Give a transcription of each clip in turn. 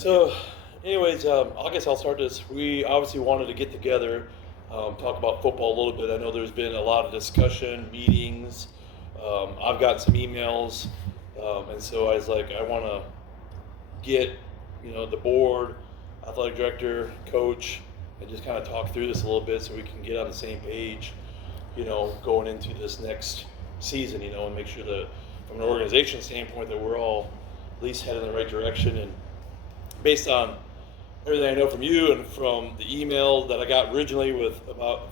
So, anyways, I guess I'll start this. We obviously wanted to get together, talk about football a little bit. I know there's been a lot of discussion, meetings. I've got some emails, and so I was like, I want to get, the board, athletic director, coach, and just kind of talk through this a little bit so we can get on the same page, going into this next season, and make sure that from an organization standpoint that we're all at least headed in the right direction. And based on everything I know from you and from the email that I got originally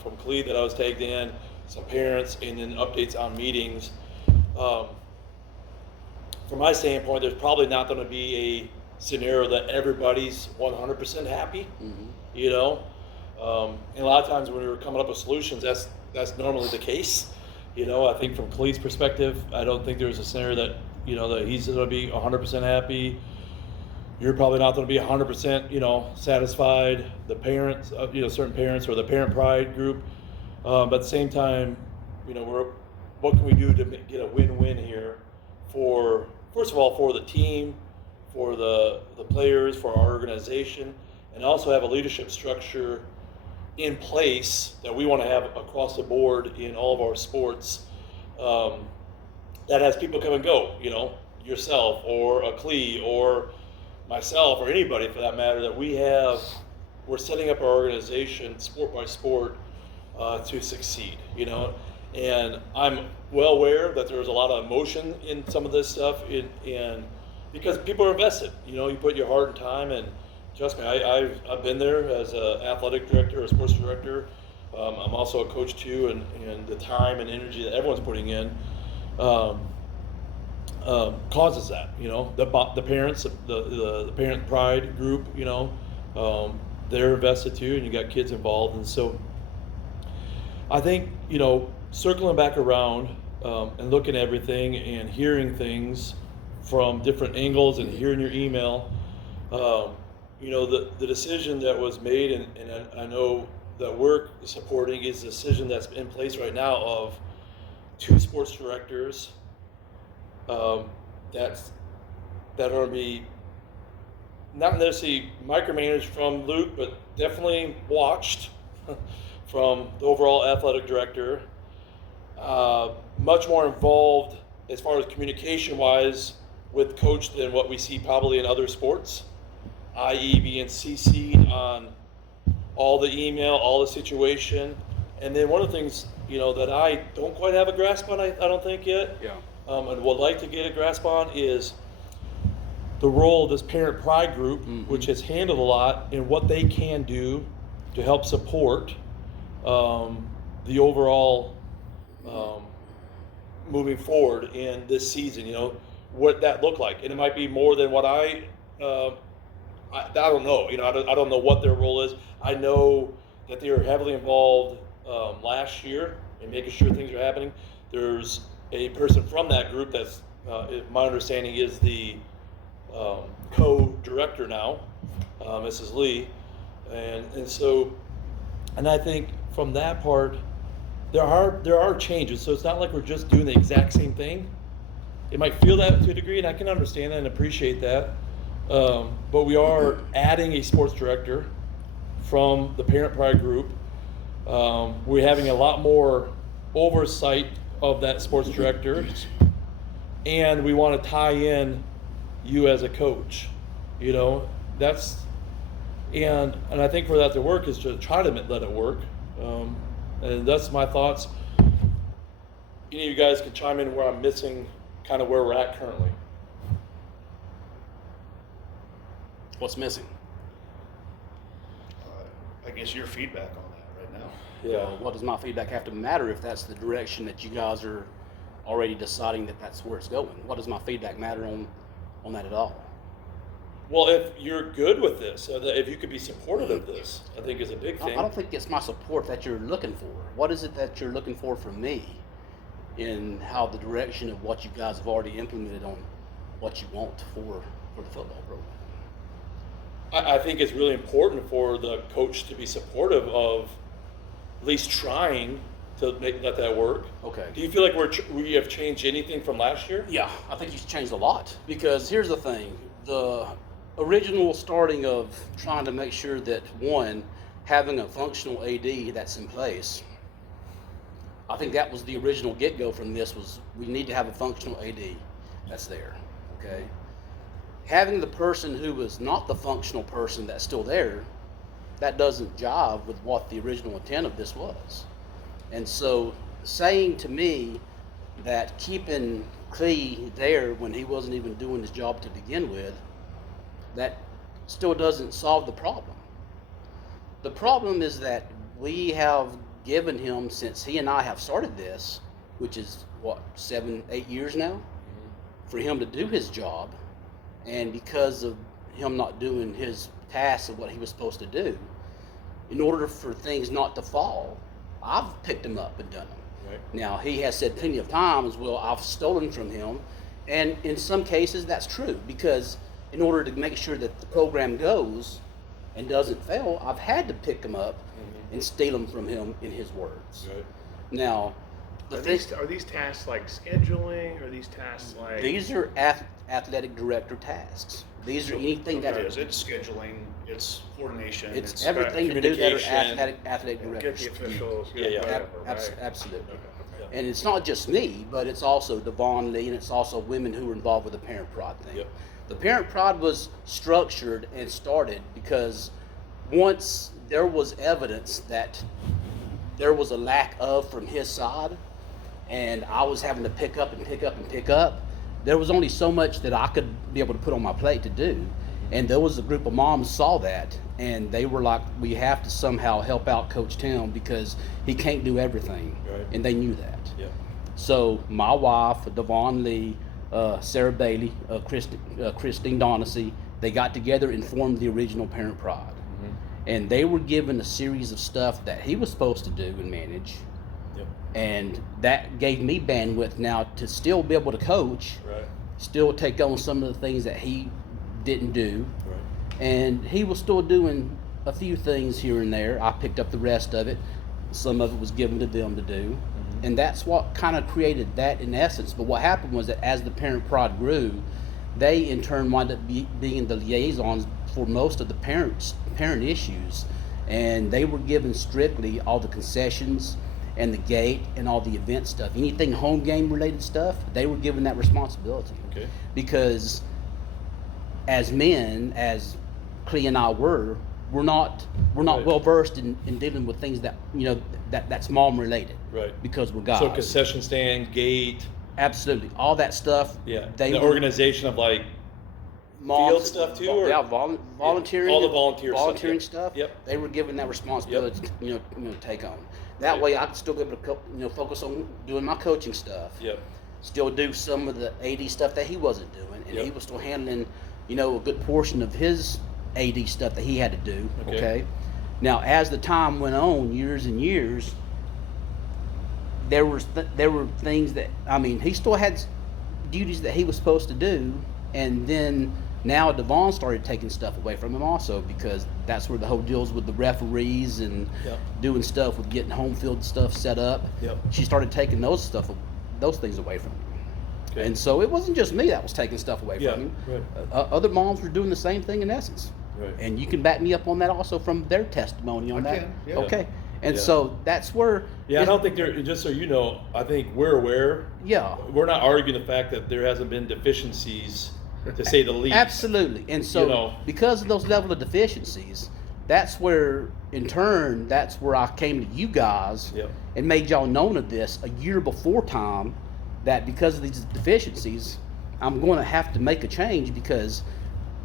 from Khalid that I was tagged in, some parents, and then updates on meetings. From my standpoint, there's probably not going to be a scenario that everybody's 100% happy. And a lot of times when we were coming up with solutions, that's normally the case. I think from Khalid's perspective, I don't think there's a scenario that that he's going to be 100% happy. You're probably not going to be 100%, satisfied. The parents, certain parents or the parent pride group. But at the same time, what can we do to get a win-win here for, first of all, for the team, for the players, for our organization, and also have a leadership structure in place that we want to have across the board in all of our sports, that has people come and go, yourself or a Klee or myself or anybody for that matter, that we're setting up our organization sport by sport to succeed, and I'm well aware that there's a lot of emotion in some of this stuff and because people are invested, you put your heart and time, and trust me, I've been there as an athletic director, a sports director. I'm also a coach too, and the time and energy that everyone's putting in causes that. The parents, the parent pride group, they're invested too, and you got kids involved, and so I think circling back around and looking at everything and hearing things from different angles and hearing your email. The decision that was made, and I know that we're supporting, is the decision that's in place right now of 2 sports directors that are going to be not necessarily micromanaged from Luke, but definitely watched from the overall athletic director. Much more involved as far as communication-wise with coach than what we see probably in other sports, i.e. being CC'd on all the email, all the situation. And then one of the things, that I don't quite have a grasp on, I don't think yet, and would like to get a grasp on, is the role of this parent pride group, which has handled a lot, and what they can do to help support the overall moving forward in this season, what that looked like. And it might be more than what I don't know. I don't know what their role is. I know that they were heavily involved last year in making sure things are happening. There's a person from that group that's, my understanding, is the co-director now, Mrs. Lee, and I think from that part, there are changes. So it's not like we're just doing the exact same thing. It might feel that to a degree, and I can understand that and appreciate that. But we are adding a sports director from the parent pride group. We're having a lot more oversight of that sports director, and we want to tie in you as a coach. That's and I think for that to work is to try to let it work. And that's my thoughts. Any of you guys can chime in where I'm missing kind of where we're at currently. What's missing? I guess your feedback on that right now. Yeah. Well, what does my feedback have to matter if that's the direction that you guys are already deciding that that's where it's going? What does my feedback matter on that at all? Well, if you're good with this, if you could be supportive of this, I think is a big thing. I don't think it's my support that you're looking for. What is it that you're looking for from me in how the direction of what you guys have already implemented on what you want for the football program? I think it's really important for the coach to be supportive of at least trying to let that work. Okay. Do you feel like we have changed anything from last year? Yeah, I think you've changed a lot, because here's the thing. original starting of trying to make sure that, one, having a functional AD that's in place, I think that was the original get-go from this, was we need to have a functional AD that's there, okay? Having the person who was not the functional person that's still there, that doesn't jive with what the original intent of this was. And so saying to me that keeping Clee there when he wasn't even doing his job to begin with, that still doesn't solve the problem. The problem is that we have given him, since he and I have started this, which is what, 7, 8 years now, for him to do his job, and because of him not doing his tasks of what he was supposed to do, in order for things not to fall, I've picked him up and done them. Right. Now, he has said plenty of times, well, I've stolen from him, and in some cases that's true, because in order to make sure that the program goes and doesn't fail, I've had to pick him up and steal them from him, in his words. Right. Now, Are these tasks like scheduling, or are these tasks like? these are athletic director tasks. These are anything that It is. It's scheduling. It's coordination. it's everything to do that are communication. athletic Get directors. the officials, Yeah, get yeah. whatever, right? Absolutely. Yeah. And it's not just me, but it's also Devon Lee, and it's also women who were involved with the Parent Prod thing. Yep. The Parent Prod was structured and started because once there was evidence that there was a lack of from his side, and I was having to pick up, there was only so much that I could be able to put on my plate to do. And there was a group of moms saw that, and they were like, we have to somehow help out Coach Tim because he can't do everything. Right. And they knew that. Yeah. So my wife, Devon Lee, Sarah Bailey, Christine Donacy, they got together and formed the original Parent Prod. And they were given a series of stuff that he was supposed to do and manage. Yep. And that gave me bandwidth now to still be able to coach, Right. still take on some of the things that he didn't do. Right. And he was still doing a few things here and there. I picked up the rest of it. Some of it was given to them to do. And that's what kind of created that in essence. But what happened was that as the Parent Prod grew, they in turn wound up being the liaisons for most of the parent issues. And they were given strictly all the concessions and the gate and all the event stuff. Anything home game related stuff, they were given that responsibility. Okay. Because as men, as Clee and I we're not Right. well versed in dealing with things that that's mom related. Right. Because we're guys. So concession stand, gate, Absolutely, all that stuff. yeah. They the were organization of like moms, field stuff too, or- Yeah, volunteering. all the volunteer stuff, volunteering yep. stuff. Yep. They were given that responsibility to take on. That Right. way, I could still be able to focus on doing my coaching stuff. Yep. Still do some of the AD stuff that he wasn't doing, and Yep. he was still handling, a good portion of his AD stuff that he had to do. Okay. Okay. Now, as the time went on, years and years, there were things that he still had duties that he was supposed to do, and then now Devon started taking stuff away from him also, because that's where the whole deals with the referees and Yep. doing stuff with getting home field stuff set up. Yep. She started taking those things away from him. Okay. And so it wasn't just me that was taking stuff away Yeah, from him. right. Other moms were doing the same thing in essence. Right. And you can back me up on that also from their testimony on I that. can, yeah. Okay. And Yeah. so that's where. Yeah, I don't think there. Just so you know, I think we're aware. Yeah. We're not arguing the fact that there hasn't been deficiencies, to say the least. Absolutely. And so because of those level of deficiencies, that's where, in turn, that's where I came to you guys Yep. and made y'all known of this a year before time, that because of these deficiencies, I'm going to have to make a change, because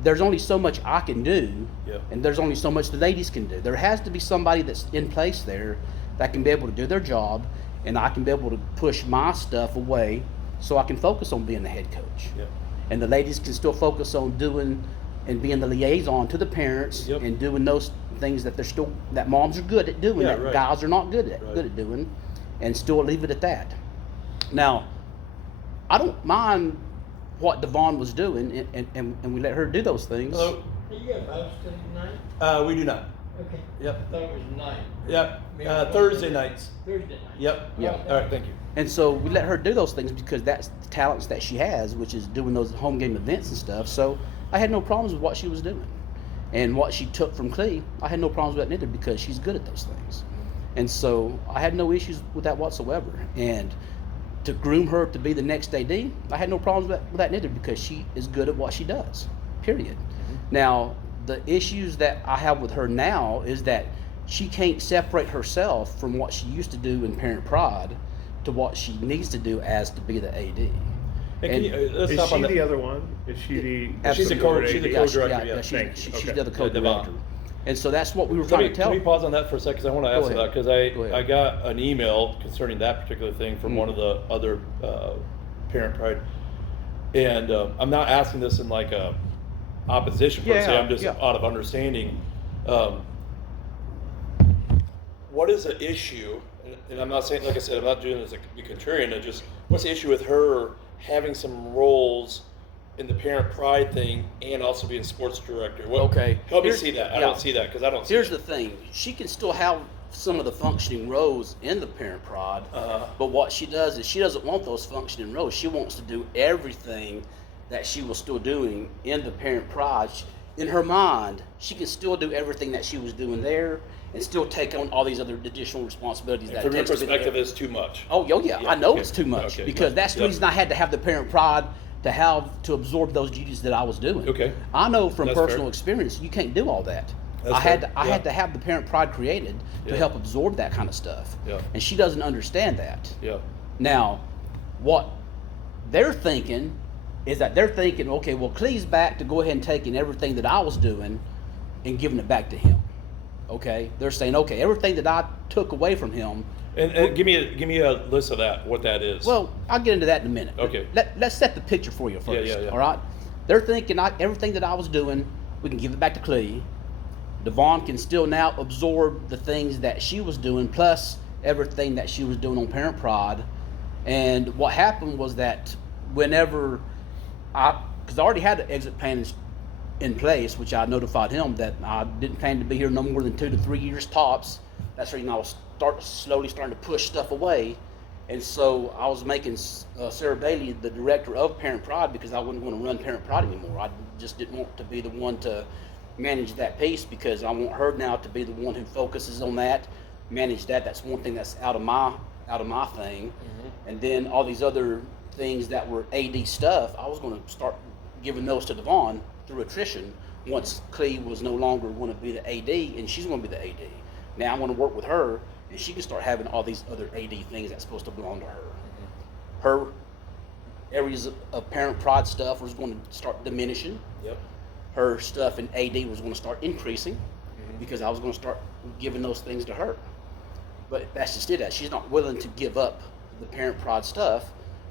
there's only so much I can do, Yep. and there's only so much the ladies can do. There has to be somebody that's in place there that can be able to do their job, and I can be able to push my stuff away so I can focus on being the head coach. Yep. And the ladies can still focus on doing and being the liaison to the parents. Yep. And doing those things that that moms are good at doing, Yeah, that right. guys are not good at Right. doing, and still leave it at that. Now, I don't mind what Devon was doing, and we let her do those things. Hello. You got Bible study tonight? We do not. Okay. Yep. I thought it was night. Yep. Thursday nights. Thursday night. Yep. Yeah. All right. Thank you. And so we let her do those things because that's the talents that she has, which is doing those home game events and stuff. So I had no problems with what she was doing. And what she took from Clee, I had no problems with that neither because she's good at those things. And so I had no issues with that whatsoever. And to groom her to be the next AD, I had no problems with that neither because she is good at what she does, period. Now, the issues that I have with her now is that she can't separate herself from what she used to do in Parent Prod to what she needs to do as to be the AD. And can you, let's Is stop she on the that. other one? Is she the? She's the Absolutely. co- she's the Yeah, co-director, yeah. she's Thank you. she's Okay. the other co-director. Devon. And so that's what we were Let trying me, to tell can we her. pause on that for a second? Because I want to ask Go you that, ahead. because Go ahead. I got an email concerning that particular thing from one of the other Parent Pride. And I'm not asking this in like a opposition per se, Yeah, I'm just yeah. out of understanding. What is the issue, and I'm not saying, like I said, I'm not doing this to be contrarian, it's just, what's the issue with her having some roles in the Parent Pride thing and also being sports director? What, Okay. help me Here's- see that. I yeah. don't see that, because I don't see Here's it. the thing. She can still have some of the functioning roles in the Parent Prod, but what she does is she doesn't want those functioning roles. She wants to do everything that she was still doing in the Parent Prod. In her mind, she can still do everything that she was doing there and still take on all these other additional responsibilities And that from it your takes to be there. perspective, it's too much. Oh, yeah, Yeah, I know okay. it's too much Okay, because yeah, that's the yeah. reason I had to have the Parent Prod to absorb those duties that I was doing. Okay. I know from That's personal fair. experience you can't do all that. That's I had fair, I yeah. had to have the Parent Prod created to Yeah. help absorb that kind of stuff. Yeah. And she doesn't understand that. Yeah. Now, what they're thinking is that they're thinking, okay, well, Clee's back to go ahead and taking everything that I was doing and giving it back to him. Okay, they're saying, okay, everything that I took away from him. And give me a list of that, what that is. Well, I'll get into that in a minute. Okay. Let's set the picture for you first. Yeah. All right. They're thinking everything that I was doing, we can give it back to Clee. Devon can still now absorb the things that she was doing, plus everything that she was doing on Parent Prod. And what happened was that whenever because I already had the exit plan in place, which I notified him that I didn't plan to be here no more than 2 to 3 years tops. That's the reason I was slowly starting to push stuff away. And so I was making Sarah Bailey the director of Parent Prod because I wouldn't want to run Parent Prod anymore. I just didn't want to be the one to manage that piece because I want her now to be the one who focuses on that, manage that. That's one thing that's out of my thing. And then all these other things that were AD stuff, I was going to start giving those to Devon through attrition once Clee was no longer going to be the AD and she's going to be the AD. Now I'm going to work with her and she can start having all these other AD things that's supposed to belong to her. Her areas of Parent Prod stuff was going to start diminishing. Yep. Her stuff in AD was going to start increasing because I was going to start giving those things to her. But that's just it. That she's not willing to give up the Parent Prod stuff,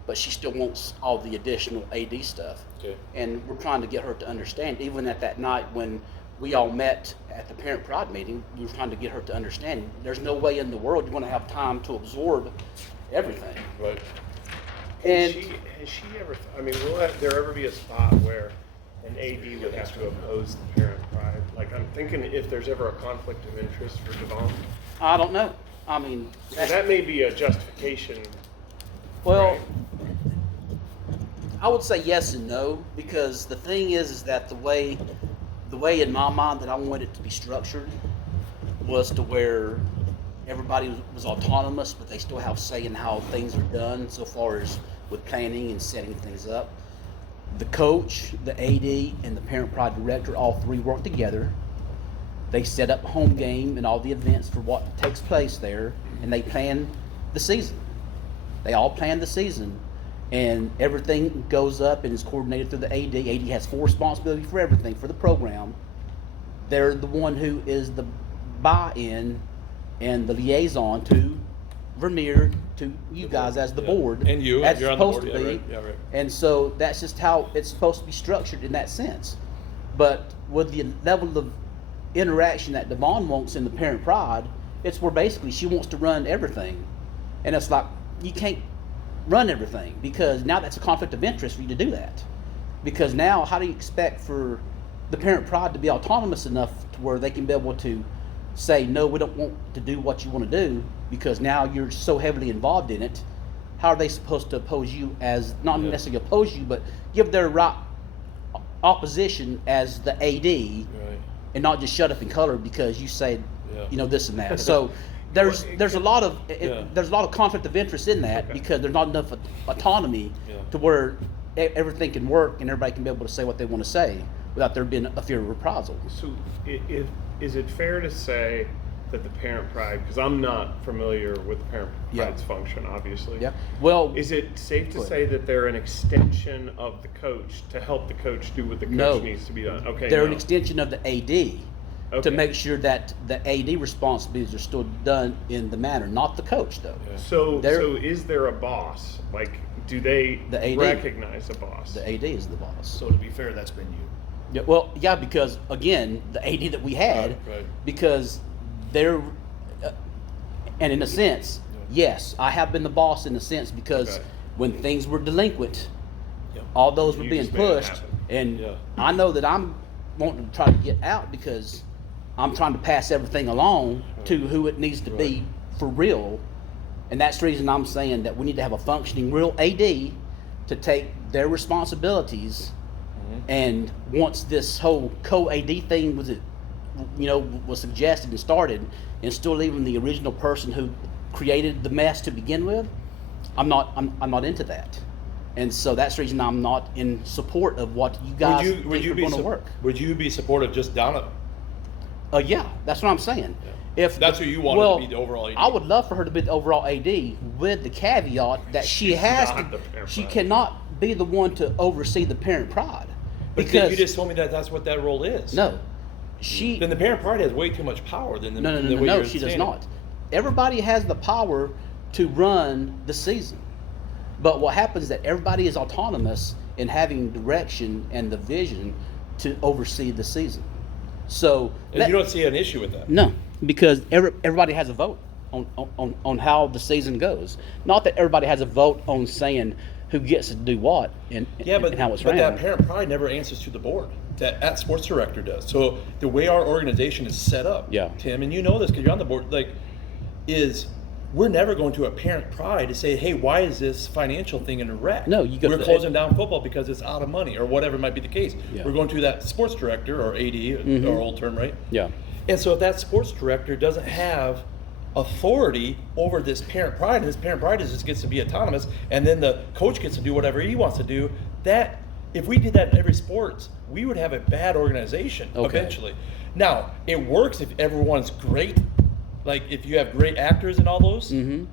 but she still wants all the additional AD stuff. Okay. And we're trying to get her to understand, even at that night when we all met at the Parent Prod meeting, we were trying to get her to understand there's no way in the world you're going to have time to absorb everything. Right. And Has she ever, I mean, will there ever be a spot where an AD would have to oppose the Parent Pride? Like, I'm thinking if there's ever a conflict of interest for Devon. I don't know. I mean, So that may be a justification. well, right? I would say yes and no because the thing is that the way in my mind that I wanted it to be structured was to where everybody was autonomous, but they still have say in how things are done so far as with planning and setting things up. The coach, the AD, and the Parent Pride director, all three work together. They set up a home game and all the events for what takes place there, and they plan the season. They all plan the season, and everything goes up and is coordinated through the AD. AD has full responsibility for everything for the program. They're the one who is the buy-in and the liaison to Vermeer, to you guys as the yeah. board. And you, as you're it's on the supposed board, to yeah, be. right, yeah, right. And so that's just how it's supposed to be structured in that sense. But with the level of interaction that Devon wants in the Parent Pride, it's where basically she wants to run everything. And it's like, you can't run everything because now that's a conflict of interest for you to do that. Because now, how do you expect for the Parent Pride to be autonomous enough to where they can be able to say, no, we don't want to do what you want to do because now you're so heavily involved in it? How are they supposed to oppose you as, not Yeah. necessarily oppose you, but give their right opposition as the AD Right. and not just shut up and color because you said, Yeah. this and that. So there's a lot of there's a lot of conflict of interest in that Okay. because there's not enough autonomy Yeah. to where everything can work and everybody can be able to say what they want to say without there being a fear of reprisal. So, is it fair to say that the parent pride? Because I'm not familiar with the parent Yeah. pride's function, obviously. Yeah. Well, Is it safe to Go ahead. say that they're an extension of the coach to help the coach do what the coach No. needs to be done? Okay. they're no. an extension of the AD Okay. to make sure that the AD responsibilities are still done in the manner, not the coach though. Yeah. So, They're- so is there a boss? Like, do they The AD. recognize a boss? The AD is the boss. So to be fair, that's been you. Yeah, well, yeah, because again, the AD that we had, Right. because they're, and in a sense, yes, I have been the boss in a sense because Okay. when things were delinquent, Yep. all those were You being just made it pushed, happen. and Yeah. I know that I'm wanting to try to get out because I'm trying to pass everything along to who it needs to be for real, and that's the reason I'm saying that we need to have a functioning real AD to take their responsibilities. And once this whole co-AD thing was suggested and started, and still leaving the original person who created the mess to begin with, I'm not into that, and so that's the reason I'm not in support of what you guys think are going to work. Would you be supportive just Donna? Yeah, that's what I'm saying. If That's who you wanted to be the overall AD. I would love for her to be the overall AD with the caveat that she She's has not to. the parent She pride. cannot be the one to oversee the parent pride. But then you just told me that that's what that role is. no, she Then the parent pride has way too much power than the no, the way no, you're she does saying not. it. Everybody has the power to run the season, but what happens is that everybody is autonomous in having direction and the vision to oversee the season. So And you don't see an issue with that. no, because everybody has a vote on how the season goes. Not that everybody has a vote on saying who gets to do what and how it's ran. that parent pride never answers to the board. That sports director does. So the way our organization is set up, Yeah. Tim, and you know this because you're on the board, is we're never going to a parent pride to say, hey, why is this financial thing in a wreck? No, you go we're to the- closing down football because it's out of money or whatever might be the case. Yeah. We're going to that sports director or AD, our old term, right? Yeah. And so if that sports director doesn't have authority over this parent pride, and this parent pride just gets to be autonomous, and then the coach gets to do whatever he wants to do, that if we did that in every sports, we would have a bad organization Okay. eventually. Now, it works if everyone's great, like if you have great actors and all those. Mm-hmm.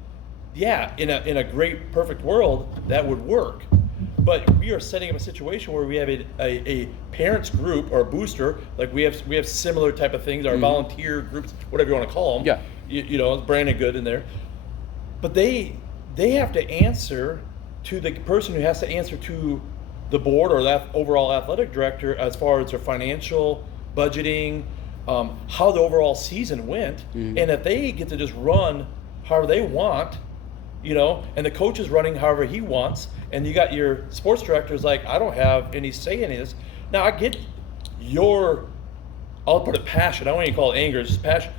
Yeah, in a great perfect world, that would work. But we are setting up a situation where we have a parents group or a booster, like we have similar type of things, our volunteer groups, whatever you want to call them. Yeah. You know, Brandon Good in there. But they have to answer to the person who has to answer to the board or that overall athletic director as far as their financial budgeting, how the overall season went, and if they get to just run however they want, and the coach is running however he wants, and you got your sports directors like, I don't have any say in this. Now I get I'll put it passion. I don't even call it anger. It's just passion.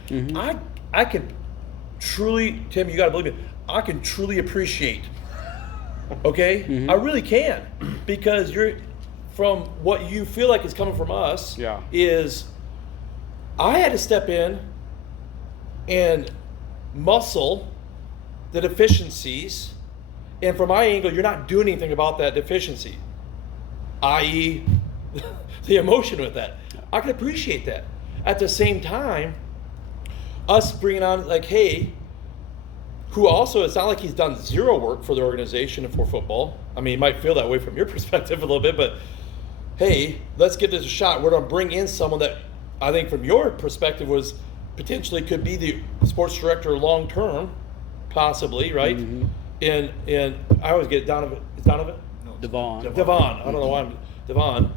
I can truly, Tim, you got to believe me. I can truly appreciate. Okay, I really can, because you're from what you feel like is coming from us. Yeah. Is I had to step in and muscle the deficiencies, and from my angle, you're not doing anything about that deficiency, i.e., the emotion with that. I can appreciate that. At the same time, us bringing on like, hey, who also, it's not like he's done zero work for the organization and for football. I mean, you might feel that way from your perspective a little bit, but hey, let's give this a shot. We're going to bring in someone that I think from your perspective was potentially could be the sports director long term, possibly, right? And I always get Donovan. Is Donovan? Devon. Devon. I don't know why I'm Devon.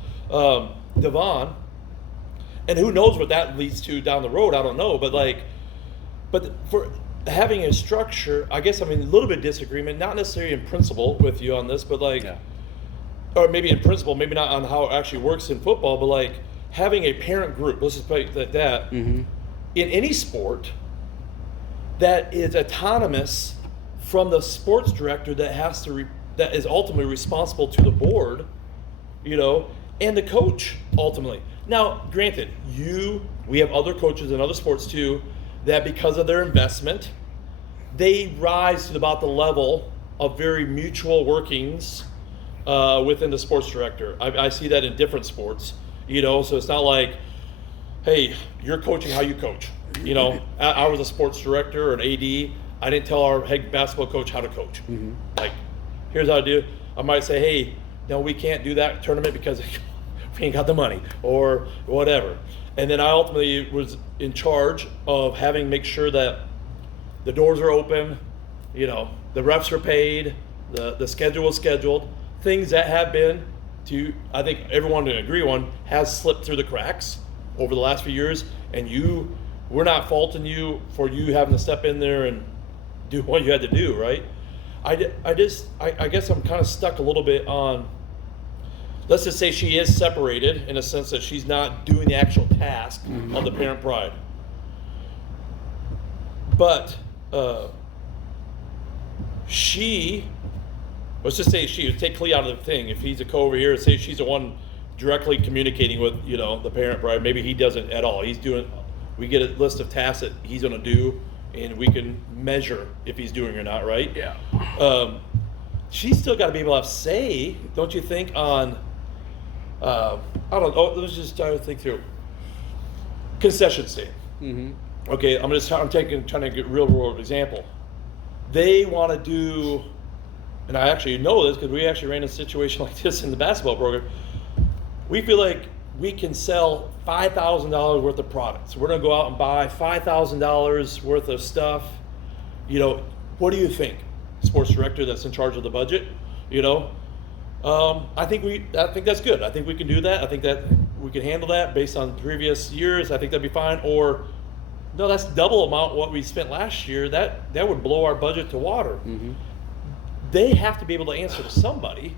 Devon. And who knows what that leads to down the road? I don't know. But for having a structure, I guess I'm in a little bit of disagreement, not necessarily in principle with you on this, but or maybe in principle, maybe not on how it actually works in football, but like having a parent group, let's just put it like that, in any sport that is autonomous from the sports director that has to that is ultimately responsible to the board, and the coach ultimately. Now, granted, we have other coaches in other sports too that because of their investment, they rise to about the level of very mutual workings within the sports director. I see that in different sports, so it's not like, hey, you're coaching how you coach. I was a sports director or an AD. I didn't tell our head basketball coach how to coach. Like, here's how to do it. I might say, hey, no, we can't do that tournament because we ain't got the money or whatever. And then I ultimately was in charge of make sure that the doors are open, the refs are paid, the schedule is scheduled. Things that have been, I think everyone can agree on, has slipped through the cracks over the last few years. And we're not faulting you for you having to step in there and do what you had to do, right? I guess I'm kind of stuck a little bit on, let's just say she is separated in a sense that she's not doing the actual task of the parent pride. But let's just say take Clee out of the thing. If he's a co over here, say she's the one directly communicating with, the parent pride. Maybe he doesn't at all. We get a list of tasks that he's going to do, and we can measure if he's doing or not, right? Yeah. She's still got to be able to have say, don't you think, on, I don't know, let's just try to think through. Concession stand. Okay, I'm trying to get real world example. They want to do, and I actually know this because we actually ran a situation like this in the basketball program. We feel like we can sell $5,000 worth of products. We're going to go out and buy $5,000 worth of stuff. What do you think, sports director that's in charge of the budget? I think that's good. I think we can do that. I think that we can handle that based on previous years. I think that'd be fine. Or no, that's double amount what we spent last year. That would blow our budget to water. They have to be able to answer to somebody.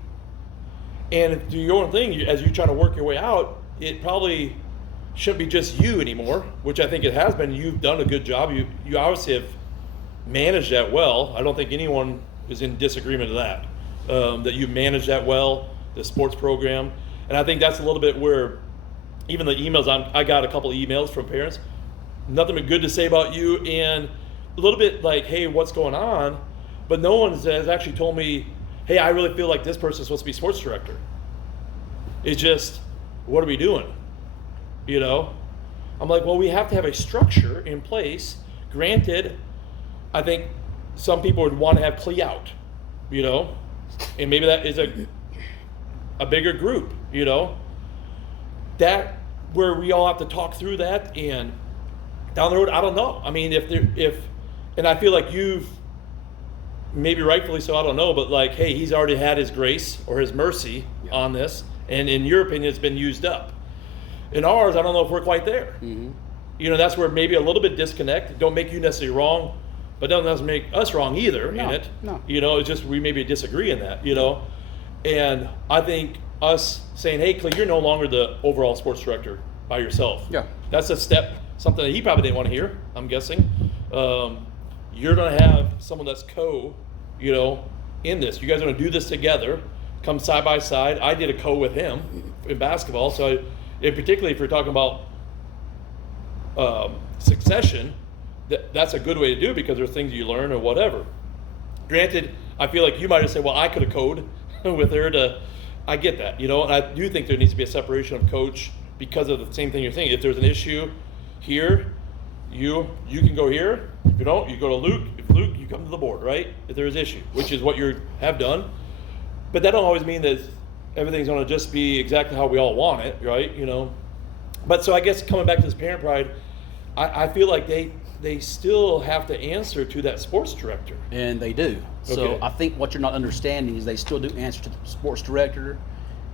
And do your own thing as you're trying to work your way out. It probably shouldn't be just you anymore, which I think it has been. You've done a good job. You obviously have managed that well. I don't think anyone is in disagreement of that. That you managed that well, the sports program. And I think that's a little bit where even the emails, I got a couple of emails from parents, nothing but good to say about you, and a little bit like, hey, what's going on? But no one has actually told me, hey, I really feel like this person's supposed to be sports director. It's just, what are we doing? I'm like, well, we have to have a structure in place. Granted, I think some people would want to have Clee out, and maybe that is a bigger group, that where we all have to talk through that, and down the road, I don't know. I mean, and I feel like you've, maybe rightfully so, I don't know, but like, hey, he's already had his grace or his mercy on this, and in your opinion, it's been used up. In ours, I don't know if we're quite there. That's where maybe a little bit disconnect. Don't make you necessarily wrong, but doesn't make us wrong either in it. No. It's just we maybe disagree in that, And I think us saying, hey, Clee, you're no longer the overall sports director by yourself. Yeah. That's a step, something that he probably didn't want to hear, I'm guessing. You're going to have someone that's in this. You guys are going to do this together, come side by side. I did a with him in basketball, so particularly if you're talking about succession, that's a good way to do it because there's things you learn or whatever. Granted, I feel like you might have said, well, I could have with her I get that, and I do think there needs to be a separation of coach because of the same thing you're saying. If there's an issue here, you can go here. If you don't, you go to Luke. If Luke, you come to the board, right? If there's an issue, which is what you have done. But that don't always mean that everything's going to just be exactly how we all want it, right? But so I guess coming back to this parent pride, I feel like they still have to answer to that sports director. And they do. So Okay. I think what you're not understanding is they still do answer to the sports director,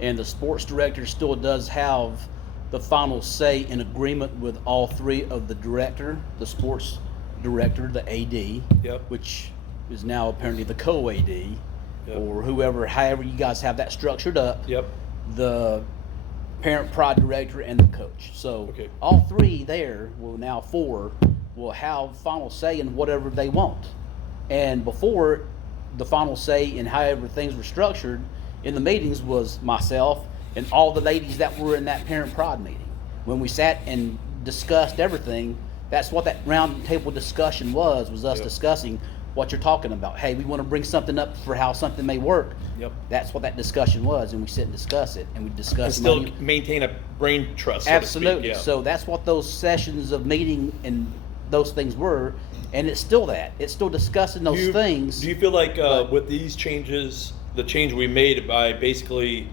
and the sports director still does have the final say in agreement with all three of the director, the sports director, the AD, Yep. which is now apparently the co-AD, Yep. or however you guys have that structured up, Yep. the parent pride director and the coach. So Okay. all three there will have final say in whatever they want. And before, the final say in however things were structured in the meetings was myself and all the ladies that were in that parent pride meeting. When we sat and discussed everything, that's what that round table discussion was us Yep. discussing what you're talking about. Hey, we want to bring something up for how something may work. Yep. That's what that discussion was, and we sit and discuss it, and we And discuss still maintain a brain trust, so to speak, absolutely. yeah. So that's what those sessions of meeting and those things were, and it's still that. It's still discussing those things. Do you feel like but- with these changes, the change we made by basically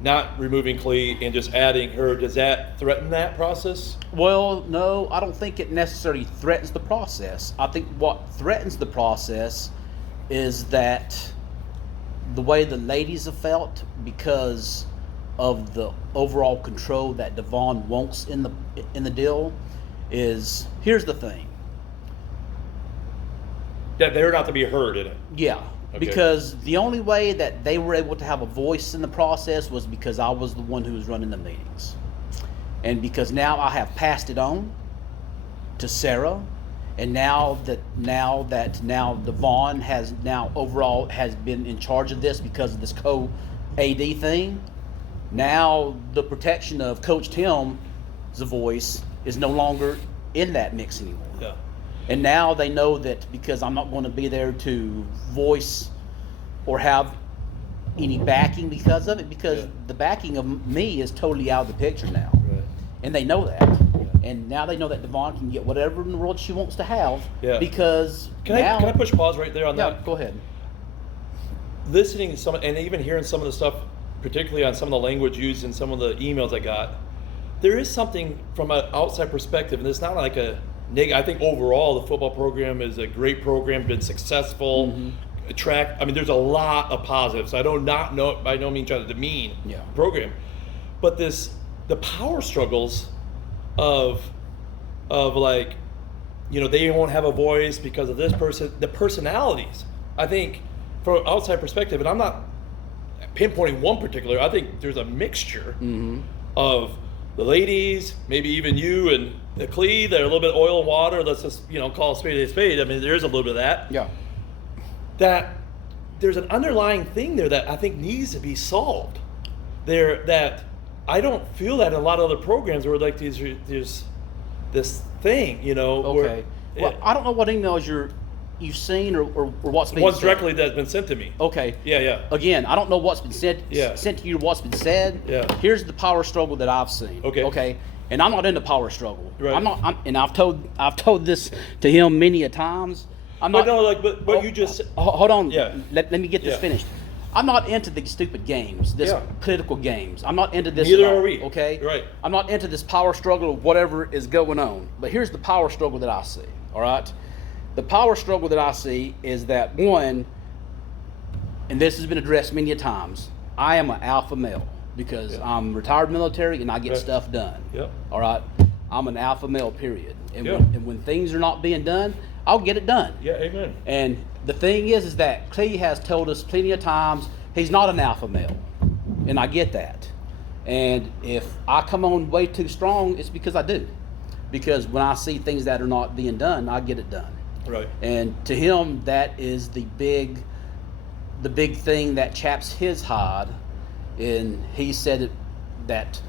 not removing Clee and just adding her, does that threaten that process? Well, no, I don't think it necessarily threatens the process. I think what threatens the process is that the way the ladies have felt because of the overall control that Devon wants in the deal is, here's the thing. That they're not to be heard in it. Yeah, Okay. because the only way that they were able to have a voice in the process was because I was the one who was running the meetings. And because now I have passed it on to Sarah, and now Devon has now overall has been in charge of this because of this co-AD thing. Now the protection of Coach Tim's voice is no longer in that mix anymore. Yeah. And now they know that because I'm not going to be there to voice or have any backing because of it, because Yeah. the backing of me is totally out of the picture now. Right. And they know that. And now they know that Devon can get whatever in the world she wants to have Yeah. because Can now, I push pause right there on yeah, that? go ahead. Listening to some, and even hearing some of the stuff, particularly on some of the language used in some of the emails I got, there is something from an outside perspective, and it's not like a negative. I think overall the football program is a great program, been successful. Mm-hmm. I mean, there's a lot of positives. I don't not know by no means try to demean Yeah. the program, but the power struggles of like, you know, they won't have a voice because of this person. The personalities, I think, from an outside perspective, and I'm not pinpointing one particular. I think there's a mixture of the ladies, maybe even you and the Clee. They're a little bit oil and water. Let's just call a spade a spade. I mean, there is a little bit of that. Yeah. That there's an underlying thing there that I think needs to be solved. That I don't feel that in a lot of other programs where like there's this thing, where Okay. Well, I don't know what emails you've seen or what's being ones said. directly that's been sent to me. Okay. Yeah. Again, I don't know what's been sent Yeah. to you or what's been said. Yeah. Here's the power struggle that I've seen. Okay. Okay. And I'm not into power struggle. Right. And I've told this to him many a times. I'm But not. no, but what you just said. Hold on. Yeah. Let me get this Yeah. finished. I'm not into these stupid games, this Yeah. political games. I'm not into this. Neither at all, are we. Okay. Right. I'm not into this power struggle or whatever is going on. But here's the power struggle that I see. All right. The power struggle that I see is that one, and this has been addressed many a times. I am an alpha male because Yeah. I'm retired military and I get Okay. stuff done. Yep. All right. I'm an alpha male. Period. And Yeah. when things are not being done, I'll get it done. Yeah, amen. And the thing is that Clee has told us plenty of times he's not an alpha male, and I get that. And if I come on way too strong, it's because I do. Because when I see things that are not being done, I get it done. Right. And to him, that is the big thing that chaps his hide. And he said that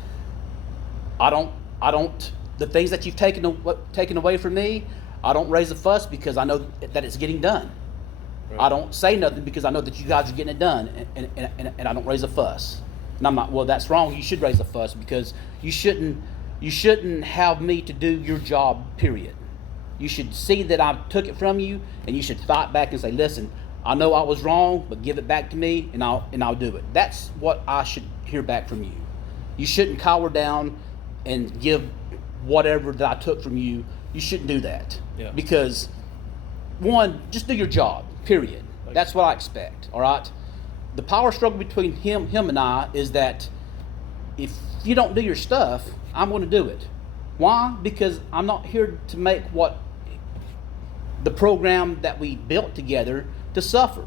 I don't. The things that you've taken away from me, I don't raise a fuss because I know that it's getting done. Right. I don't say nothing because I know that you guys are getting it done, and I don't raise a fuss. And I'm not. Well, that's wrong. You should raise a fuss because you shouldn't have me to do your job. Period. You should see that I took it from you, and you should fight back and say, "Listen, I know I was wrong, but give it back to me, and I'll do it." That's what I should hear back from you. You shouldn't cower down and give whatever that I took from you. You shouldn't do that. Yeah. Because one, just do your job. Period. That's what I expect. All right. The power struggle between him and I is that if you don't do your stuff, I'm going to do it. Why? Because I'm not here to make what the program that we built together to suffer.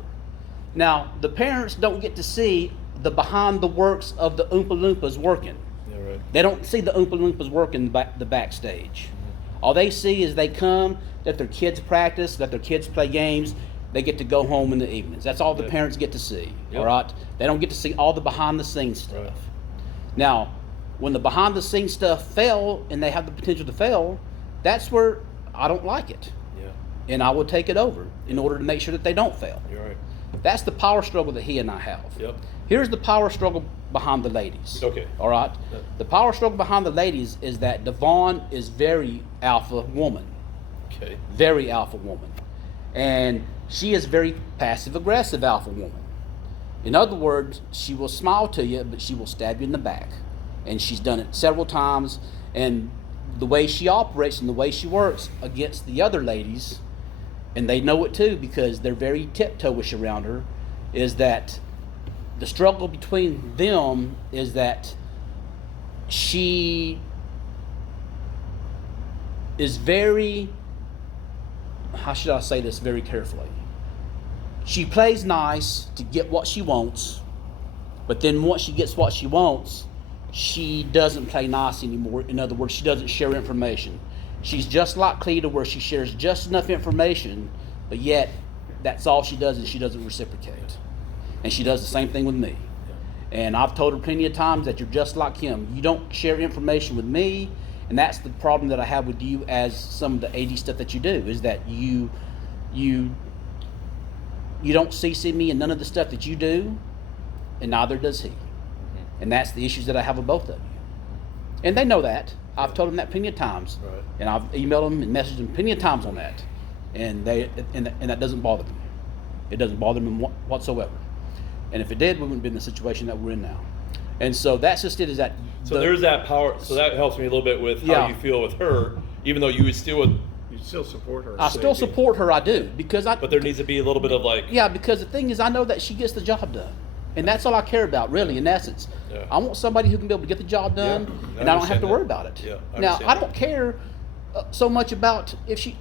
Now, the parents don't get to see the behind the works of the Oompa Loompas working. Yeah, right. They don't see the Oompa Loompas working the backstage. All they see is they come, that their kids practice, that their kids play games, they get to go home in the evenings. That's all the Yeah. parents get to see, Yep. all right? They don't get to see all the behind the scenes stuff. Right. Now, when the behind the scenes stuff fail and they have the potential to fail, that's where I don't like it. Yeah, And I will take it over in order to make sure that they don't fail. you're right. That's the power struggle that he and I have. Yep. Here's the power struggle behind the ladies. Okay. All right. Yeah. The power struggle behind the ladies is that Devon is very alpha woman, Okay. very alpha woman, and she is very passive aggressive alpha woman. In other words, she will smile to you, but she will stab you in the back, and she's done it several times. And the way she operates and the way she works against the other ladies, and they know it too because they're very tiptoeish around her, is that the struggle between them is that she is very, how should I say this very carefully? She plays nice to get what she wants, but then once she gets what she wants, she doesn't play nice anymore. In other words, she doesn't share information. She's just like Cleta, where she shares just enough information, but yet that's all she does, is she doesn't reciprocate. And she does the same thing with me. And I've told her plenty of times that you're just like him. You don't share information with me, and that's the problem that I have with you as some of the AD stuff that you do, is that you don't CC me in none of the stuff that you do, and neither does he. And that's the issues that I have with both of you. And they know that. I've told them that plenty of times. Right. And I've emailed them and messaged them plenty of times on that. And that doesn't bother them. It doesn't bother them whatsoever. And if it did, we wouldn't be in the situation that we're in now. And so that's just it, is that. So there's that power. So that helps me a little bit with how Yeah. you feel with her, even though you would still would. You still support her. I still support her, I do. Because But there needs to be a little bit of like. Yeah, because the thing is, I know that she gets the job done. And that's all I care about, really, in essence. Yeah. I want somebody who can be able to get the job done, Yeah, and I don't have understand to that. worry about it. Yeah, I now, understand I that. don't care so much about if she,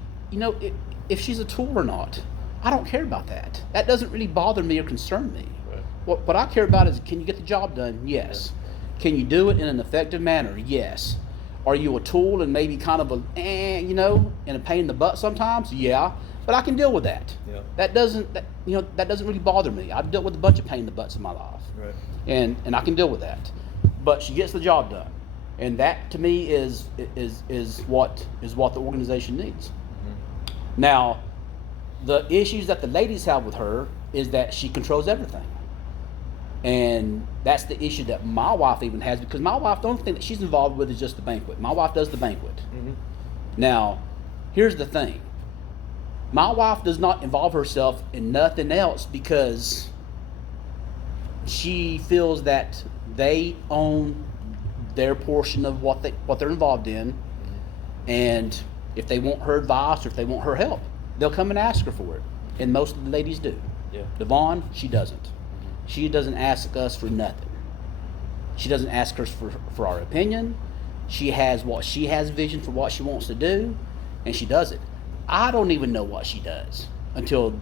if she's a tool or not. I don't care about that. That doesn't really bother me or concern me. Right. What I care about is, can you get the job done? Yes. Can you do it in an effective manner? Yes. Are you a tool and maybe kind of and a pain in the butt sometimes? Yeah. But I can deal with that. Yeah. That doesn't really bother me. I've dealt with a bunch of pain in the butts in my life. Right. And I can deal with that. But she gets the job done. And that to me is what the organization needs. Mm-hmm. Now, the issues that the ladies have with her is that she controls everything. And that's the issue that my wife even has, because my wife, the only thing that she's involved with is just the banquet. My wife does the banquet. Mm-hmm. Now, here's the thing. My wife does not involve herself in nothing else because she feels that they own their portion of what they're involved in, and if they want her advice or if they want her help, they'll come and ask her for it. And most of the ladies do. Yeah. Devon, she doesn't. She doesn't ask us for nothing. She doesn't ask us for our opinion. She has vision for what she wants to do, and she does it. I don't even know what she does until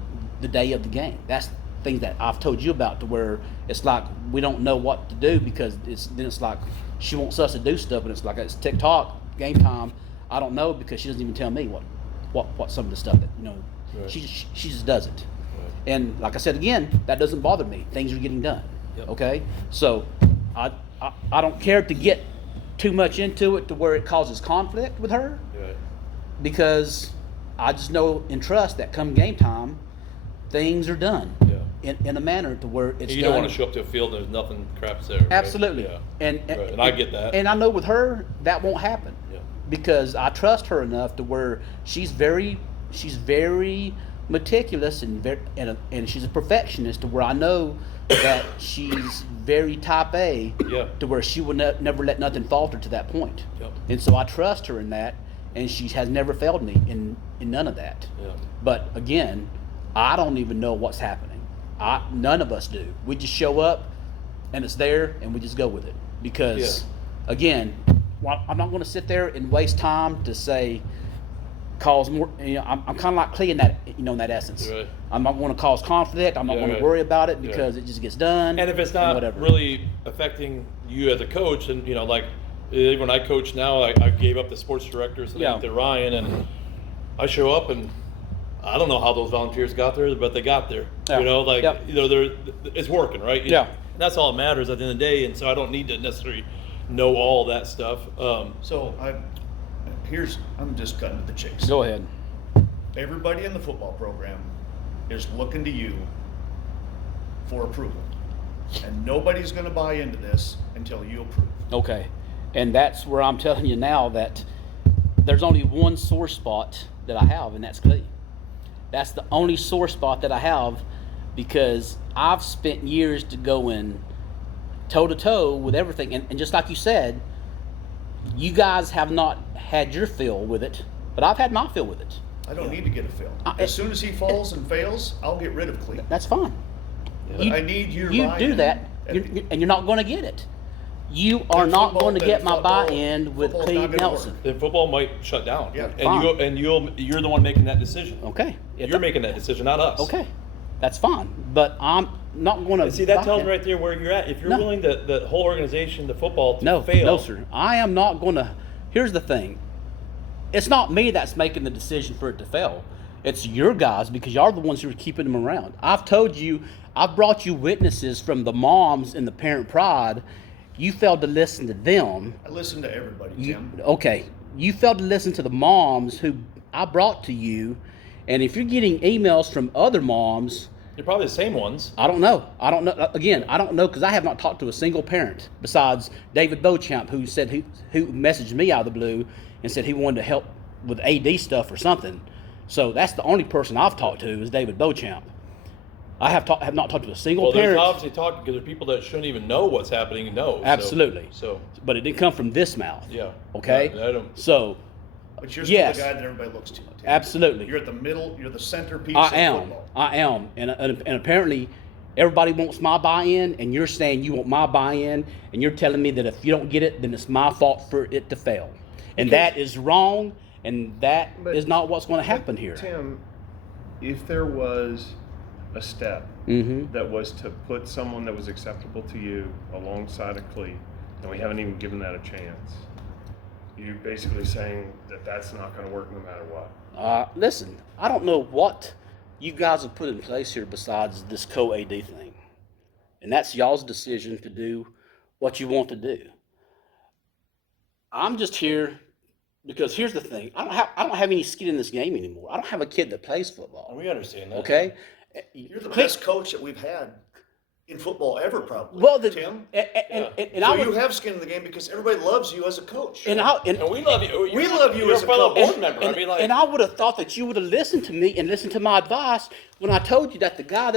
the day of the game. That's things that I've told you about, to where it's like we don't know what to do, because it's like she wants us to do stuff, and it's like it's TikTok game time. I don't know, because she doesn't even tell me what some of the stuff that Right. she just does it. And like I said again, that doesn't bother me. Things are getting done. Yep. Okay, so I don't care to get too much into it to where it causes conflict with her, Right. because I just know and trust that come game time, things are done in a manner to where it's You done. don't want to show up to a field and there's nothing crap's there. Right? Absolutely. Yeah. And Right. And I get that. And I know with her that won't happen. Yeah. Because I trust her enough to where she's very meticulous and she's a perfectionist, to where I know that she's very type A, Yeah. to where she will never let nothing falter to that point. Yep. And so I trust her in that, and she has never failed me in none of that. Yeah. But again, I don't even know what's happening. None of us do. We just show up, and it's there, and we just go with it. Because, again, I'm not going to sit there and waste time to say, cause more. I'm kind of like Clea in that, in that essence. Right. I'm not going to cause conflict. I'm not Yeah, going right. to worry about it, Yeah. because it just gets done. And if it's not whatever. really affecting you as a coach, and like when I coach now, I gave up the sports director to Ryan, and I show up, and I don't know how those volunteers got there, but they got there. Yeah. They're it's working, right? Yeah. And that's all that matters at the end of the day. And so I don't need to necessarily know all that stuff. So I'm just cutting to the chase. Go ahead. Everybody in the football program is looking to you for approval. And nobody's going to buy into this until you approve. Okay. And that's where I'm telling you now that there's only one sore spot that I have, and that's Clee. That's the only sore spot that I have, because I've spent years to go in toe-to-toe with everything. And just like you said, you guys have not had your fill with it, but I've had my fill with it. I don't need to get a fill. As soon as he falls and fails, I'll get rid of Clee. That's fine. But I need your You buy-in. do that, and you're not going to get it. You are not football- going to then get my football- buy-in with football's Cleve not gonna Nelson. work. Then football might shut down. Yeah. Fine. And you're the one making that decision. Okay. You're making that decision, not us. Okay. That's fine. But I'm not going to. And see, that tells me right there where you're at. If you're No. willing the whole organization, the football, to No, fail. no, sir. I am not going to. Here's the thing. It's not me that's making the decision for it to fail. It's your guys, because y'all are the ones who are keeping them around. I've told you, I've brought you witnesses from the moms and the parent pride. You failed to listen to them. I listen to everybody, You, Tim. okay. You failed to listen to the moms who I brought to you. And if you're getting emails from other moms, You're probably the same ones. I don't know. I don't know. Again, I don't know, because I have not talked to a single parent besides David Beauchamp, who said who messaged me out of the blue and said he wanted to help with AD stuff or something. So that's the only person I've talked to is David Beauchamp. I have not talked to a single Well, there's parent. obviously talking because there's people that shouldn't even know what's happening and know. Absolutely. So But it didn't come from this mouth. yeah. Okay. Yeah, I don't. So But you're still yes. the guy that everybody looks to. Tim. absolutely. You're at the middle. You're the centerpiece I of am. football. I am. And apparently everybody wants my buy-in, and you're saying you want my buy-in, and you're telling me that if you don't get it, then it's my fault for it to fail. And that is wrong, and that But- is not what's going to happen here. Tim, if there was a step Mm-hmm. that was to put someone that was acceptable to you alongside of Clee, and we haven't even given that a chance, you're basically saying that that's not going to work no matter what. Listen, I don't know what you guys have put in place here besides this co-AD thing. And that's y'all's decision to do what you want to do. I'm just here because here's the thing. I don't have any skin in this game anymore. I don't have a kid that plays football. We understand that. Okay? You're the best coach that we've had in football ever, probably. Well, Tim. and So I you would, have skin in the game because everybody loves you as a coach. and we love you. We love you You're as a a fellow coach. board member. I mean, like, and I would have thought that you would have listened to me and listened to my advice when I told you that the guy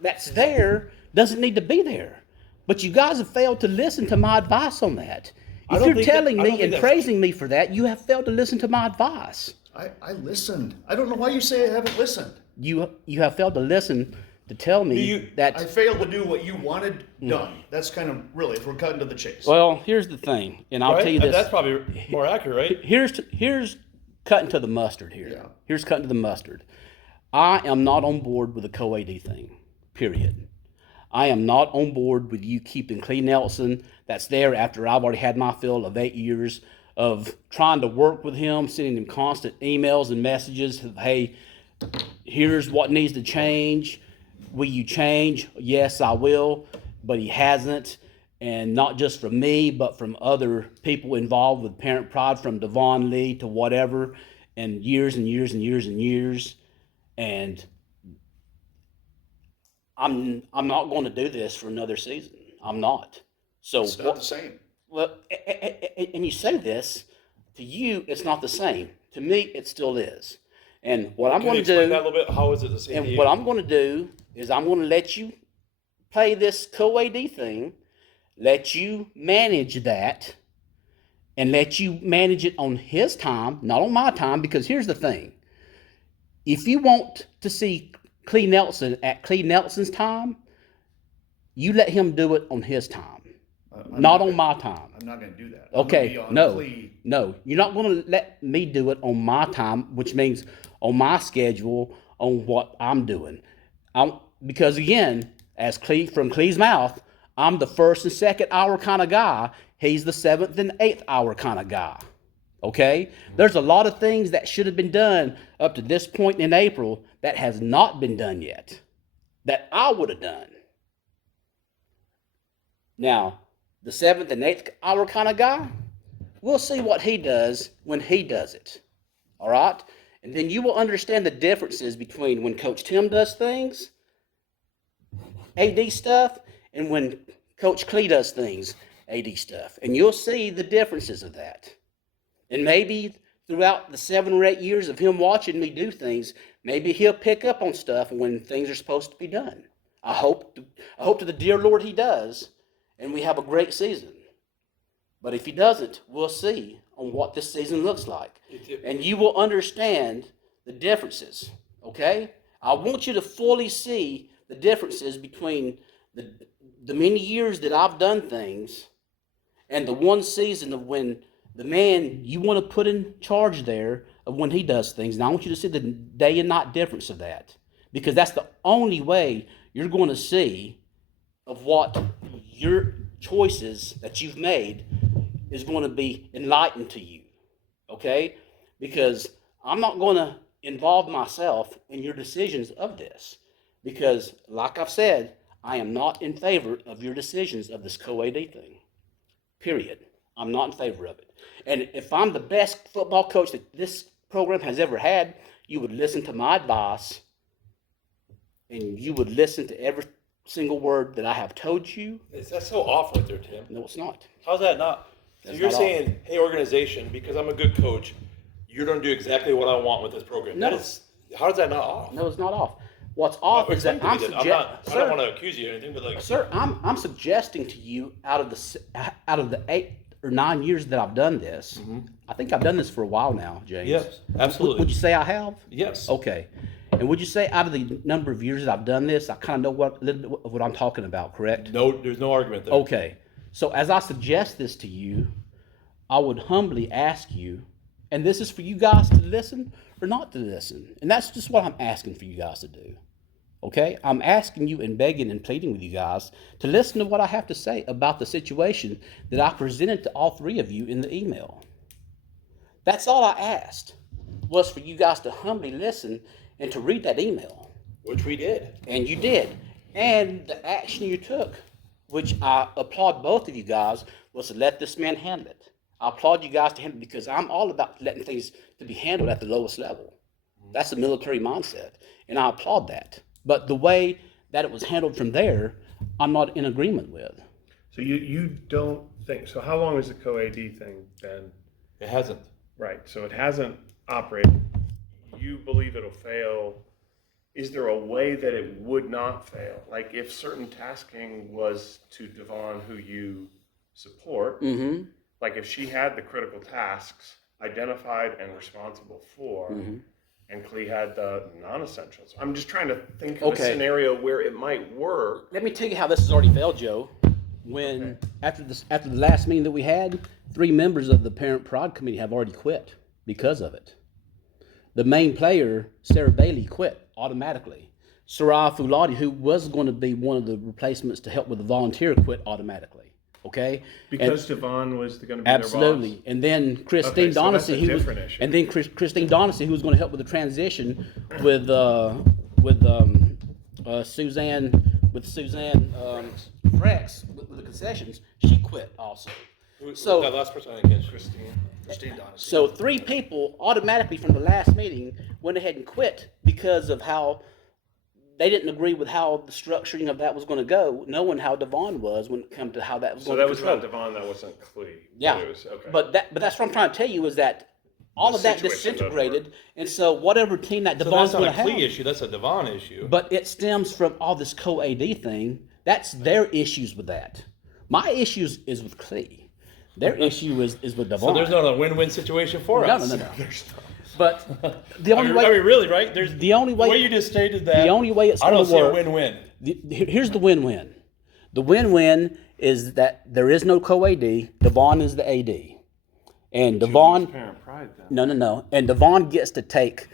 that's there doesn't need to be there. But you guys have failed to listen to my advice on that. I If don't you're think that- telling I don't me think and that's praising me for that, you have failed to listen to my advice. I listened. I don't know why you say I haven't listened. You have failed to listen to tell me that. I failed to do what you wanted done. That's kind of really, if we're cutting to the chase. Well, here's the thing, and I'll right? tell you this. That's probably more accurate, right? Here's cutting to the mustard here. Yeah. Here's cutting to the mustard. I am not on board with the co-AD thing, period. I am not on board with you keeping Clee Nelson that's there after I've already had my fill of 8 years of trying to work with him, sending him constant emails and messages of, hey, here's what needs to change. Will you change? Yes, I will. But he hasn't. And not just from me, but from other people involved with Parent Pride, from Devon Lee to whatever, and years and years and years and years. And I'm not going to do this for another season. I'm not. So It's not the same. well, and you say this, to you, it's not the same. To me, it still is. And what I'm Can you going to explain do, that a little bit? How is it the same? to and you? what I'm going to do is I'm going to let you play this co-AD thing, let you manage that, and let you manage it on his time, not on my time, because here's the thing. If you want to see Clee Nelson at Clee Nelson's time, you let him do it on his time, not on my time. I'm not going to do that. I'm gonna Okay, be on no, Clee. no, you're not going to let me do it on my time, which means on my schedule, on what I'm doing. Because again, as from Clee's mouth, I'm the first and second hour kind of guy. He's the seventh and eighth hour kind of guy. Okay? There's a lot of things that should have been done up to this point in April that has not been done yet, that I would have done. Now, the 7th and 8th hour kind of guy, we'll see what he does when he does it. All right? And then you will understand the differences between when Coach Tim does things, AD stuff, and when Coach Klee does things, AD stuff. And you'll see the differences of that. And maybe throughout the 7 or 8 years of him watching me do things, maybe he'll pick up on stuff when things are supposed to be done. I hope to the dear Lord he does, and we have a great season. But if he doesn't, we'll see on what this season looks like. And you will understand the differences, okay? I want you to fully see the differences between the many years that I've done things and the one season of when the man you want to put in charge there of when he does things. And I want you to see the day and night difference of that, because that's the only way you're going to see of what your choices that you've made is going to be enlightened to you, okay? Because I'm not going to involve myself in your decisions of this, because like I've said, I am not in favor of your decisions of this co-AD thing, period. I'm not in favor of it. And if I'm the best football coach that this program has ever had, you would listen to my advice and you would listen to every single word that I have told you. That's so off right there, Tim. No, it's not. How's that not? So That's you're not saying, hey, organization, because I'm a good coach, you're going to do exactly what I want with this program. No. How is that not off? No, it's not off. What's off is that I'm I don't suggesting. want to accuse you or anything, but like, Sir, I'm suggesting to you out of the 8 or 9 years that I've done this, I think I've done this for a while now, James. yes, absolutely. Would you say I have? Yes. Okay. And would you say out of the number of years that I've done this, I kind of know a little bit of what I'm talking about, correct? No, there's no argument there. Okay. So as I suggest this to you, I would humbly ask you, and this is for you guys to listen or not to listen. And that's just what I'm asking for you guys to do. Okay? I'm asking you and begging and pleading with you guys to listen to what I have to say about the situation that I presented to all 3 of you in the email. That's all I asked, was for you guys to humbly listen and to read that email. Which we did. And you did. And the action you took, which I applaud both of you guys, was to let this man handle it. I applaud you guys to handle it because I'm all about letting things to be handled at the lowest level. That's the military mindset. And I applaud that. But the way that it was handled from there, I'm not in agreement with. So you don't think, so how long has the co-AD thing been? It hasn't. Right, so it hasn't operated. You believe it'll fail. Is there a way that it would not fail? Like if certain tasking was to Devon, who you support, like if she had the critical tasks identified and responsible for, and Klee had the non-essentials. I'm just trying to think of a scenario where it might work. Let me tell you how this has already failed, Joe. When after the last meeting that we had, 3 members of the Parent Pride Committee have already quit because of it. The main player, Sarah Bailey, quit automatically. Sarai Fuladi, who was going to be one of the replacements to help with the volunteer, quit automatically. Okay? Because Devon was going to be Absolutely. their boss. And then Christine so that's a Donacy, different issue. and then Christine Donacy, who was going to help with the transition with Suzanne Frex with the concessions, she quit also. So that last person I didn't catch. Christine Donacy. So 3 people automatically from the last meeting went ahead and quit because of how they didn't agree with how the structuring of that was going to go, knowing how Devon was when it came to how that was going to So be that was not controlled. Devon, that wasn't Klee. Yeah, It was, okay. but that's what I'm trying to tell you is that all The of that situation doesn't disintegrated, and so whatever team that So Devon's that's not going a to Klee have, issue. That's a Devon issue. but it stems from all this co-AD thing. That's their issues with that. My issues is with Klee. Their issue is with Devon. So there's not a win-win situation for us. No. But the only way, I mean, really, right? There's the only way, the way you just stated that. the only way it's I going don't to see work. a win-win. Here's the win-win. The win-win is that there is no co-AD. Devon is the AD, and Devon. Parent Pride then. No. And Devon gets to take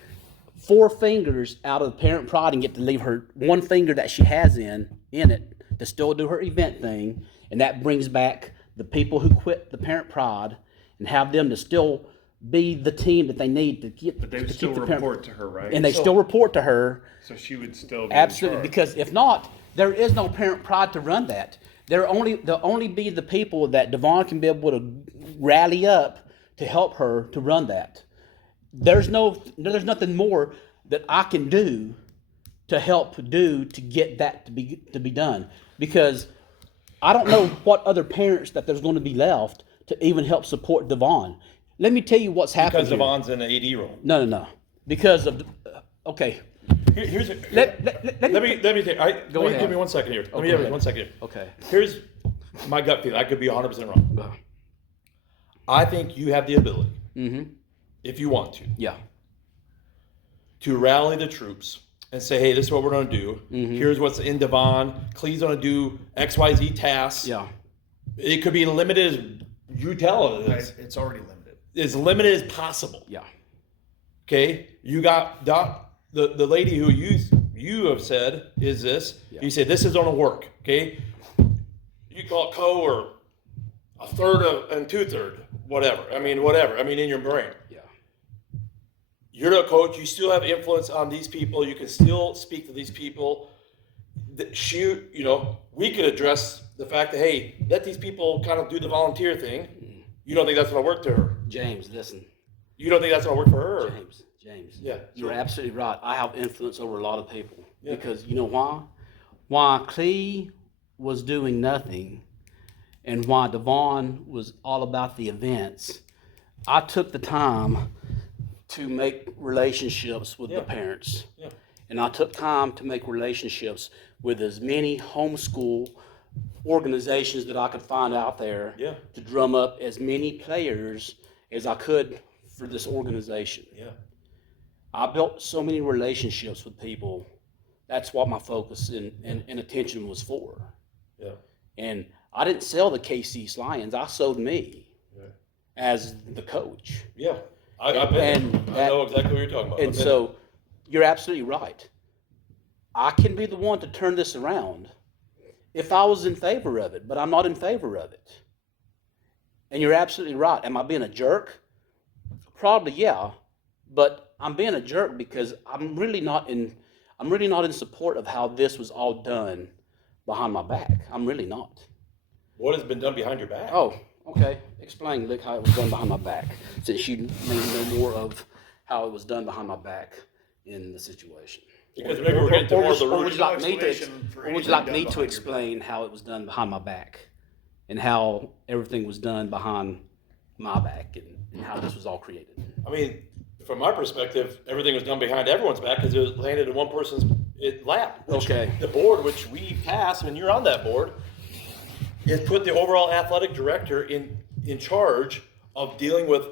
4 fingers out of the Parent Pride and get to leave her 1 finger that she has in it to still do her event thing, and that brings back the people who quit the Parent Pride and have them to still be the team that they need to get. But they would to still keep the Parent- report to her, right? and they still report to her. So she would still be Absolutely, in charge. because if not, there is no Parent Pride to run that. They'll only be the people that Devon can be able to rally up to help her to run that. There's nothing more that I can do to help to get that to be done, because I don't know what other parents that there's going to be left to even help support Devon. Let me tell you what's happened. Because Devon's in the AD role. No. Because of okay. Here's Let me think. Go ahead. Give me 1 second here. Let me go give me ahead. 1 second here. Okay. Here's my gut feeling. I could be 100% wrong. I think you have the ability, if you want Yeah. to rally the troops and say, hey, this is what we're going to do. Here's what's in Devon. Clee's going to do XYZ tasks. Yeah. It could be limited as you tell it is. It's already limited. As limited as possible. Yeah. Okay? You got the lady who you have said is this. Yeah. You say this is going to work. Okay? You call it co or a third and 2/3, whatever. I mean, whatever. I mean, in your brain. Yeah. You're the coach. You still have influence on these people. You can still speak to these people. We could address the fact that, hey, let these people kind of do the volunteer thing. You don't think that's going to work to her? James, listen. You don't think that's going to work for her? Or? James. Yeah. You're absolutely right. I have influence over a lot of people. Yeah. Because you know why? Why Clee was doing nothing and why Devon was all about the events, I took the time to make relationships with the parents. Yeah. And I took time to make relationships with as many homeschool organizations that I could find out there to drum up as many players as I could for this organization. Yeah. I built so many relationships with people. That's what my focus and attention was for. Yeah. And I didn't sell the KC Lions. I sold me as the coach. Yeah. I know exactly what you're talking about. And so you're absolutely right. I can be the one to turn this around if I was in favor of it, but I'm not in favor of it. And you're absolutely right. Am I being a jerk? Probably, yeah. But I'm being a jerk because I'm really not in support of how this was all done behind my back. I'm really not. What has been done behind your back? Oh, okay. Explain, Luke, how it was done behind my back, since you may know more of how it was done behind my back in the situation. Because maybe we're getting to more of the Or root. would you like me explanation for to anything done to behind your explain how it was done behind my back, and how everything was done behind my back, and how this was all created? I mean, from my perspective, everything was done behind everyone's back because it was landed in one person's lap. Okay. The board, which we passed, and you're on that board, is put the overall athletic director in charge of dealing with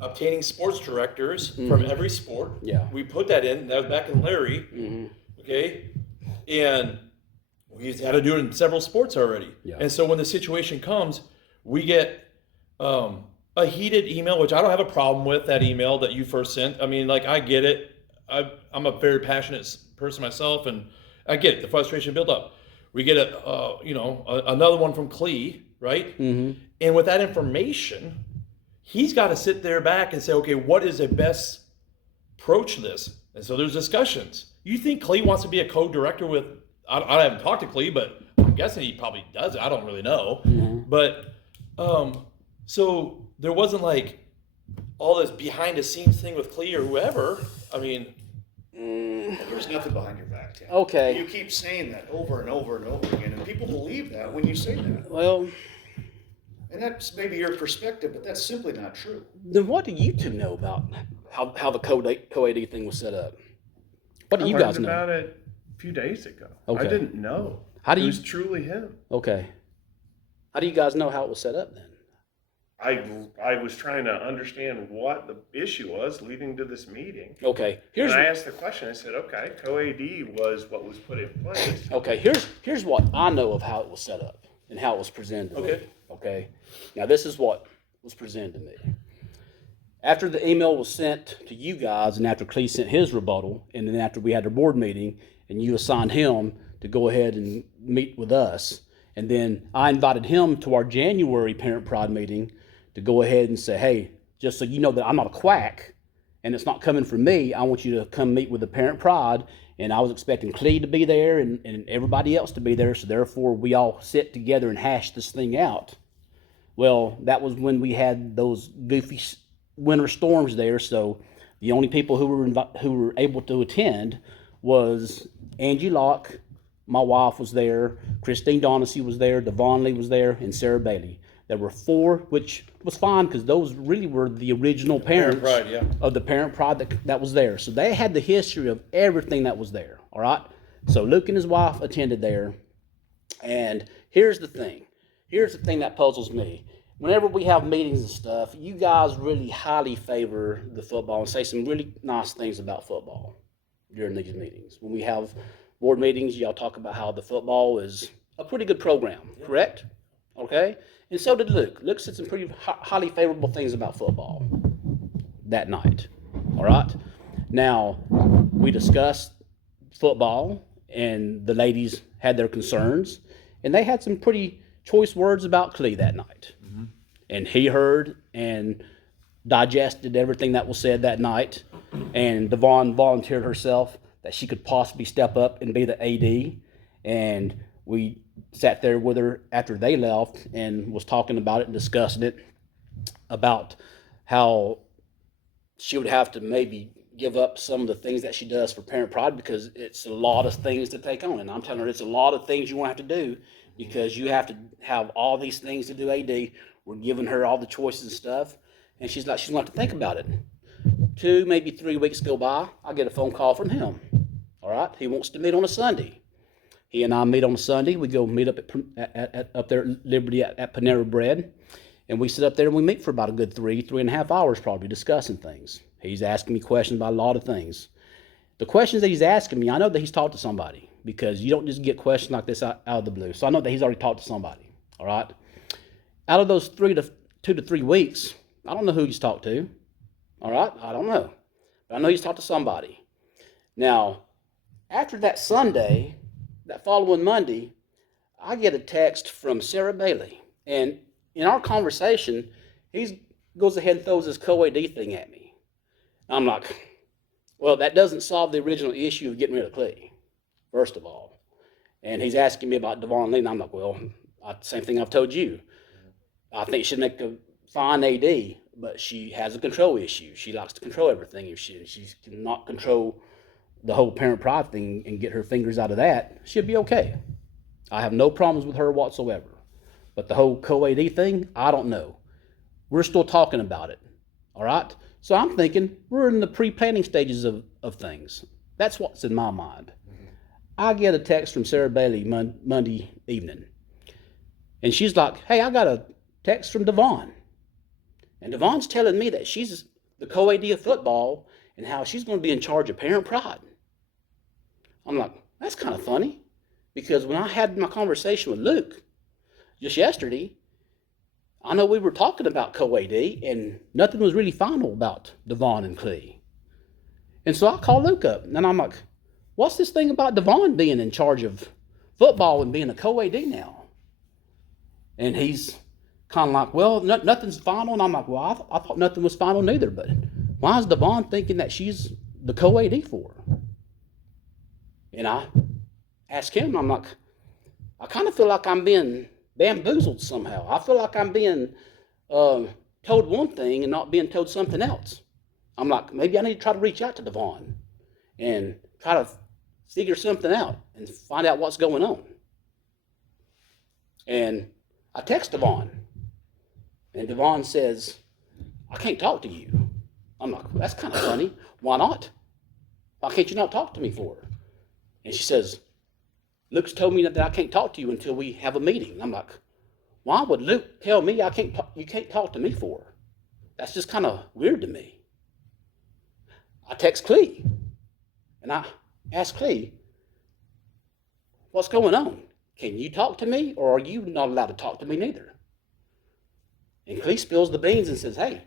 obtaining sports directors from every sport. Yeah. We put that in. That was back in Larry. Okay. And we've had to do it in several sports already. Yeah. And so when the situation comes, we get a heated email, which I don't have a problem with, that email that you first sent. I mean, like, I get it. I'm a very passionate person myself, and I get it. The frustration built up. We get another one from Clee, right? And with that information, he's got to sit there back and say, okay, what is the best approach to this? And so there's discussions. You think Clee wants to be a co-director with? I haven't talked to Clee, but I'm guessing he probably does. I don't really know. But so there wasn't like all this behind the scenes thing with Clee or whoever. I mean, There's nothing behind your back, Tim. Okay. You keep saying that over and over and over again, and people believe that when you say that. Well, And that's maybe your perspective, but that's simply not true. then what do you two know about how the co-AD thing was set up? What do I you learned guys know? about it a few days ago. Okay. I didn't know. How do it you- was truly him. Okay. How do you guys know how it was set up then? I was trying to understand what the issue was leading to this meeting. Okay. And I asked the question. I said, okay, co-AD was what was put in place. Here's what I know of how it was set up and how it was presented to me. Okay. Now this is what was presented to me. After the email was sent to you guys, and after Clee sent his rebuttal, and then after we had our board meeting, and you assigned him to go ahead and meet with us, and then I invited him to our January Parent Pride meeting to go ahead and say, hey, just so you know that I'm not a quack, and it's not coming from me. I want you to come meet with the parent pride. And I was expecting Clee to be there and everybody else to be there. So therefore we all sit together and hash this thing out. Well, that was when we had those goofy winter storms there. So the only people who were able to attend was Angie Locke, my wife was there, Christine Donacy was there, Devon Lee was there, and Sarah Bailey. There were 4, which was fine because those really were the original parents Pride, yeah. of the parent pride that was there. So they had the history of everything that was there, all right? So Luke and his wife attended there. And here's the thing. Here's the thing that puzzles me. Whenever we have meetings and stuff, you guys really highly favor the football and say some really nice things about football during these meetings. When we have board meetings, y'all talk about how the football is a pretty good program, correct? Okay? And so did Luke. Luke said some pretty highly favorable things about football that night. All right? Now, we discussed football, and the ladies had their concerns, and they had some pretty choice words about Clee that night. Mm-hmm. And he heard and digested everything that was said that night, and Devon volunteered herself that she could possibly step up and be the AD, and we sat there with her after they left and was talking about it and discussing it about how she would have to maybe give up some of the things that she does for parent pride because it's a lot of things to take on. And I'm telling her it's a lot of things you won't have to do because you have to have all these things to do AD. We're giving her all the choices and stuff. And she's like, she's going to have to think about it. 2, maybe 3 weeks go by, I get a phone call from him. All right? He wants to meet on a Sunday. He and I meet on a Sunday. We go meet up up there at Liberty at Panera Bread. And we sit up there and we meet for about a good 3.5 hours probably discussing things. He's asking me questions about a lot of things. The questions that he's asking me, I know that he's talked to somebody because you don't just get questions like this out of the blue. So I know that he's already talked to somebody, all right? Out of those 2 to 3 weeks, I don't know who he's talked to, all right? I don't know. But I know he's talked to somebody. Now, after that Sunday, that following Monday, I get a text from Sarah Bailey. And in our conversation, he goes ahead and throws this co-AD thing at me. I'm like, well, that doesn't solve the original issue of getting rid of Clee, first of all. And he's asking me about Devon Lee, and I'm like, well, same thing I've told you. I think she'd make a fine AD, but she has a control issue. She likes to control everything. If she cannot control the whole parent pride thing and get her fingers out of that, she'll be okay. I have no problems with her whatsoever. But the whole co-AD thing, I don't know. We're still talking about it, all right? So I'm thinking we're in the pre-planning stages of things. That's what's in my mind. I get a text from Sarah Bailey Monday evening. And she's like, hey, I got a text from Devon. And Devon's telling me that she's the co-AD of football and how she's going to be in charge of parent pride. I'm like, that's kind of funny. Because when I had my conversation with Luke just yesterday, I know we were talking about co-AD and nothing was really final about Devon and Clee. And so I called Luke up and I'm like, what's this thing about Devon being in charge of football and being a co-AD now? And he's kind of like, well, nothing's final. And I'm like, well, I thought nothing was final neither, but why is Devon thinking that she's the co-AD for? And I asked him, I'm like, I kind of feel like I'm being bamboozled somehow. I feel like I'm being told one thing and not being told something else. I'm like, maybe I need to try to reach out to Devon and try to figure something out and find out what's going on. And I text Devon, and Devon says, I can't talk to you. I'm like, well, that's kind of funny. Why not? Why can't you not talk to me for? And she says, Luke's told me that I can't talk to you until we have a meeting. I'm like, why would Luke tell me you can't talk to me for? That's just kind of weird to me. I text Clee, and I ask Clee, what's going on? Can you talk to me, or are you not allowed to talk to me neither? And Clee spills the beans and says, hey,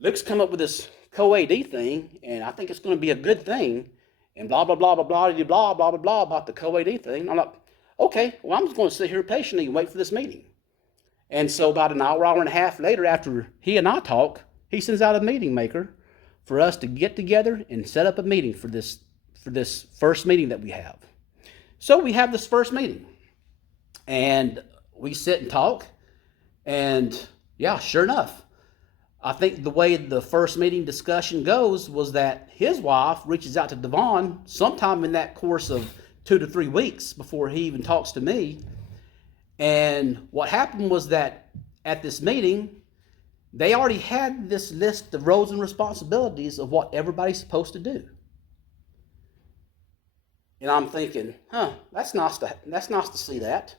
Luke's come up with this co-AD thing, and I think it's going to be a good thing, and blah, blah, blah, blah, blah, blah, blah, blah, blah, about the co-AD thing. I'm like, okay, well, I'm just going to sit here patiently and wait for this meeting. And so about an hour and a half later, after he and I talk, he sends out a meeting maker for us to get together and set up a meeting for this first meeting that we have. So we have this first meeting, and we sit and talk, and yeah, sure enough, I think the way the first meeting discussion goes was that his wife reaches out to Devon sometime in that course of 2 to 3 weeks before he even talks to me. And what happened was that at this meeting, they already had this list of roles and responsibilities of what everybody's supposed to do. And I'm thinking, that's nice to see that.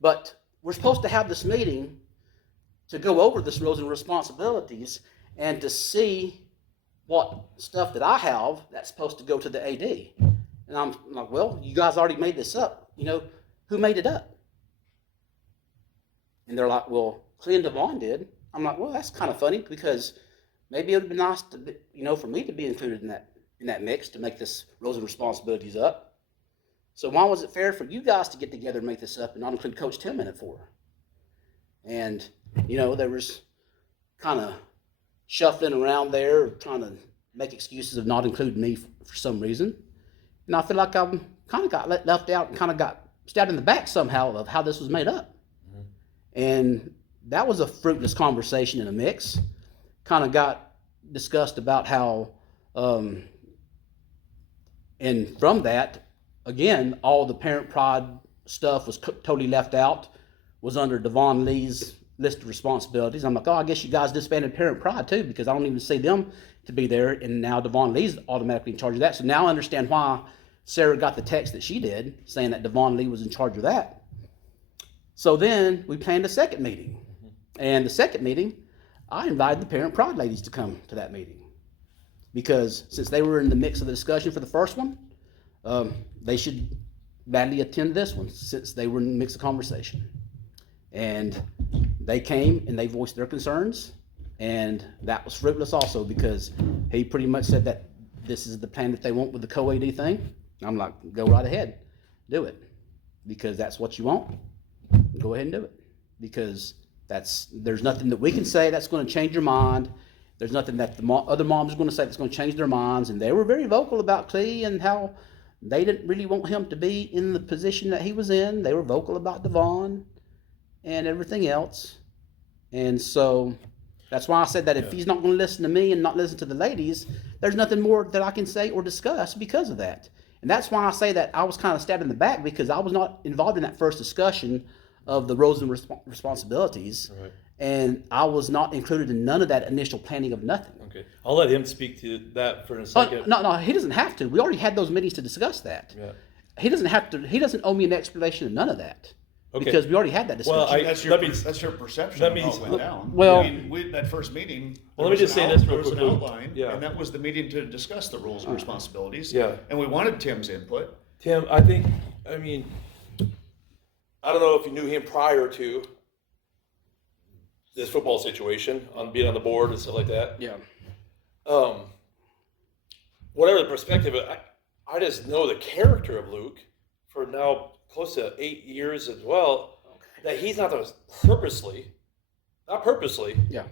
But we're supposed to have this meeting to go over this roles and responsibilities and to see what stuff that I have that's supposed to go to the AD. And I'm like, well, you guys already made this up. Who made it up? And they're like, well, Clay and Devon did. I'm like, well, that's kind of funny because maybe it would be nice to, for me to be included in that mix to make this roles and responsibilities up. So why was it fair for you guys to get together and make this up and not include Coach Tim in it for? And, there was kind of shuffling around there, trying to make excuses of not including me for some reason. And I feel like I kind of got left out and kind of got stabbed in the back somehow of how this was made up. Mm-hmm. And that was a fruitless conversation in a mix. Kind of got discussed about how, and from that, again, all the parent pride stuff was totally left out, was under Devon Lee's list of responsibilities. I'm like, I guess you guys disbanded parent pride too, because I don't even see them to be there, and now Devon Lee's automatically in charge of that. So now I understand why Sarah got the text that she did, saying that Devon Lee was in charge of that. So then we planned a second meeting. And the second meeting, I invited the parent pride ladies to come to that meeting. Because since they were in the mix of the discussion for the first one, they should badly attend this one since they were in the mix of conversation. And they came and they voiced their concerns, and that was fruitless also because he pretty much said that this is the plan that they want with the co-AD thing. I'm like, go right ahead, do it, because that's what you want. Go ahead and do it, because there's nothing that we can say that's going to change your mind. There's nothing that the other moms are going to say that's going to change their minds. And they were very vocal about Clay and how they didn't really want him to be in the position that he was in. They were vocal about Devon and everything else. And so that's why I said that if he's not going to listen to me and not listen to the ladies, there's nothing more that I can say or discuss because of that. And that's why I say that I was kind of stabbed in the back, because I was not involved in that first discussion of the roles and responsibilities. Right. And I was not included in none of that initial planning of nothing. Okay. I'll let him speak to that for a second. No, he doesn't have to. We already had those meetings to discuss that. Yeah. He doesn't have to. He doesn't owe me an explanation of none of that. Okay. Because we already had that discussion. Well, that's your perception of how it went down. Well, that first meeting. Well, let me just say this real quick. There was an outline, and that was the meeting to discuss the roles and responsibilities. Yeah. And we wanted Tim's input. Tim, I don't know if you knew him prior to this football situation, on being on the board and stuff like that. Yeah. Whatever the perspective, I just know the character of Luke for now close to 8 years as well, that he's not purposely, yeah,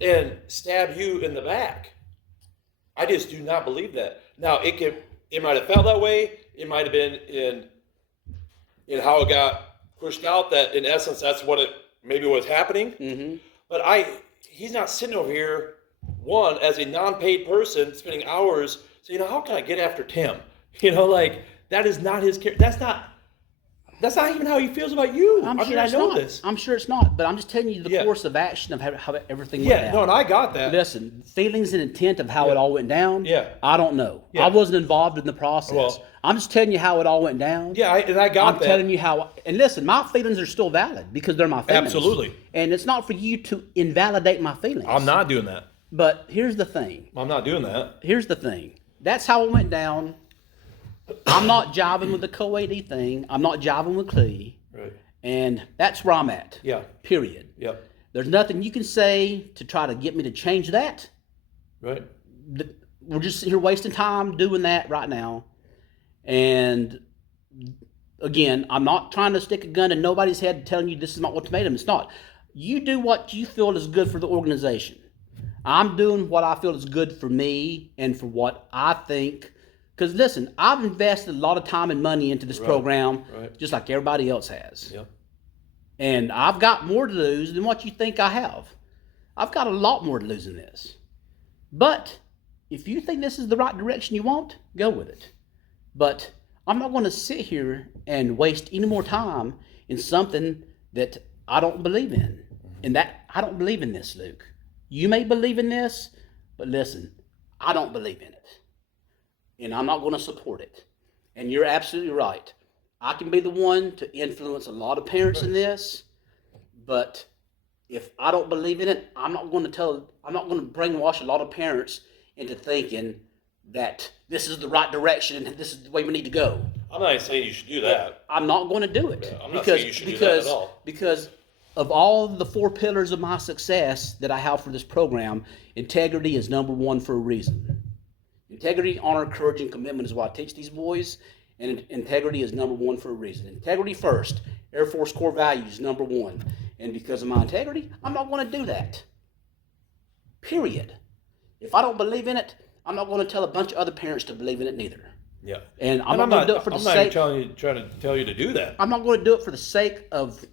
and stab you in the back. I just do not believe that. Now it might have felt that way. It might have been in how it got pushed out, that in essence that's what it maybe was happening. Mm-hmm. But he's not sitting over here, one, as a non-paid person spending hours saying, how can I get after Tim? That is not his character. That's not even how he feels about you. I know this. I'm sure it's not, but I'm just telling you the course of action of how everything went down. Yeah, no, and I got that. Listen, feelings and intent of how it all went down, I don't know. Yeah. I wasn't involved in the process. Well, I'm just telling you how it all went down. Yeah, I got that. I'm telling you how, and listen, my feelings are still valid because they're my feelings. Absolutely. And it's not for you to invalidate my feelings. I'm not doing that. But here's the thing. I'm not doing that. Here's the thing. That's how it went down. I'm not jiving with the co-AD thing. I'm not jiving with Clay. Right. And that's where I'm at. Yeah. Period. Yeah. There's nothing you can say to try to get me to change that. Right. We're just here wasting time doing that right now. And again, I'm not trying to stick a gun in nobody's head telling you this is not ultimatum. It's not. You do what you feel is good for the organization. I'm doing what I feel is good for me and for what I think. Because listen, I've invested a lot of time and money into this program, just like everybody else has. Yep. And I've got more to lose than what you think I have. I've got a lot more to lose in this. But if you think this is the right direction you want, go with it. But I'm not going to sit here and waste any more time in something that I don't believe in. And that I don't believe in this, Luke. You may believe in this, but listen, I don't believe in it. And I'm not going to support it. And you're absolutely right. I can be the one to influence a lot of parents in this, but if I don't believe in it, I'm not going to brainwash a lot of parents into thinking that this is the right direction and this is the way we need to go. I'm not saying you should do that. I'm not going to do it. Yeah, I'm not saying you should do that at all. Because of all the 4 pillars of my success that I have for this program, integrity is number 1 for a reason. Integrity, honor, courage, and commitment is what I teach these boys, and integrity is number 1 for a reason. Integrity first. Air Force core values, number 1. And because of my integrity, I'm not going to do that. Period. If I don't believe in it, I'm not going to tell a bunch of other parents to believe in it neither. Yeah. And I'm not going to do it for the sake. I'm not trying to tell you to do that. I'm not going to do it for the sake of.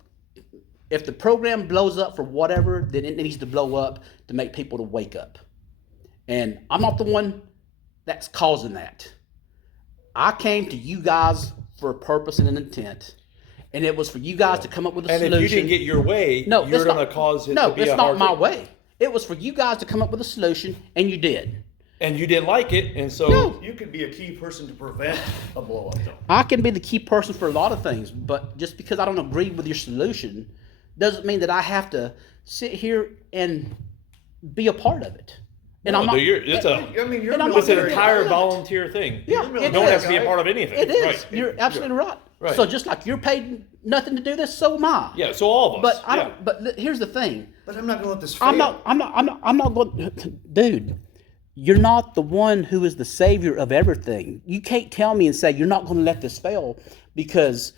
If the program blows up for whatever, then it needs to blow up to make people to wake up. And I'm not the one that's causing that. I came to you guys for a purpose and an intent. And it was for you guys to come up with a solution. And if you didn't get your way, you're going to cause it to be a hard thing. No, it's not my way. It was for you guys to come up with a solution, and you did. And you didn't like it, and so... No. You could be a key person to prevent a blow up, though. I can be the key person for a lot of things, but just because I don't agree with your solution doesn't mean that I have to sit here and be a part of it. And No, I'm not. it's an entire volunteer thing. Yeah, no one has to be a part of anything. It is. Right. You're absolutely right. Right. So just like you're paid nothing to do this, so am I. Yeah, so all of us. But I don't. But here's the thing. But I'm not going to let this fail. I'm not going. Dude, you're not the one who is the savior of everything. You can't tell me and say you're not going to let this fail because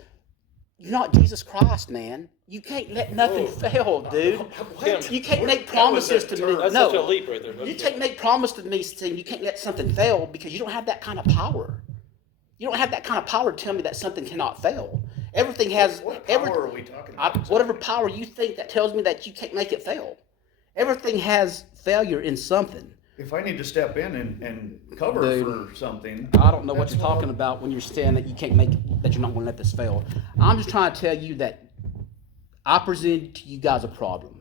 you're not Jesus Christ, man. You can't let nothing fail, dude. You can't make promises to me. That's such a leap right there. You can't make promises to me saying you can't let something fail because you don't have that kind of power. You don't have that kind of power to tell me that something cannot fail. Everything has. What power are we talking about? Whatever power you think that tells me that you can't make it fail. Everything has failure in something. If I need to step in and cover for something, I don't know what you're talking about when you're saying that you can't make that you're not going to let this fail. I'm just trying to tell you that I presented to you guys a problem.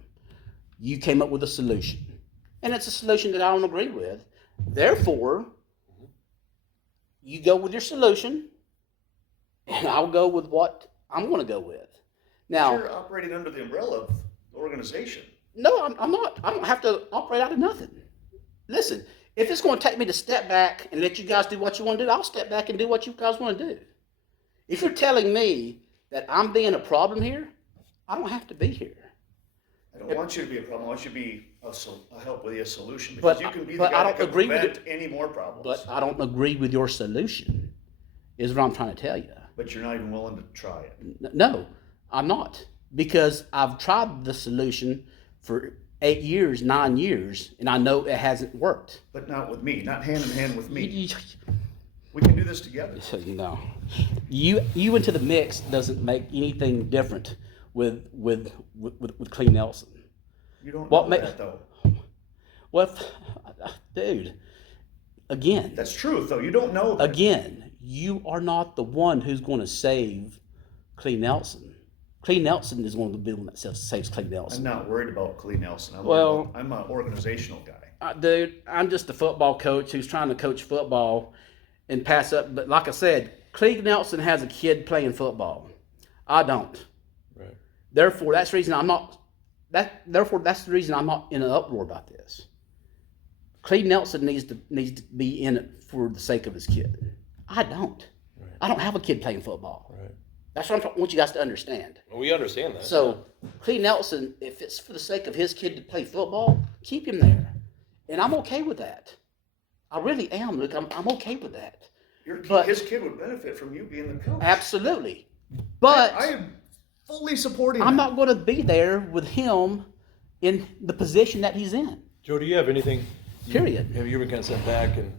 You came up with a solution, and it's a solution that I don't agree with. Therefore, you go with your solution, and I'll go with what I'm going to go with. Now, you're operating under the umbrella of the organization. No, I'm not. I don't have to operate out of nothing. Listen, if it's going to take me to step back and let you guys do what you want to do, I'll step back and do what you guys want to do. If you're telling me that I'm being a problem here, I don't have to be here. I don't want you to be a problem. I want you to be a help with a solution because But- you can be the but guy I that don't can agree with prevent any more problems. But I don't agree with your solution, is what I'm trying to tell you. But you're not even willing to try it. No, I'm not. Because I've tried the solution for 8 years, 9 years, and I know it hasn't worked. But not with me. Not hand in hand with me. You- We can do this together. No, you into the mix doesn't make anything different with Clay Nelson. You don't What know ma- that though. What, dude? Again, That's truth though. You don't know that. again, you are not the one who's going to save Clay Nelson. Clay Nelson is going to be the one that saves Clay I'm Nelson. not worried about Clee Nelson. Well- I'm an organizational guy. Dude, I'm just a football coach who's trying to coach football and pass up. But like I said, Clay Nelson has a kid playing football. I don't. Right. Therefore, that's the reason I'm not. That's the reason I'm not in an uproar about this. Clay Nelson needs to be in it for the sake of his kid. I don't. Right. I don't have a kid playing football. Right. That's what I want you guys to understand. Well, we understand that. So, Clay Nelson, if it's for the sake of his kid to play football, keep him there. And I'm okay with that. I really am, Luke. I'm okay with that. His kid would benefit from you being the coach. Absolutely. But I am fully supporting I'm that. not going to be there with him in the position that he's in. Joe, do you have anything? Period. Have you ever kind of sat back and,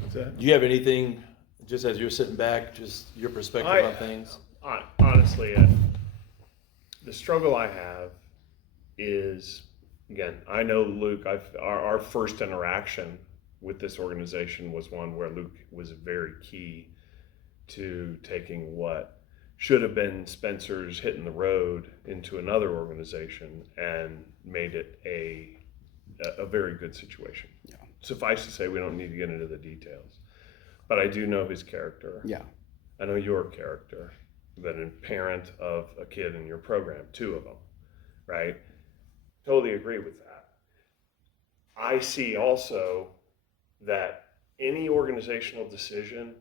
What's that? do you have anything, just as you're sitting back, just your perspective on things? Honestly, the struggle I have is, again, I know Luke, our first interaction with this organization was one where Luke was very key to taking what should have been Spencer's hitting the road into another organization and made it a very good situation. Yeah. Suffice to say, we don't need to get into the details, but I do know his character. Yeah. I know your character, been a parent of a kid in your program, 2 of them, right? Totally agree with that. I see also that any organizational decision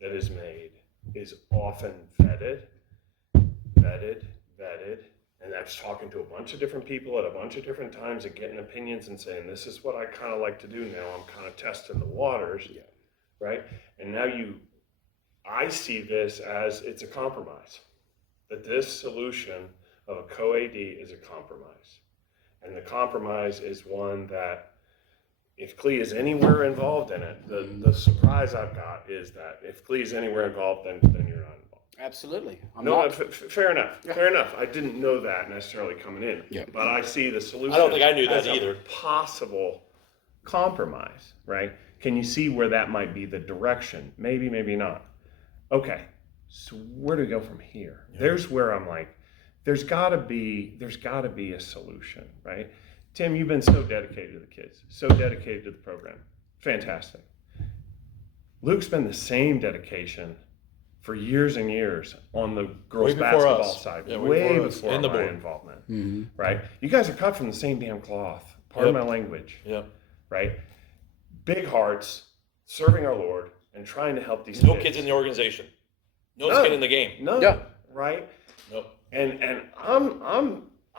that is made is often vetted, and that's talking to a bunch of different people at a bunch of different times and getting opinions and saying, this is what I kind of like to do now. I'm kind of testing the waters, right? And now I see this as it's a compromise, that this solution of a co-AD is a compromise. And the compromise is one that if Clee is anywhere involved in it, the surprise I've got is that if Clee is anywhere involved, then you're not involved. Absolutely. Fair enough. Yeah. Fair enough. I didn't know that necessarily coming in. Yeah. But I see the solution. I don't think I knew that as a either. Possible compromise, right? Can you see where that might be the direction? Maybe, maybe not. Okay. So where do we go from here? Yeah. There's where I'm like, there's gotta be a solution, right? Tim, you've been so dedicated to the kids, so dedicated to the program. Fantastic. Luke's been the same dedication for years and years on the girls basketball side, way before my involvement, right? You guys are cut from the same damn cloth, pardon my language, right? Big hearts, serving our Lord, and trying to help these kids in the organization. No skin in the game. No, right? Nope. And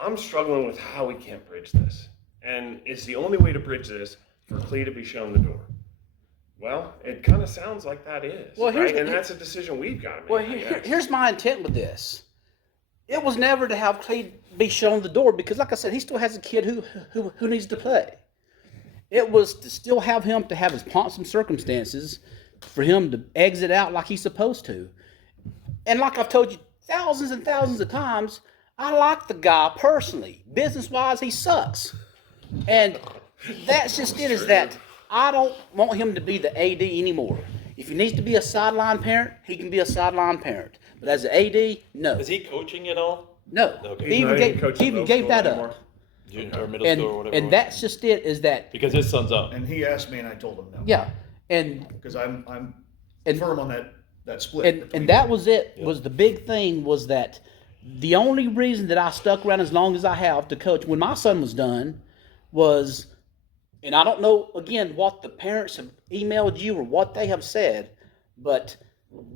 I'm struggling with how we can't bridge this. And it's the only way to bridge this for Clee to be shown the door. Well, it kind of sounds like that is, right? And that's a decision we've got to make. Well, here's my intent with this. It was never to have Clee be shown the door because, like I said, he still has a kid who needs to play. It was to still have him to have his pomps and circumstances for him to exit out like he's supposed to. And like I've told you thousands and thousands of times, I like the guy personally. Business-wise, he sucks. And that's just it, is that I don't want him to be the AD anymore. If he needs to be a sideline parent, he can be a sideline parent. But as an AD, no. Is he coaching at all? No. Okay. He even gave that up. Junior or middle school or whatever. And that's just it, is that. Because his son's up. And he asked me and I told him no. Yeah. And because I'm firm on that split. And that was it, was the big thing was that the only reason that I stuck around as long as I have to coach when my son was done was, and I don't know, again, what the parents have emailed you or what they have said, but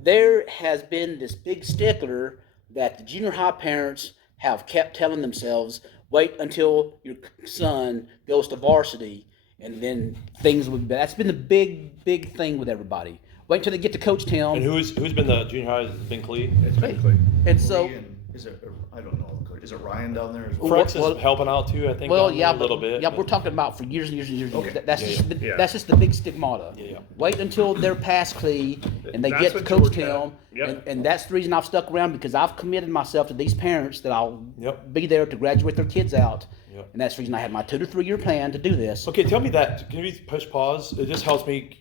there has been this big stickler that the junior high parents have kept telling themselves, wait until your son goes to varsity and then things would be. That's been the big thing with everybody. Wait until they get to Coach Tim. And who's been the junior high? Has it been Clee? It's been Clee. And so, is it? I don't know. Is it Ryan down there as well? Frex is helping out too, I think. well, a yeah, little bit. Yeah, we're talking about for years and years and years. Okay. That's just the big stigmata. Yeah. Wait until they're past Clee and they That's get to what Coach George had. Tim, Yep. and that's the reason I've stuck around, because I've committed myself to these parents that I'll Yep. be there to graduate their kids out, Yep. and that's the reason I had my 2 to 3 year plan to do this. Okay, tell me that. Can you push pause? It just helps me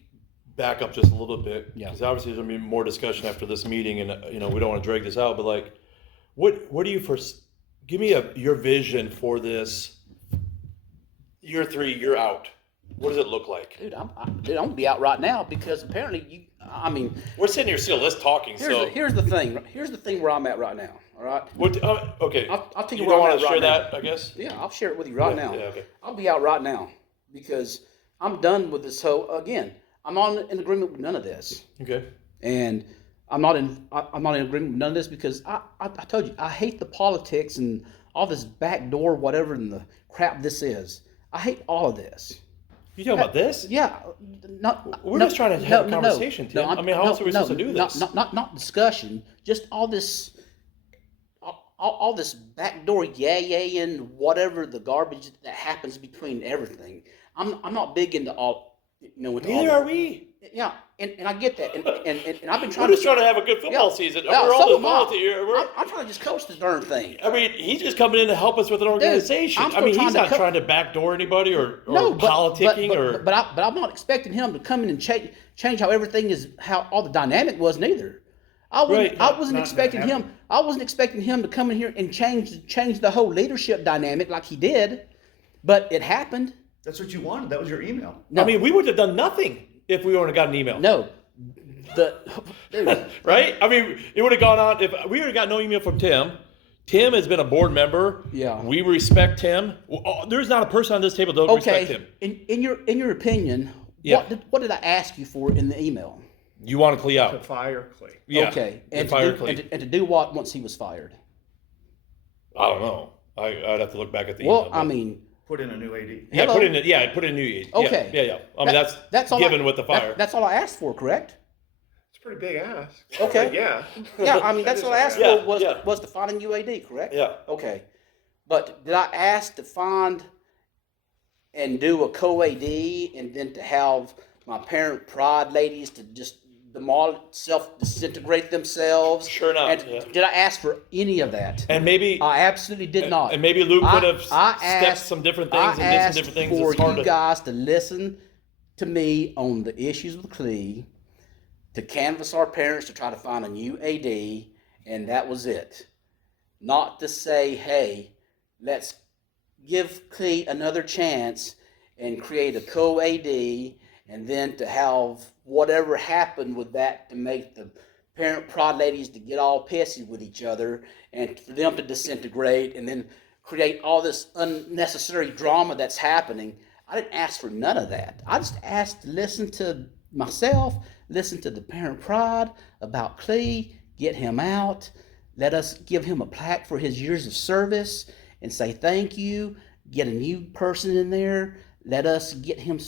back up just a little bit. Yeah. Because obviously there's going to be more discussion after this meeting, and we don't want to drag this out. But like, what do you first? Give me your vision for this. Year 3, you're out. What does it look like? Dude, I'm gonna be out right now because apparently We're sitting here still. Let's talking. here's the thing. Here's the thing where I'm at right now. All right. What? Okay. I'll tell you You where don't I'm want at to right share now. that, I guess. Yeah, I'll share it with you right now. Yeah, okay. I'll be out right now because I'm done with this whole. Again, I'm not in agreement with none of this, Okay. and I'm not in agreement with none of this because I told you I hate the politics and all this backdoor whatever and the crap this is. I hate all of this. You talking about this? Yeah, We're just trying to have a conversation, Tim. I mean, how else are we supposed to do this? Not discussion. Just all this all this backdoor yay and whatever the garbage that happens between everything. I'm not big into all, with all Neither the- are we. Yeah, and I get that, and I've been We're trying just trying to have a good football Yeah. season. Yeah, We're so all am I. involved here. I'm trying to just coach the darn thing. I mean, he's just coming in to help us with an organization. I'm I mean, still he's trying to not trying to backdoor anybody or No, politicking or. but I'm not expecting him to come in and change how everything is, how all the dynamic was neither. I Right. wasn't expecting him. I wasn't expecting him to come in here and change the whole leadership dynamic like he did, but it happened. That's what you wanted. That was your email. No, I mean, we would have done nothing if we wouldn't have got an email. no, dude, Right? I mean, it would have gone on if we would have got no email from Tim. Tim has been a board member. Yeah. We respect him. There's not a person on this table that don't respect okay. him. In your opinion, Yeah. what did I ask you for in the email? You want to Clee To out. fire Clay. Yeah. Okay, And and fire to, do, Clee. and to do what once he was fired? I don't know. I'd have to look back at the Well, email. I but- mean, Put in a new AD. yeah, hello? put in a new age. Okay. Yeah. I mean, that's all given with the fire. That's all I asked for, correct? It's a pretty big ask. Okay. But yeah. Yeah, I mean, that's That all I is asked what I for was, asked. Yeah. was to find a new AD, correct? Yeah. Okay. But did I ask to find and do a co-AD and then to have my parent pride ladies to just self-disintegrate themselves? Sure not, And yeah. did I ask for any of that? And maybe I absolutely did not. and maybe Luke could have I stepped asked- some different things I and did some asked different things. for It's hard you to, guys to listen to me on the issues with Clee, to canvass our parents to try to find a new AD, and that was it. Not to say, hey, let's give Clee another chance and create a co-AD, and then to have whatever happened with that to make the parent prod ladies to get all pissy with each other and for them to disintegrate and then create all this unnecessary drama that's happening. I didn't ask for none of that. I just asked to listen to myself, listen to the parent pride about Clee, get him out, let us give him a plaque for his years of service and say thank you, get a new person in there, let us get him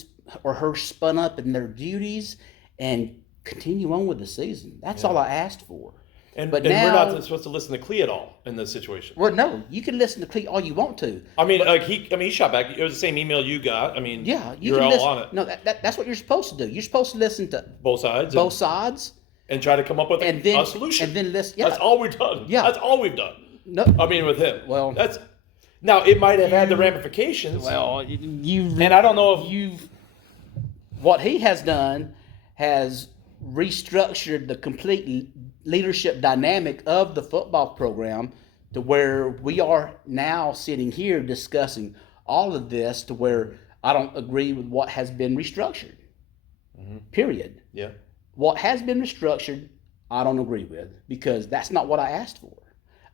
or her spun up in their duties and continue on with the season. That's all I asked for. and but we're now- not supposed to listen to Clee at all in this situation. Well, no, you can listen to Clee all you want to. I mean, he shot back. It was the same email you got. I mean, Yeah, you you're can all listen. on it, No, that's what you're supposed to do. You're supposed to listen to both sides, both sides and try to come up with and then a solution. and then listen. Yeah, That's all we've done. Yeah. That's all we've done. no, I mean, with him. Well- that's now it might have had the ramifications. well, you and I don't know if you've what he has done has restructured the complete leadership dynamic of the football program to where we are now sitting here discussing all of this to where I don't agree with what has been restructured. Period. yeah. What has been restructured, I don't agree with because that's not what I asked for.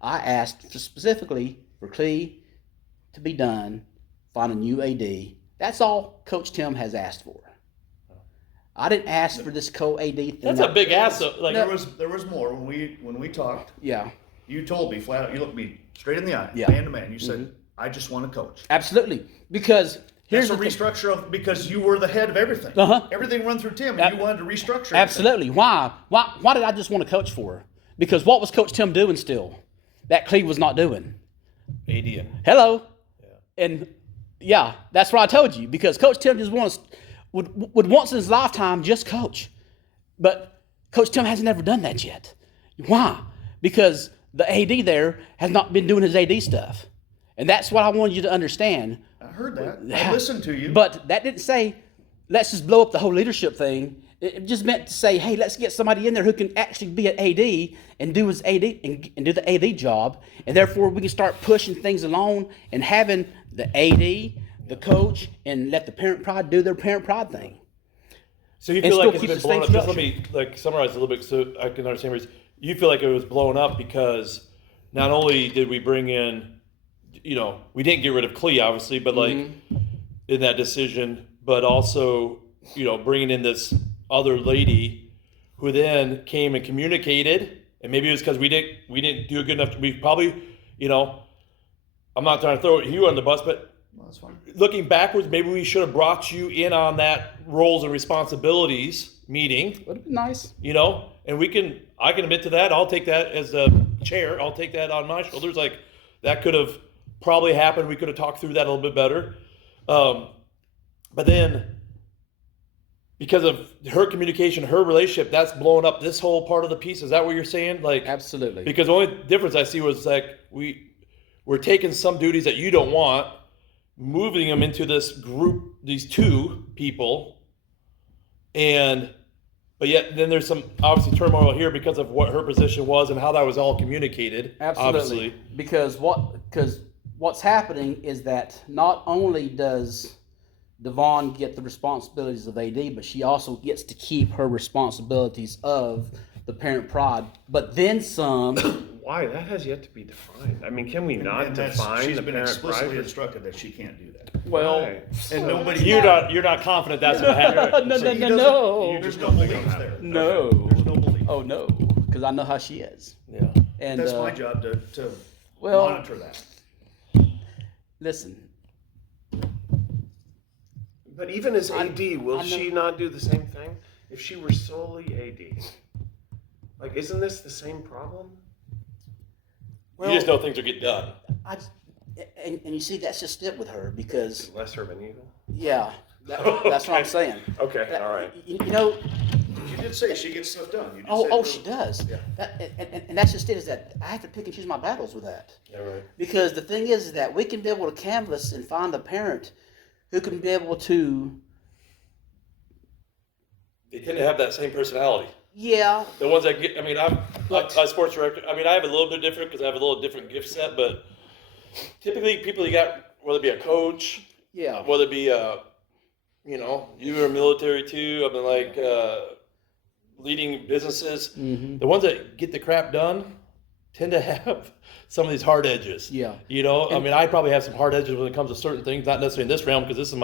I asked specifically for Clee to be done, find a new AD. That's all Coach Tim has asked for. I didn't ask for this co-AD thing. That's a big ass. Like No. There was more when we talked. Yeah, You told me flat out. You looked me straight in the eye, Yeah. man to man. You said, "I just want to coach." absolutely. Because here's That's a the thing. restructure of because you were the head of everything. Uh-huh. Everything run through Tim, and you wanted to restructure. everything. Absolutely. Why? Why did I just want to coach for? Because what was Coach Tim doing still? That Clee was not doing. AD. Hello. And yeah, that's what I told you. Because Coach Tim just would once in his lifetime just coach. But Coach Tim hasn't ever done that yet. Why? Because the AD there has not been doing his AD stuff. And that's what I wanted you to understand. I heard that. I listened to you. But that didn't say, let's just blow up the whole leadership thing. It just meant to say, hey, let's get somebody in there who can actually be an AD and do his AD and do the AD job. And therefore we can start pushing things along and having the AD, the coach, and let the parent pride do their parent pride thing. So you And feel like still it's keep been the blown up. same Just let me summarize a little bit so I can understand. Where you feel like it was blown up because not only did we bring in, we didn't get rid of Clee obviously, but like in that decision, but also bringing in this other lady who then came and communicated, and maybe it was because we didn't do a good enough. We probably, I'm not trying to throw you under the bus, but Well, that's fine. looking backwards, maybe we should have brought you in on that roles and responsibilities meeting, Would have been nice. and I can admit to that. I'll take that as chair. I'll take that on my shoulders. Like, that could have probably happened. We could have talked through that a little bit better. But then, because of her communication, her relationship, that's blowing up this whole part of the piece. Is that what you're saying? Like, Absolutely. because the only difference I see was like we're taking some duties that you don't want, moving them into this group, these two people, but yet then there's some obviously turmoil here because of what her position was and how that was all communicated. Absolutely. Obviously. Because what's happening is that not only does Devon get the responsibilities of AD, but she also gets to keep her responsibilities of the parent pride, but then some. Why? That has yet to be defined. I mean, can we not And define she's the been parent explicitly private? instructed that she can't do that. Well, Why? And nobody. You're not confident that's going to happen. no. There's no belief there. No. There's no belief. Oh no, because I know how she is. Yeah. And That's my job to well- monitor that. listen, But even as AD, will I know- she not do the same thing? If she were solely AD, like, isn't this the same problem? You just know things will get done. and you see, that's just it with her because Lesser of an evil. yeah, that's what I'm saying. Okay, all right. You know, You did say she gets stuff done. You did oh, say she does. Yeah. And that's just it. Is that I have to pick and choose my battles with that. Yeah, right. Because the thing is that we can be able to canvas and find a parent who can be able to, They tend to have that same personality. yeah, The ones that get, I mean, I'm But- a sports director. I mean, I have a little bit different because I have a little different gift set, but typically people you got, whether it be a coach, yeah, whether it be you were military too. I mean, like leading businesses. Mm-hmm. The ones that get the crap done tend to have some of these hard edges. Yeah. I mean, I probably have some hard edges when it comes to certain things, not necessarily in this realm, because this is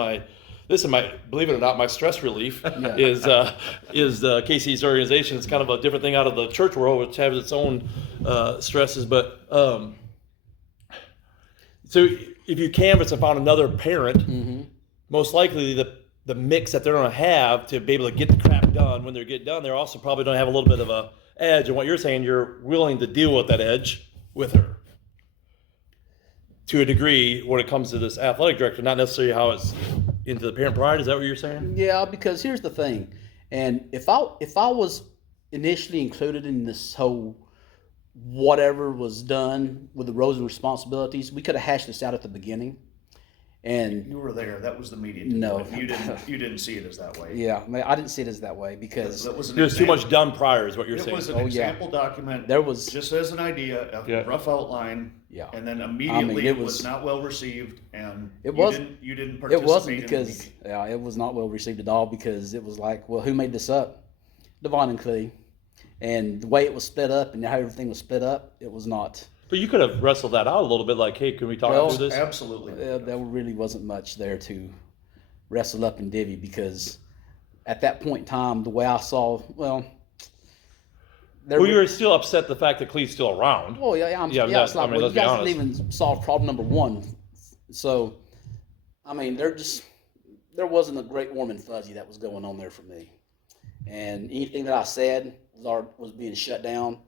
my, believe it or not, my stress relief is KC's organization. It's kind of a different thing out of the church world, which has its own stresses. But so if you canvas and found another parent, most likely the mix that they're going to have to be able to get the crap done when they get done, they're also probably going to have a little bit of a edge. And what you're saying, you're willing to deal with that edge with her to a degree when it comes to this athletic director, not necessarily how it's into the parent pride. Is that what you're saying? yeah. Because here's the thing, and if I was initially included in this whole whatever was done with the roles and responsibilities, we could have hashed this out at the beginning. And You were there. That was the media. No. You didn't see it as that way. yeah, I mean, I didn't see it as that way because That was an There's too example. much done prior, is what you're It saying. was an Oh, yeah. example document. There was- just as an idea, a Yeah. rough outline. Yeah. And then immediately it it was was- not well received, and It was- you didn't it participate. wasn't in the because meeting. yeah, it was not well received at all because it was like, well, who made this up? Devon and Clee, and the way it was split up and how everything was split up, it was not. But you could have wrestled that out a little bit, like, hey, can we talk Well, through this? Absolutely. There really wasn't much there to wrestle up and divvy because at that point in time, the way I saw, there Well, you were still upset the fact that Cleve's still around. Oh yeah, it's like, well, let's you be guys honest. didn't even solve problem number one. So, I mean, there wasn't a great warm and fuzzy that was going on there for me, and anything that I said was being shut down,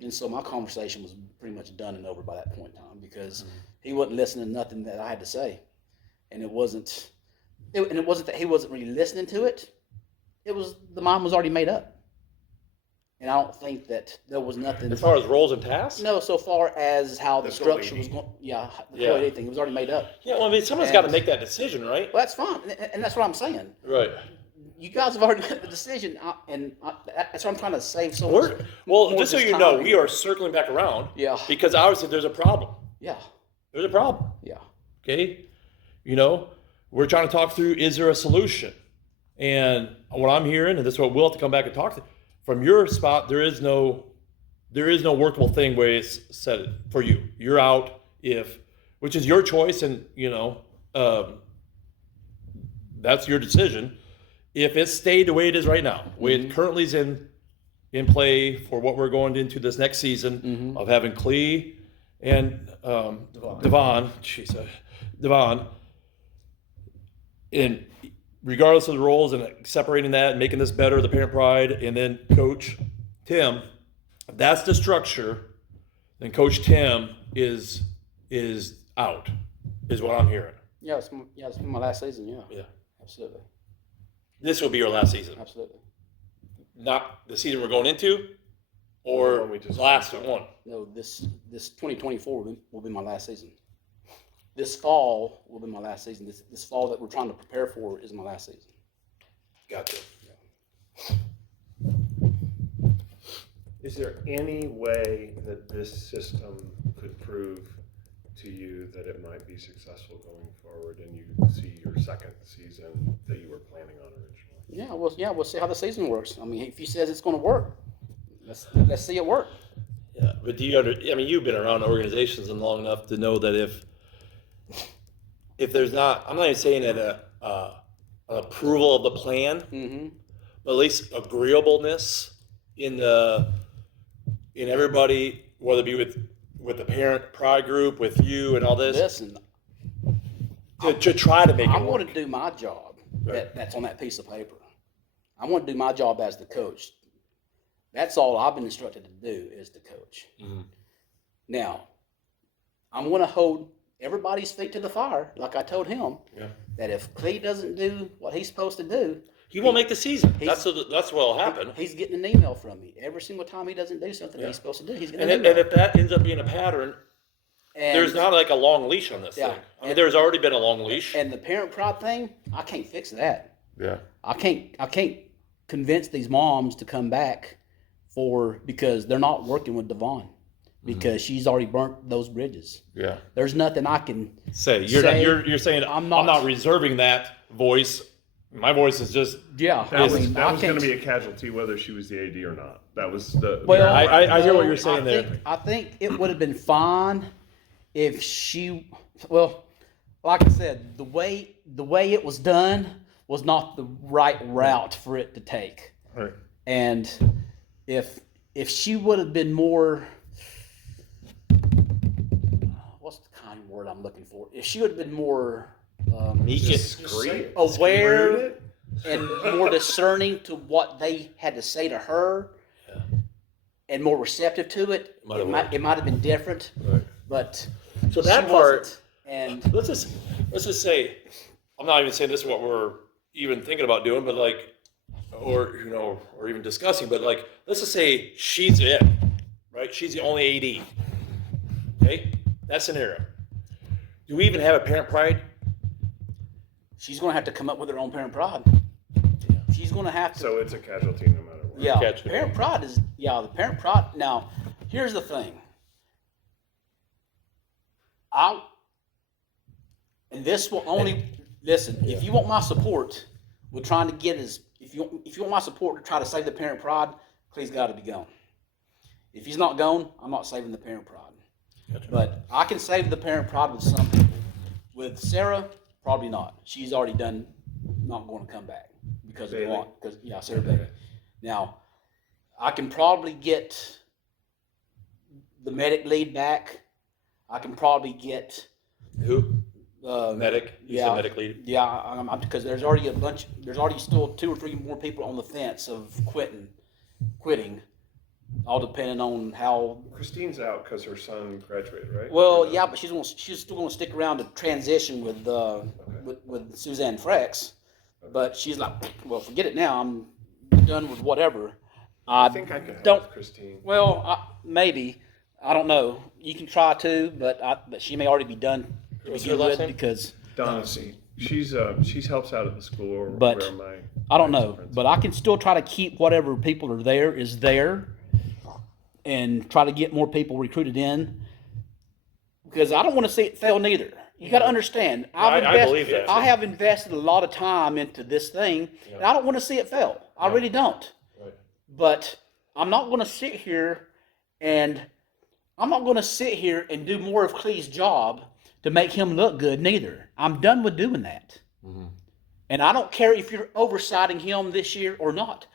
and so my conversation was pretty much done and over by that point in time because he wasn't listening to nothing that I had to say, and it wasn't that he wasn't really listening to it. It was the mind was already made up, and I don't think that there was nothing. As far as roles and tasks? No, so far as how the That's structure what we was need. going, the Yeah. co-ed thing, it was already made up. Yeah, well, I mean, someone's got to make that decision, right? Well, that's fine, and that's what I'm saying. Right. You guys have already made the decision, that's what I'm trying to save so Well, more just so this you know, time. we are circling back around. Yeah. Because obviously there's a problem. Yeah, There's a problem. yeah, Okay? We're trying to talk through, is there a solution? And what I'm hearing, and this is what we'll have to come back and talk to, from your spot, there is no workable thing where it's set for you. You're out which is your choice, and that's your decision. If it stayed the way it is right now, the way it currently is in play for what we're going into this next season of having Clee and Devon, and regardless of the roles and separating that and making this better, the parent pride, and then Coach Tim, that's the structure then Coach Tim is out, is what I'm hearing. Yeah, it's my last season. Yeah, Yeah. absolutely, This will be your last season. absolutely. Not the season we're going into, The or one we just last finished one. No, this 2024 will be my last season. This fall will be my last season. This fall that we're trying to prepare for is my last season. Gotcha. Is there any way that this system could prove to you that it might be successful going forward and you see your second season that you were planning on originally? We'll see how the season works. I mean, if he says it's going to work, let's see it work. Yeah, but do you I mean, you've been around organizations long enough to know that if there's not, I'm not even saying that an approval of the plan, Mm-hmm. but at least agreeableness in everybody, whether it be with the parent pride group, with you and all this, Listen, to try to make I it want work. to do my job. Right. That's on that piece of paper. I want to do my job as the coach. That's all I've been instructed to do is to coach. Mhm. Now, I'm going to hold everybody's feet to the fire, like I told him, Yeah. that if Clee doesn't do what he's supposed to do, He won't make the season. He's- That's what will happen. he's getting an email from me. Every single time he doesn't do something Yeah. he's supposed to do, he's getting And an if, email. and if that ends up being a pattern, And- there's not like a long leash on this Yeah. thing. I mean, there's already been a long leash. And the parent pride thing, I can't fix that. Yeah. I can't convince these moms to come back because they're not working with Devon because she's already burnt those bridges. Yeah. There's nothing I can Say say. you're saying I'm not reserving that voice. My voice is just Yeah, That was, I going to can't. be a casualty whether she was the AD or not. That was the. Well, I hear what you're no, saying there. I think it would have been fine if she. Well, like I said, the way it was done was not the right route for it to take. Right. And if she would have been more, what's the kind of word I'm looking for? If she would have been more Discreet. aware and more discerning to what they had to say to her, and more receptive to it, it might have been different. Right. But So that she part, wasn't. And let's just say, I'm not even saying this is what we're even thinking about doing, but like, or even discussing, but like, let's just say she's it, right? She's the only AD. Okay, that scenario. Do we even have a parent pride? she's going to have to come up with her own parent pride. She's going to have to. So it's a casualty no matter what. Yeah, Catch me. parent pride is the parent pride. Now, here's the thing. And this will only listen. If you want my support, we're trying to get if you want my support to try to save the parent pride, Clee's got to be gone. If he's not gone, I'm not saving the parent pride. Gotcha. But I can save the parent pride with some people. With Sarah, probably not. She's already done. Not going to come back because of Bailey. what? Because Sarah Bailey. Now, I can probably get the medic lead back. I can probably get Who? Uh, Medic. You said yeah. medic lead. Yeah, because there's already still 2 or 3 more people on the fence of quitting, all depending on how. Christine's out because her son graduated, right? Well, Or no? yeah, but she's still going to stick around to transition with Suzanne Frex, but she's like, well, forget it now. I'm done with whatever. I think I could help don't- with Christine. Well, maybe. I don't know. You can try to, but she may already be done to What's begin her last with name? because Donacy. She's helps out at the school But- where my. I don't know. principal. But I can still try to keep whatever people are there is there, and try to get more people recruited in because I don't want to see it fail neither. You got to understand. I believe that. I have invested a lot of time into this thing, and I don't want to see it fail. I really don't. Right. But I'm not going to sit here and do more of Clee's job to make him look good neither. I'm done with doing that. Mm-hmm. And I don't care if you're oversighting him this year or not.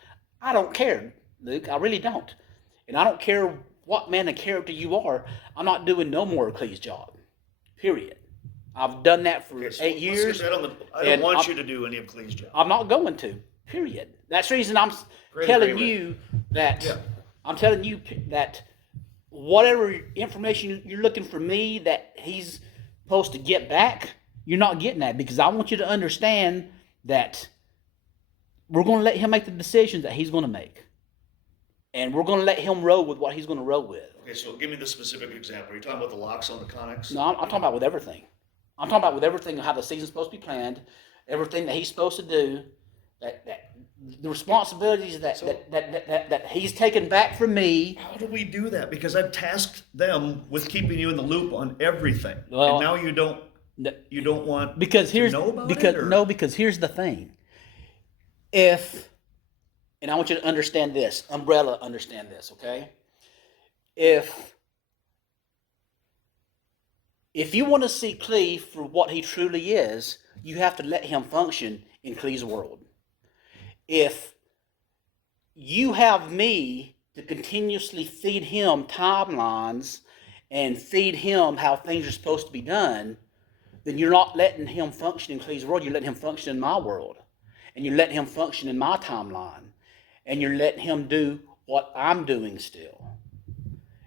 I don't care, Luke. I really don't. And I don't care what man of character you are. I'm not doing no more of Clee's job. Period. I've done that for Okay, so 8 let's years. get- I don't and want I'm- you to do any of Clee's job. I'm not going to. Period. That's the reason I'm Great telling agreement. you that Yeah. I'm telling you that whatever information you're looking for me that he's supposed to get back, you're not getting that, because I want you to understand that we're going to let him make the decisions that he's going to make. And we're going to let him roll with what he's going to roll with. Okay, so give me the specific example. Are you talking about the locks on the Connex? No, I'm talking about with everything. I'm talking about with everything, how the season's supposed to be planned, everything that he's supposed to do, that the responsibilities that he's taken back from me. How do we do that? Because I've tasked them with keeping you in the loop on everything, Well, and now you don't want because here's to know about because it, or? no because here's the thing. And I want you to understand this, Umbrella, understand this, okay? If you want to see Cleve for what he truly is, you have to let him function in Cleve's world. If you have me to continuously feed him timelines and feed him how things are supposed to be done, then you're not letting him function in Cleve's world. You're letting him function in my world. And you're letting him function in my timeline. And you're letting him do what I'm doing still.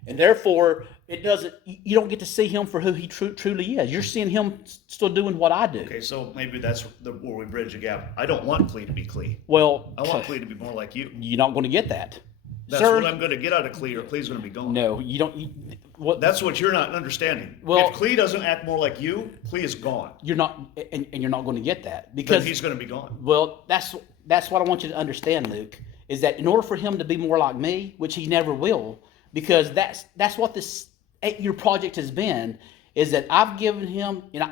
And therefore, you don't get to see him for who he truly is. You're seeing him still doing what I do. Okay, so maybe that's where we bridge the gap. I don't want Clee to be Clee. Well, I want Clee to be more like you. you're not going to get that. That's Sir, what I'm going to get out of Clee, or Clee's going to be gone. no, you don't. That's what you're not understanding. Well- if Clee doesn't act more like you, Clee is gone. You're not, and you're not going to get that Then because he's going to be gone. well, that's what I want you to understand, Luke. Is that in order for him to be more like me, which he never will, because that's what this 8-year project has been, is that I've given him, and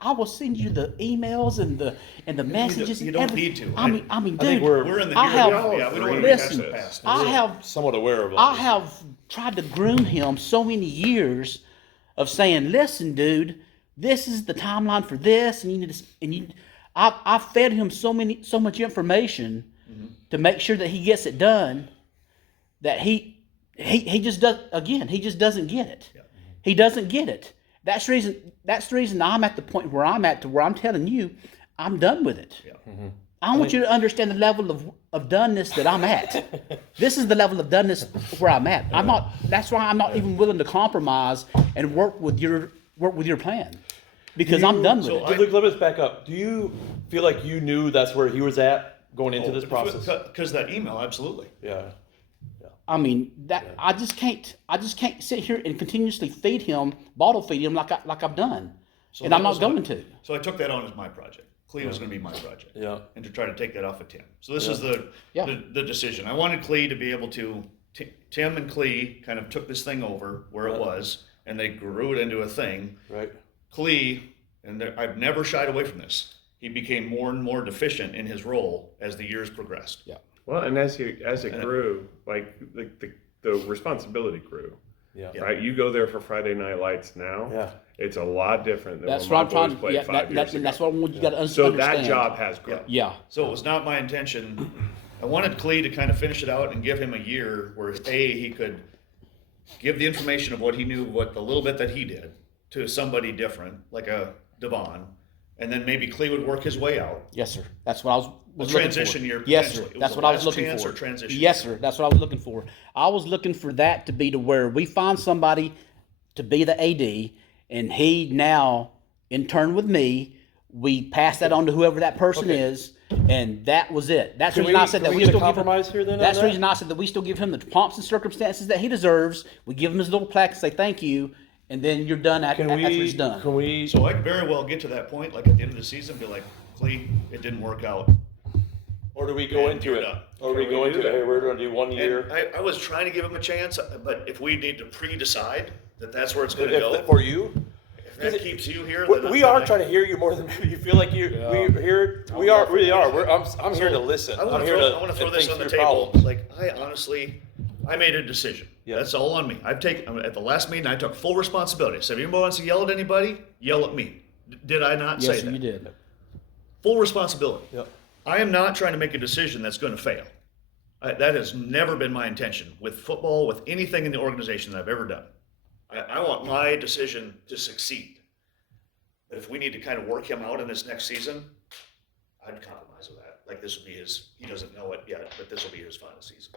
I will send you the emails and the messages. You and don't everything. need to. I mean, I dude, think We're in the I year have, now. Yeah, we don't want to listen, rehash the past. I have Somewhat aware of all I this. have tried to groom him so many years of saying, listen, dude, this is the timeline for this, and you need to, and you. I've fed him so much information to make sure that he gets it done. That he just does again. He just doesn't get it. Yeah. He doesn't get it. That's the reason I'm at the point where I'm at, to where I'm telling you, I'm done with it. Yeah. I want you to understand the level of doneness that I'm at. This is the level of doneness where I'm at. I'm not. That's why I'm not even willing to compromise and work with your plan, because I'm done with so it. Luke, let us back up. Do you feel like you knew that's where he was at going into this process? Because that email, absolutely. Yeah. I mean that I just can't sit here and continuously bottle feed him like I've done, So and that I'm not was going what- to. So I took that on as my project. Clee was going to be my project. Yeah. And to try to take that off of Tim. So this is the decision. I wanted Clee to be able to. Tim and Clee kind of took this thing over where it was, and they grew it into a thing. Right. Clee, and I've never shied away from this. He became more and more deficient in his role as the years progressed. Yeah. Well, and as it grew, like the responsibility grew. Yeah. Right, you go there for Friday Night Lights now. Yeah. It's a lot different than That's when what my I'm boys trying. played Yeah, 5 years ago. that's what I want you got to So understand. that job has grown. Yeah. So it was not my intention. I wanted Clee to kind of finish it out and give him a year where he could give the information of what he knew, what the little bit that he did, to somebody different, like a Devon, and then maybe Clee would work his way out. Yes, sir. That's what I was A looking transition for. year, Yes, sir. potentially. It That's was what the I was last looking chance for. or transition Yes, year. sir. That's what I was looking for. I was looking for that to be to where we find somebody to be the AD, and he now, in turn with me, we pass that on to whoever that person is, and that was it. That's the reason I said that we get a still give him. compromise here then? That's on the that? reason I said that we still give him the pomps and circumstances that he deserves. We give him his little plaque and say thank you, and then you're done after it's done. Can we? So I could very well get to that point, like at the end of the season, be like, Clee, it didn't work out. Or do we go And into you're it? done. Or do we Can go we into do it? that? Hey, we're going to do 1 year. And I was trying to give him a chance, but if we need to pre-decide that that's where it's going to If- go, for you, if that keeps you here, we are trying to hear you more than maybe you feel like you. We hear. We are really are. I'm here to listen. I want I'm here to throw and this think on the through table. problems. Like I made a decision. Yeah. That's all on me. At the last meeting, I took full responsibility. So if anybody wants to yell at anybody, yell at me. Did I not say Yes, that? you did. Full responsibility. Yep. I am not trying to make a decision that's going to fail. That has never been my intention with football, with anything in the organization that I've ever done. I want my decision to succeed. But if we need to kind of work him out in this next season, I'd compromise with that. Like this will be he doesn't know it yet, but this will be his final season.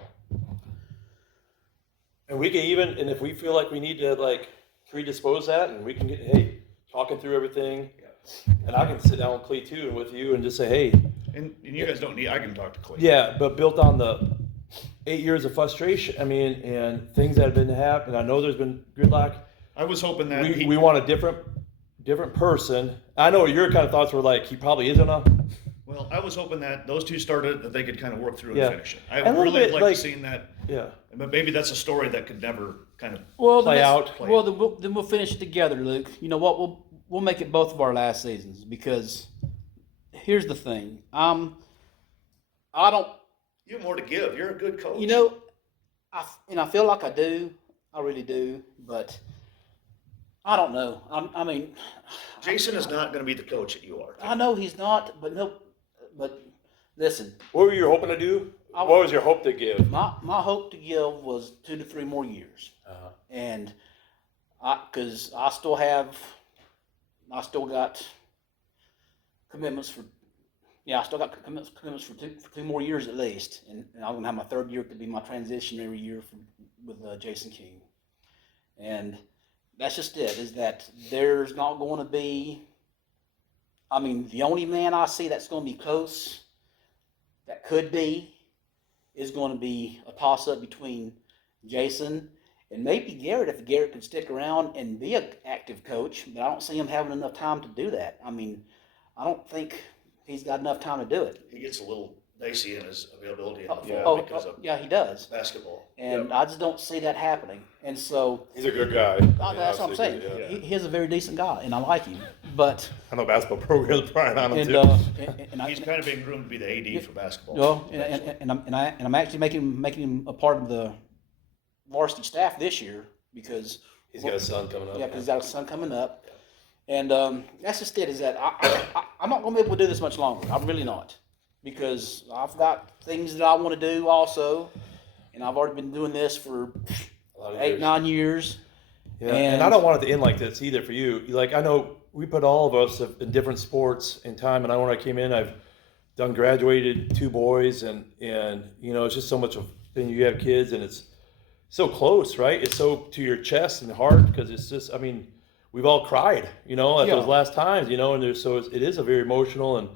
And we can even, and if we feel like we need to like predispose that, and we can get, hey, talking through everything, and I can sit down with Clee too and with you and just say, hey, And you guys don't need, I can talk to Clay. yeah, but built on the 8 years of frustration, I mean, and things that have been happening. I know there's been gridlock. I was hoping that We want a different person. I know your kind of thoughts were like, he probably isn't a. well, I was hoping that those two started, that they could kind of work through and Yeah. finish it. I And a little really bit like like- seeing that, Yeah. but maybe that's a story that could never kind of, Well, Play then out. Well, then we'll finish it together, Luke. You know what? We'll make it both of our last seasons because here's the thing. I don't. you have more to give. You're a good coach. You know, I feel like I do. I really do, but I don't know. I mean, Jason is not going to be the coach that you are. I know he's not, but no. But listen, What were you hoping to do? What was your hope to give? my hope to give was 2 to 3 more years, and because I still got commitments for. Yeah, I still got commitments for two more years at least, and I'm gonna have my third year to be my transitionary year with Jason King, and that's just it. Is that there's not going to be. I mean, the only man I see that's going to be close, that could be, is going to be a toss-up between Jason and maybe Garrett, if Garrett could stick around and be an active coach, but I don't see him having enough time to do that. I mean, I don't think he's got enough time to do it. He gets a little dicey in his availability in the fall because of yeah, he does. basketball. And I just don't see that happening. And so, He's a good guy. that's what I'm saying. He's a very decent guy, and I like him. But, I know basketball programs probably on him and, too. and I, He's kind of being groomed to be the AD for basketball. well, and I'm actually making him a part of the varsity staff this year because He's got a son coming up. yeah, because he's got a son coming up, and that's just it. Is that I'm not going to be able to do this much longer. I'm really not, because I've got things that I want to do also, and I've already been doing this for A lot of 8, years. 9 years. Yeah, and I don't want it to end like this either for you. Like, I know we put all of us in different sports in time, and I when I came in, I've done graduated 2 boys, and you know, it's just so much of thing. You have kids, and it's so close, right? It's so to your chest and heart, because it's just, I mean, we've all cried, you know, at those last times, you know, and there's so it is a very emotional, and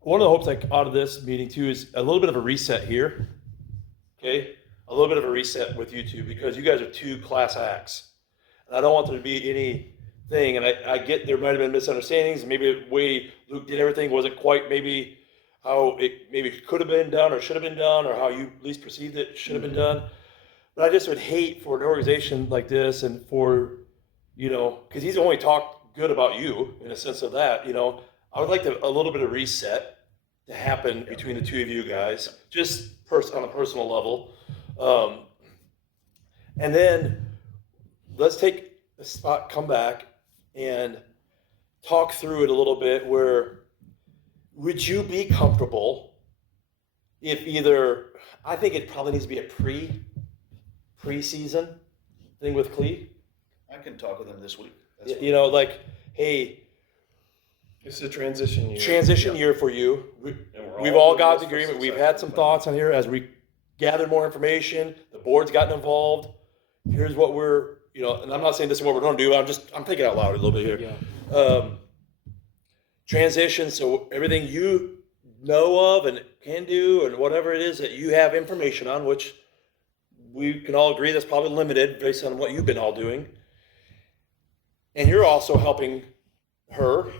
one of the hopes like out of this meeting too is a little bit of a reset here, okay, a little bit of a reset with you two, because you guys are 2 class acts, and I don't want there to be anything, and I get there might have been misunderstandings, and maybe the way Luke did everything wasn't quite maybe how it maybe could have been done or should have been done, or how you at least perceived it should have been done. But I just would hate for an organization like this, and for, you know, because he's only talked good about you in a sense of that, you know, I would like a little bit of reset to happen between the 2 of you guys, just on a personal level. And then let's take a spot, come back, and talk through it a little bit. Where would you be comfortable if either, I think it probably needs to be a preseason thing with Clee. I can talk with him this week. That's fine. You know, like, hey, It's a transition year. transition year for you. We've all got the agreement. We've had some thoughts on here as we gathered more information. The board's gotten involved. Here's what we're, you know, and I'm not saying this is what we're going to do. I'm thinking out loud a little bit here. Transition. So everything you know of and can do, and whatever it is that you have information on, which we can all agree that's probably limited based on what you've been all doing. And you're also helping her.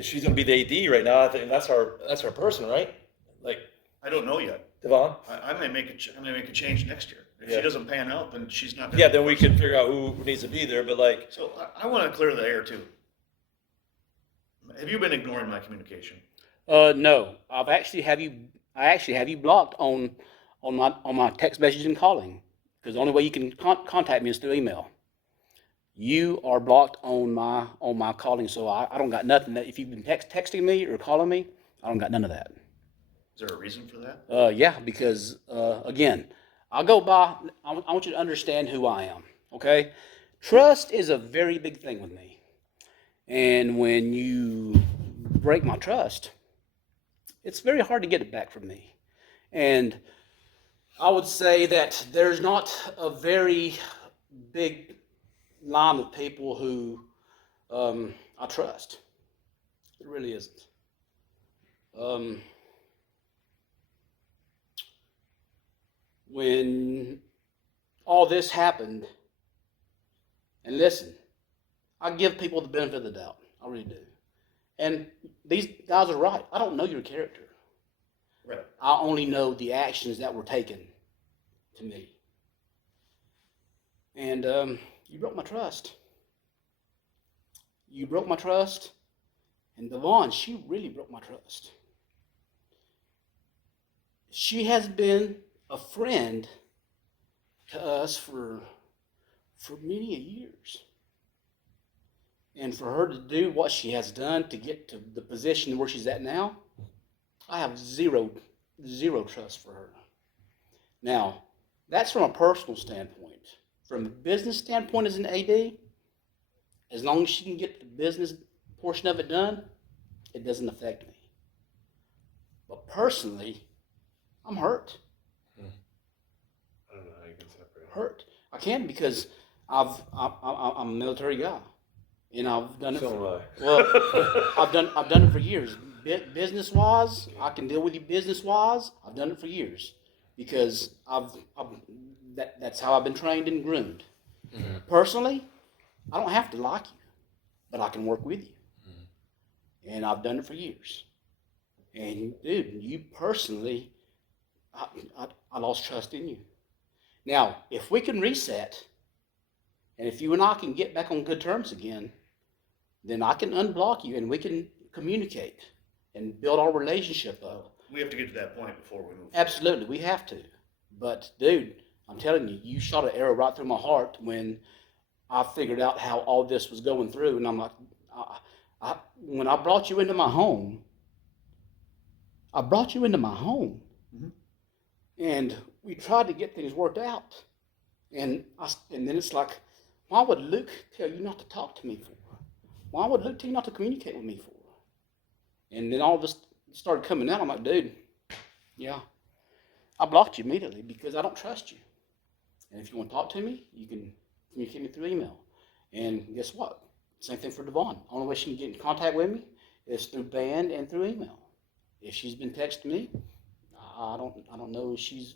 She's going to be the AD right now. I think that's our person, right? Like, I don't know yet. Devon? I may make a change next year. If Yeah. she doesn't pan out, then she's not. Yeah, then we can figure out who needs to be there. But like, So I want to clear the air too. Have you been ignoring my communication? No, I actually have you blocked on my text message and calling, because the only way you can contact me is through email. You are blocked on my calling, so I don't got nothing. That if you've been texting me or calling me, I don't got none of that. Is there a reason for that? Yeah, because again, I go by. I want you to understand who I am. Okay, trust is a very big thing with me, and when you break my trust, it's very hard to get it back from me. And I would say that there's not a very big line of people who I trust. It really isn't. When all this happened, and listen, I give people the benefit of the doubt. I really do. And these guys are right. I don't know your character. Right. I only know the actions that were taken to me. And you broke my trust. You broke my trust. And Devon, she really broke my trust. She has been a friend to us for many years. And for her to do what she has done to get to the position where she's at now, I have zero trust for her. Now, that's from a personal standpoint. From a business standpoint as an AD, as long as she can get the business portion of it done, it doesn't affect me. But personally, I'm hurt. I don't know how you can separate. Hurt. I can because I'm a military guy, and I've done it. So am I. Well, I've done it for years. Business wise, I can deal with you business wise. I've done it for years because that's how I've been trained and groomed. Mm-hmm. Personally, I don't have to like you, but I can work with you, and I've done it for years. And dude, you personally, I lost trust in you. Now, if we can reset, and if you and I can get back on good terms again, then I can unblock you and we can communicate and build our relationship up. We have to get to that point before we move. Absolutely, we have to. But dude, I'm telling you, you shot an arrow right through my heart when I figured out how all this was going through. And I'm like, when I brought you into my home, mm-hmm. And we tried to get things worked out. And then it's like, why would Luke tell you not to talk to me for? Why would Luke tell you not to communicate with me for? And then all this started coming out. I'm like, dude, yeah, I blocked you immediately because I don't trust you. And if you want to talk to me, you can communicate me through email. And guess what? Same thing for Devon. Only way she can get in contact with me is through band and through email. If she's been texting me, I don't know if she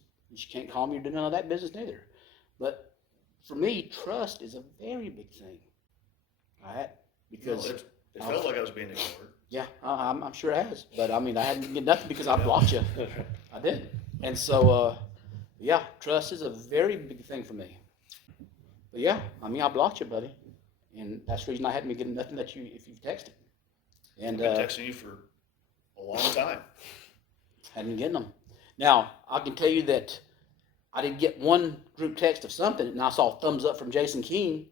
can't call me or do none of that business neither. But for me, trust is a very big thing. All right? Because it felt like I was being ignored. yeah, I'm sure it has. But I mean, I hadn't get nothing because I blocked you. I did. And so, yeah, trust is a very big thing for me. But yeah, I mean, I blocked you, buddy. And that's the reason I hadn't been getting nothing that if you've texted. And I've been texting you for a long time. Hadn't been getting them. Now, I can tell you that I did get one group text of something, and I saw a thumbs up from Jason Keene.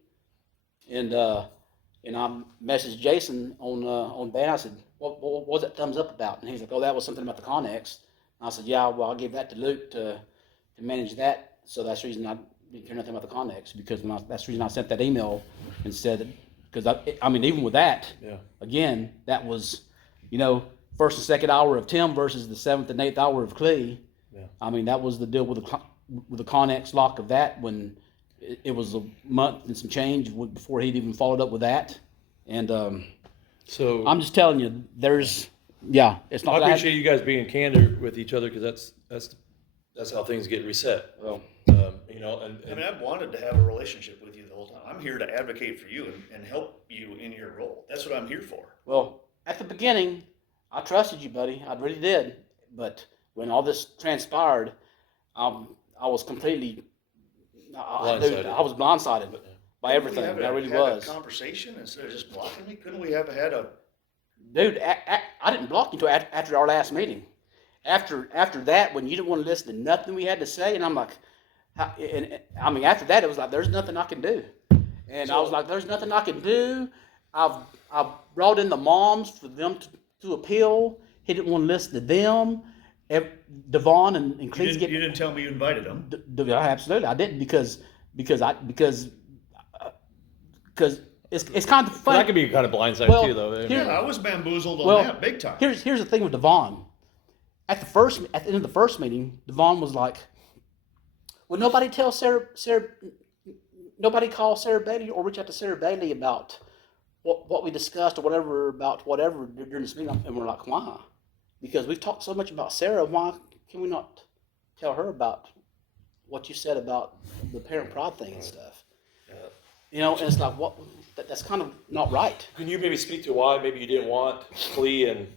And I messaged Jason on band. I said, what was that thumbs up about? And he's like, oh, that was something about the Connex. And I said, yeah, well, I'll give that to Luke to manage that. So that's the reason I didn't care nothing about the Connex, because that's the reason I sent that email and said, because I mean, even with that, Yeah. again, that was, first and second hour of Tim versus the seventh and eighth hour of Clee. Yeah. I mean, that was the deal with the Connex lock of that when it was a month and some change before he'd even followed up with that. And So I'm just telling you, it's not. I that appreciate you guys being candid with each other, because that's how things get reset. Well, I mean, I've wanted to have a relationship with you the whole time. I'm here to advocate for you and help you in your role. That's what I'm here for. Well, at the beginning, I trusted you, buddy. I really did. But when all this transpired, I was completely Blindsided. I was blindsided by everything. Couldn't we I have really had was. a conversation instead of just blocking me? Couldn't we have had a? Dude, I didn't block you until after our last meeting. After that, when you didn't want to listen to nothing we had to say, and I'm like, after that, it was like, there's nothing I can do. And I was like, there's nothing I can do. I've brought in the moms for them to appeal. He didn't want to listen to them. Devon and Cleese You didn't tell me you invited them. Absolutely, I didn't because it's kind of funny. That could be kind of blindsided Well, too, though. here- Yeah, I was bamboozled on that big time. Here's the thing with Devon. At the end of the first meeting, Devon was like, Well, nobody tells Sarah. Nobody calls Sarah Bailey or reach out to Sarah Bailey about what we discussed or whatever during this meeting, and we're like, why? Because we've talked so much about Sarah. Why can we not tell her about what you said about the parent pride thing and stuff? You know, and it's like, what? That's kind of not right. Can you maybe speak to why maybe you didn't want Clee and?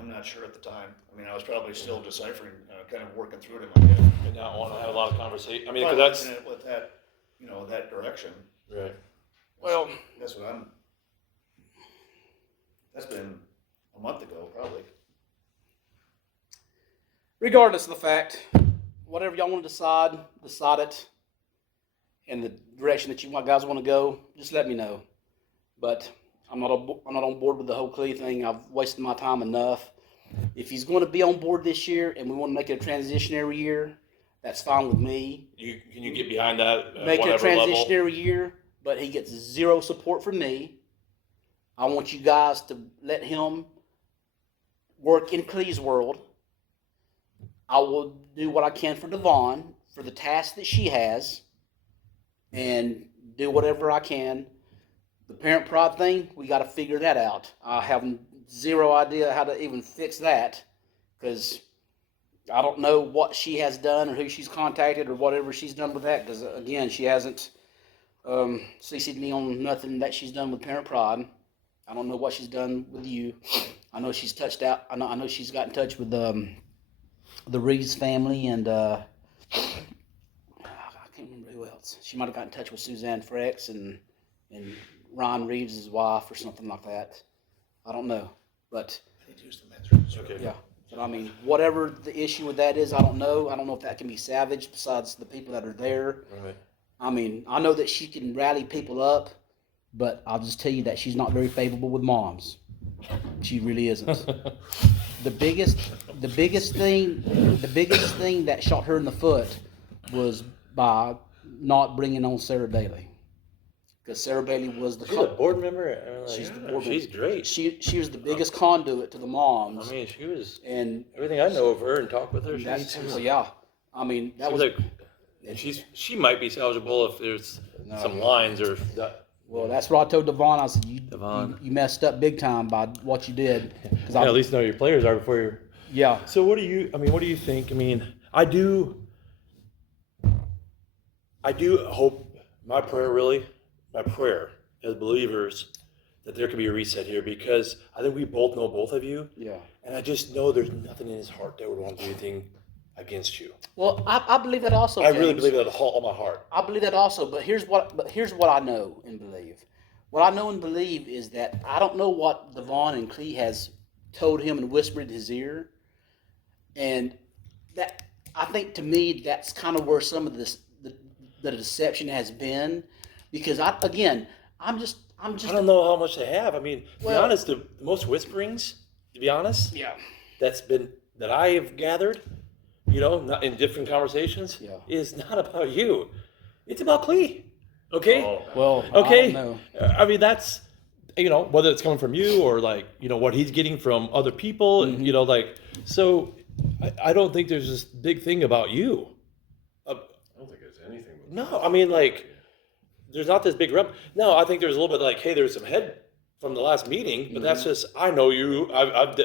I'm not sure at the time. I mean, I was probably still deciphering, kind of working through it in my head. And not want to have a lot of conversation. I mean, Probably because looking at it with that, that direction. right. Well, That's been a month ago, probably. regardless of the fact, whatever y'all want to decide it. In the direction that you guys want to go, just let me know. But I'm not on board with the whole Clee thing. I've wasted my time enough. If he's going to be on board this year and we want to make it a transitionary year, that's fine with me. Can you get behind that? At Make it a whatever level? transitionary year, but he gets zero support from me. I want you guys to let him work in Clee's world. I will do what I can for Devon for the task that she has, and do whatever I can. The parent pride thing, we got to figure that out. I have zero idea how to even fix that, because I don't know what she has done or who she's contacted or whatever she's done with that, because again, she hasn't CC'd me on nothing that she's done with parent pride. I don't know what she's done with you. I know she's touched out. I know she's got in touch with the Reeves family, and I can't remember who else. She might have got in touch with Suzanne Frex and Ron Reeves' wife or something like that. I don't know, but Okay. yeah. But I mean, whatever the issue with that is, I don't know. I don't know if that can be salvaged besides the people that are there. Right. I mean, I know that she can rally people up, but I'll just tell you that she's not very favorable with moms. She really isn't. The biggest thing that shot her in the foot was by not bringing on Sarah Bailey, because Sarah Bailey was the She's a board member. I mean, she's the yeah, board she's member. great. She was the biggest conduit to the moms, I mean, she was and everything I know of her and talked with her. that's so yeah. I mean, that Seems was like, and she might be salvageable if there's No. some lines or that. well. That's what I told Devon. I said, Devon. you messed up big time by what you did. Because Yeah, at least know who your players are before you're. yeah. So what do you think? I mean, I do hope, my prayer as believers, that there could be a reset here, because I think we both know both of you, Yeah. and I just know there's nothing in his heart that would want to do anything against you. Well, I believe that also. I really James. believe that with all my heart. I believe that also, but here's what I know and believe. What I know and believe is that I don't know what Devon and Clee has told him and whispered in his ear, and that I think to me that's kind of where some of the deception has been, because I'm just I don't know how much they have. I mean, to Well- be honest, the most whisperings, to be honest, yeah. that I have gathered, not in different conversations, Yeah. is not about you. It's about Clee. Okay? Oh, Well, Okay. I don't know. I mean, that's, whether it's coming from you or what he's getting from other people, Mm-hmm. so I don't think there's this big thing about you. I don't think it's anything. No, I mean, there's not this big rub. No, I think there's a little bit hey, there's some head from the last meeting, but that's just, I know you. I've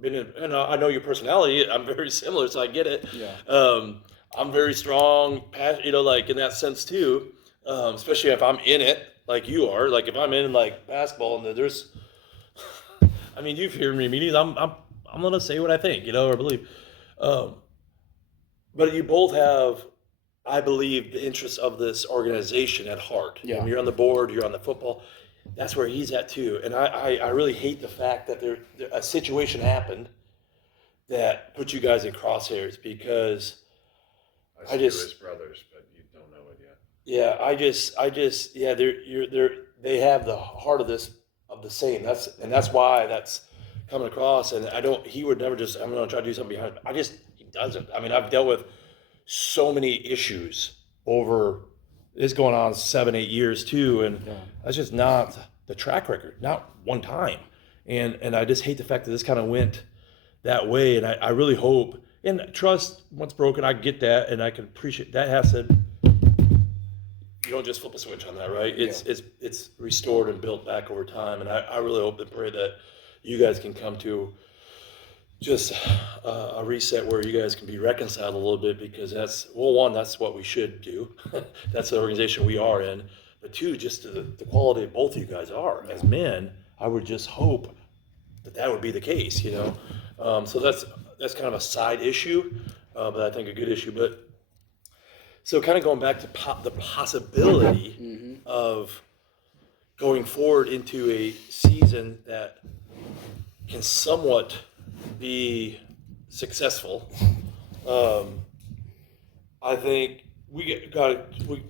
been in, and I know your personality. I'm very similar, so I get it. Yeah. I'm very strong, in that sense too. Especially if I'm in it, like you are. Like if I'm in basketball and there's, I mean, you've heard me meetings. I'm gonna say what I think, or believe. But you both have, I believe, the interests of this organization at heart. Yeah. When you're on the board, you're on the football. That's where he's at too. And I really hate the fact that a situation happened that put you guys in crosshairs, because I see you as brothers, but you don't know it yet. yeah, they have the heart of the same. That's why that's coming across. And he would never just, I'm going to try to do something behind it. He doesn't. I mean, I've dealt with so many issues over this going on 7-8 years too, and that's just not the track record, not one time. And I just hate the fact that this kind of went that way. And I really hope And trust, once broken, I get that, and I can appreciate that has to. You don't just flip a switch on that, right? It's restored and built back over time, and I really hope and pray that you guys can come to just a reset where you guys can be reconciled a little bit, because that's, well, one, that's what we should do. That's the organization we are in. But two, just the quality of both of you guys are as men, I would just hope that would be the case, you know? So that's kind of a side issue, but I think a good issue. But so kind of going back to the possibility of going forward into a season that can somewhat be successful. I think we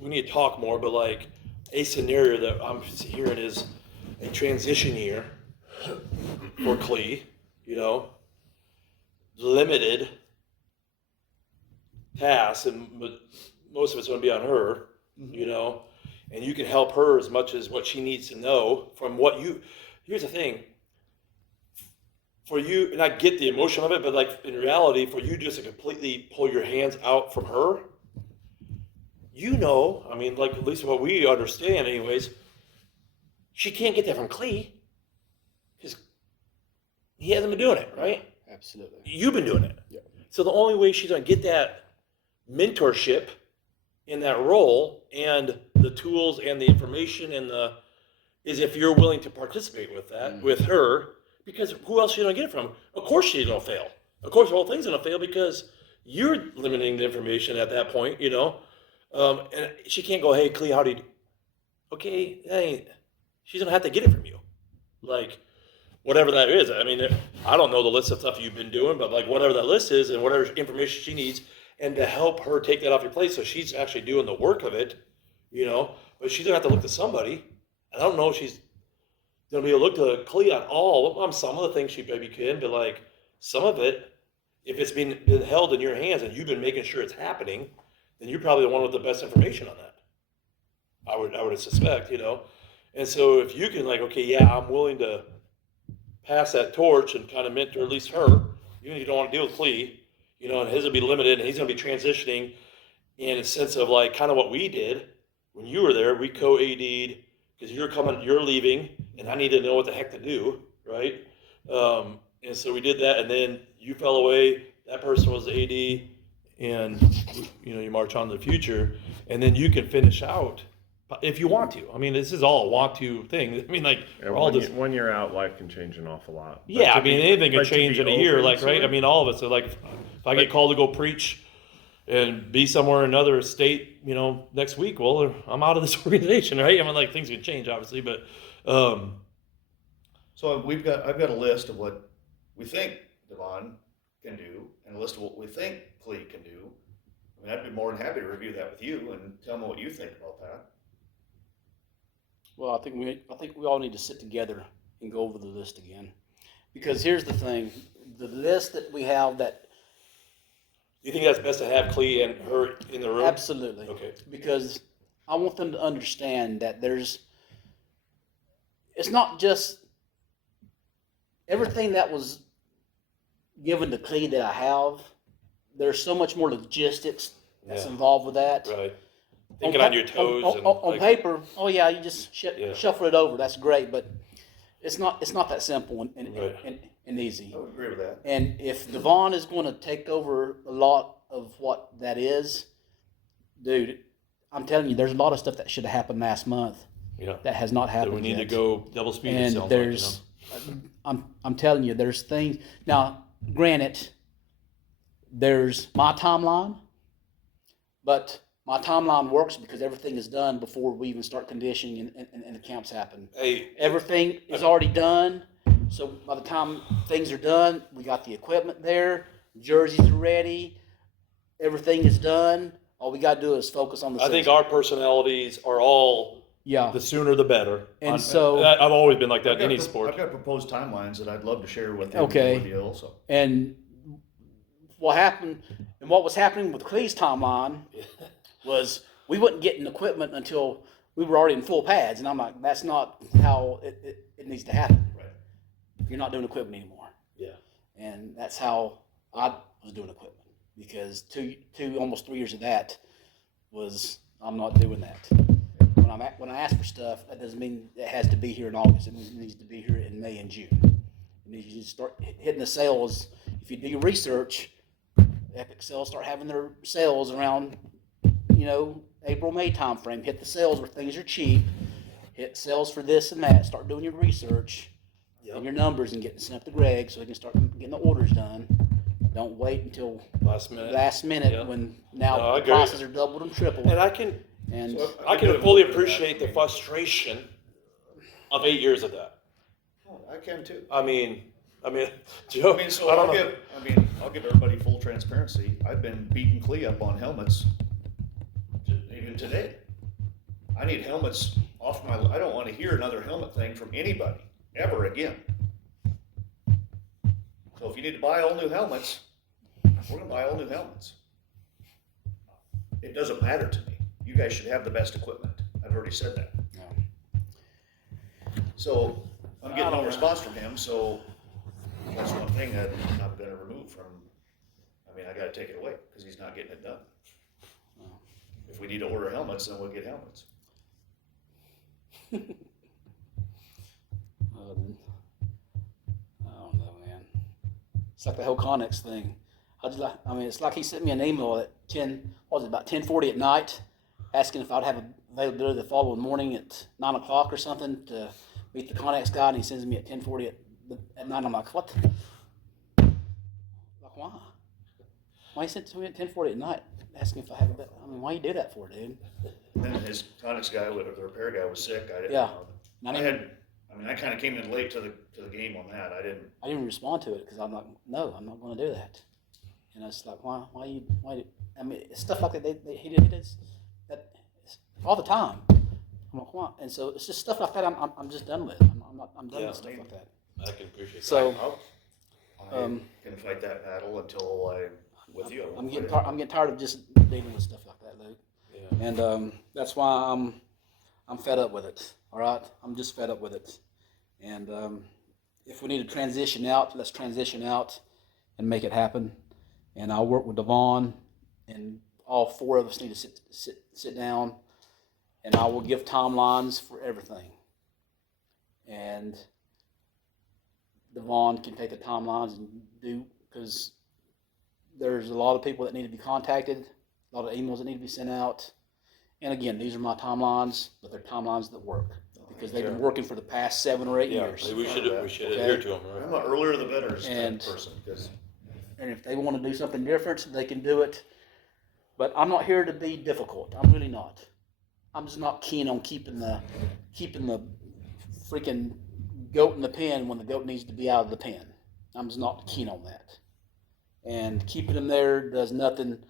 need to talk more, but like a scenario that I'm hearing is a transition year for Clee, you know, limited tasks, but most of it's going to be on her, you know, and you can help her as much as what she needs to know from what you. Here's the thing. For you, and I get the emotion of it, but like in reality, for you just to completely pull your hands out from her, you know, I mean, like at least what we understand anyways, she can't get that from Clee because he hasn't been doing it, right? Absolutely. You've been doing it. Yeah. So the only way she's going to get that mentorship in that role and the tools and the information is if you're willing to participate with that, with her. Because who else are you going to get it from? Of course she's going to fail. Of course the whole thing's going to fail because you're limiting the information at that point, you know. And she can't go, hey, Clee, how do you do? Okay, hey, she's going to have to get it from you. Like, whatever that is. I mean, I don't know the list of stuff you've been doing, but like whatever that list is and whatever information she needs, and to help her take that off your plate so she's actually doing the work of it, you know. But she's going to have to look to somebody. I don't know if she's going to be able to look to Clee on some of the things she maybe can, but like some of it, if it's been held in your hands and you've been making sure it's happening, then you're probably the one with the best information on that. I would suspect, you know. And so if you can like, okay, yeah, I'm willing to pass that torch and kind of mentor at least her, even if you don't want to deal with Clee, you know, and his will be limited and he's going to be transitioning in a sense of like kind of what we did when you were there. We co-AD'd because you're leaving, and I need to know what the heck to do, right? And so we did that, and then you fell away. That person was the AD, and you know you march on to the future, and then you can finish out if you want to. I mean, this is all a want to thing. I mean, like Yeah, we're all just 1 year out, life can change an awful lot. But yeah. to I mean, be- anything but can to change be in a year, open like to right. it, I mean, all of us. So like, if I get called to go preach and be somewhere in another state, you know, next week, well, I'm out of this organization, right? I mean, like things can change, obviously, but So I've got a list of what we think Devon can do, and a list of what we think Clee can do. I mean, I'd be more than happy to review that with you and tell me what you think about that. Well, I think we all need to sit together and go over the list again, because here's the thing: the list that we have that do you think that's best to have Clee and her in the room? absolutely, Okay. because I want them to understand that it's not just everything that was given to Clee that I have. There's so much more logistics that's Yeah. involved with that. Right. Thinking on your toes. On and, like, paper, oh yeah, you just Yeah. shuffle it over. That's great, but it's not that simple and Right. and easy. I would agree with that. And if Devon is going to take over a lot of what that is, dude, I'm telling you, there's a lot of stuff that should have happened last month Yeah. that has not So happened we need yet. to go double speed. it And sounds like, there's, I'm telling you, there's things. Now, granted, there's my timeline, but my timeline works because everything is done before we even start conditioning and the camps happen. Hey, Everything is already done. So by the time things are done, we got the equipment there, jerseys are ready, everything is done. All we got to do is focus on the I think season. our personalities are all Yeah. the sooner the better. And so- I've always been like that I've in got any sport. I've got proposed timelines that I'd love to share with you. Okay. With you also. And what happened, and what was happening with Clee's timeline was we wouldn't get an equipment until we were already in full pads. And I'm like, that's not how it needs to happen. Right. You're not doing equipment anymore. Yeah. And that's how I was doing equipment. because almost 3 years of that was, I'm not doing that. When I ask for stuff, that doesn't mean it has to be here in August. It needs to be here in May and June. You need to start hitting the sales. If you do your research, Epic Sales start having their sales around, April, May timeframe. Hit the sales where things are cheap. Hit sales for this and that. Start doing your research and your numbers and getting sent up to Greg so he can start getting the orders done. Don't wait until Last minute. Yeah. when No, I the agree. prices are doubled and tripled. And I can fully appreciate the frustration of 8 years of that. Oh, I can too. I mean, Joe. I mean, so I don't I'll know. I'll give everybody full transparency. I've been beating Clea up on helmets, even today. I need helmets off my. I don't want to hear another helmet thing from anybody ever again. So if you need to buy all new helmets, we're gonna buy all new helmets. It doesn't matter to me. You guys should have the best equipment. I've already said that. Yeah. So I'm getting no response from him, so that's one thing that I'm gonna remove from, I gotta take it away, because he's not getting it done. If we need to order helmets, then we'll get helmets. I don't know, man. It's like the whole Connex thing. It's like he sent me an email at about 10:40 at night, asking if I'd have availability the following morning at 9 o'clock or something to meet the Connex guy, and he sends me at 10:40 at night. I'm like, what? Like, why? Why he sent it to me at 10:40 at night, asking if I have why you do that for, dude? And then his Connex guy, the repair guy, was sick. I didn't Yeah. know. I kind of came in late to the game on that. I didn't. I didn't respond to it because I'm like, no, I'm not going to do that. And it's like, why? It's stuff like that. He does that all the time. I'm like, why? And so it's just stuff like that. I'm just done with. I'm done with stuff like that. I can appreciate that. So I can fight that battle until I'm with you. I'm getting tired of just dealing with stuff like that, Luke. Yeah. And that's why I'm fed up with it. All right, I'm just fed up with it. And if we need to transition out, let's transition out and make it happen. And I'll work with Devon, and all four of us need to sit down, and I will give timelines for everything. And Devon can take the timelines and do, because there's a lot of people that need to be contacted, a lot of emails that need to be sent out. And again, these are my timelines, but they're timelines that work, because they've been working for the past 7 or 8 years. We should adhere to them. Right? I'm an earlier the better type And- person, because And if they want to do something different, they can do it. But I'm not here to be difficult. I'm really not. I'm just not keen on keeping the freaking goat in the pen when the goat needs to be out of the pen. I'm just not keen on that. And keeping them there does nothing.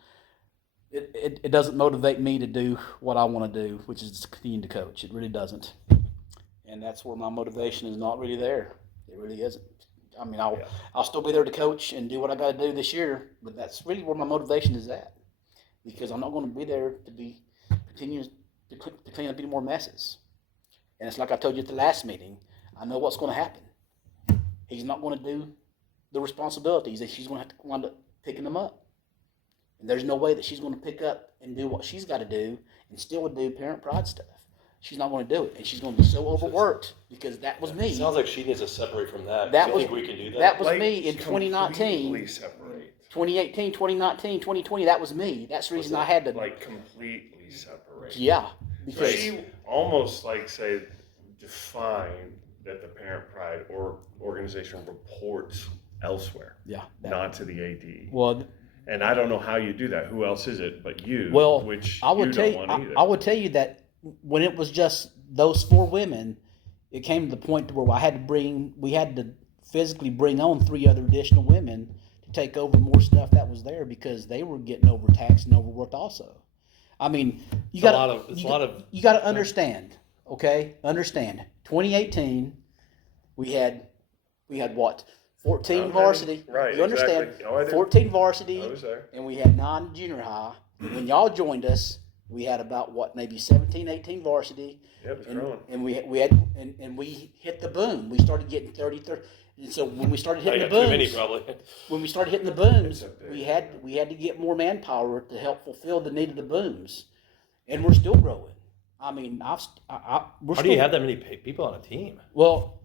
It doesn't motivate me to do what I want to do, which is to continue to coach. It really doesn't. And that's where my motivation is not really there. It really isn't. I'll still be there to coach and do what I got to do this year, but that's really where my motivation is at, because I'm not going to be there to continue to clean up any more messes. And it's like I told you at the last meeting, I know what's going to happen. He's not going to do the responsibilities, that she's going to have to wind up picking them up. And there's no way that she's going to pick up and do what she's got to do and still do parent pride stuff. She's not going to do it, and she's going to be so overworked, because that was me. It sounds like she needs to separate from that. That Do you was think we can do that? That was Like, me in 2019, completely separate. 2018, 2019, 2020. That was me. That's the reason I had to. Like completely separate. Yeah, because She almost define that the Parent Pride or organization reports elsewhere, yeah. not to the AD. Well, And I don't know how you do that. Who else is it but you? well, which I would you tell don't you. want either. I would tell you that when it was just those 4 women, it came to the point where we had to physically bring on 3 other additional women to take over more stuff that was there, because they were getting overtaxed and overworked also. You got to understand, okay? Understand. 2018, we had what? 14 Okay, varsity. right, You understand? exactly. Oh, I do. 14 varsity, I was there. and we had 9 junior high. When y'all joined us, We had about maybe 17, 18 varsity. Yeah, it was And, growing. and we hit the boom. We started getting 30. And so when we started I hitting the got too many booms, probably. when we started hitting the booms, It's a we had to get more manpower to help fulfill the need of the booms, and we're still growing. I mean, we're How still, do you have that many people on a team? well,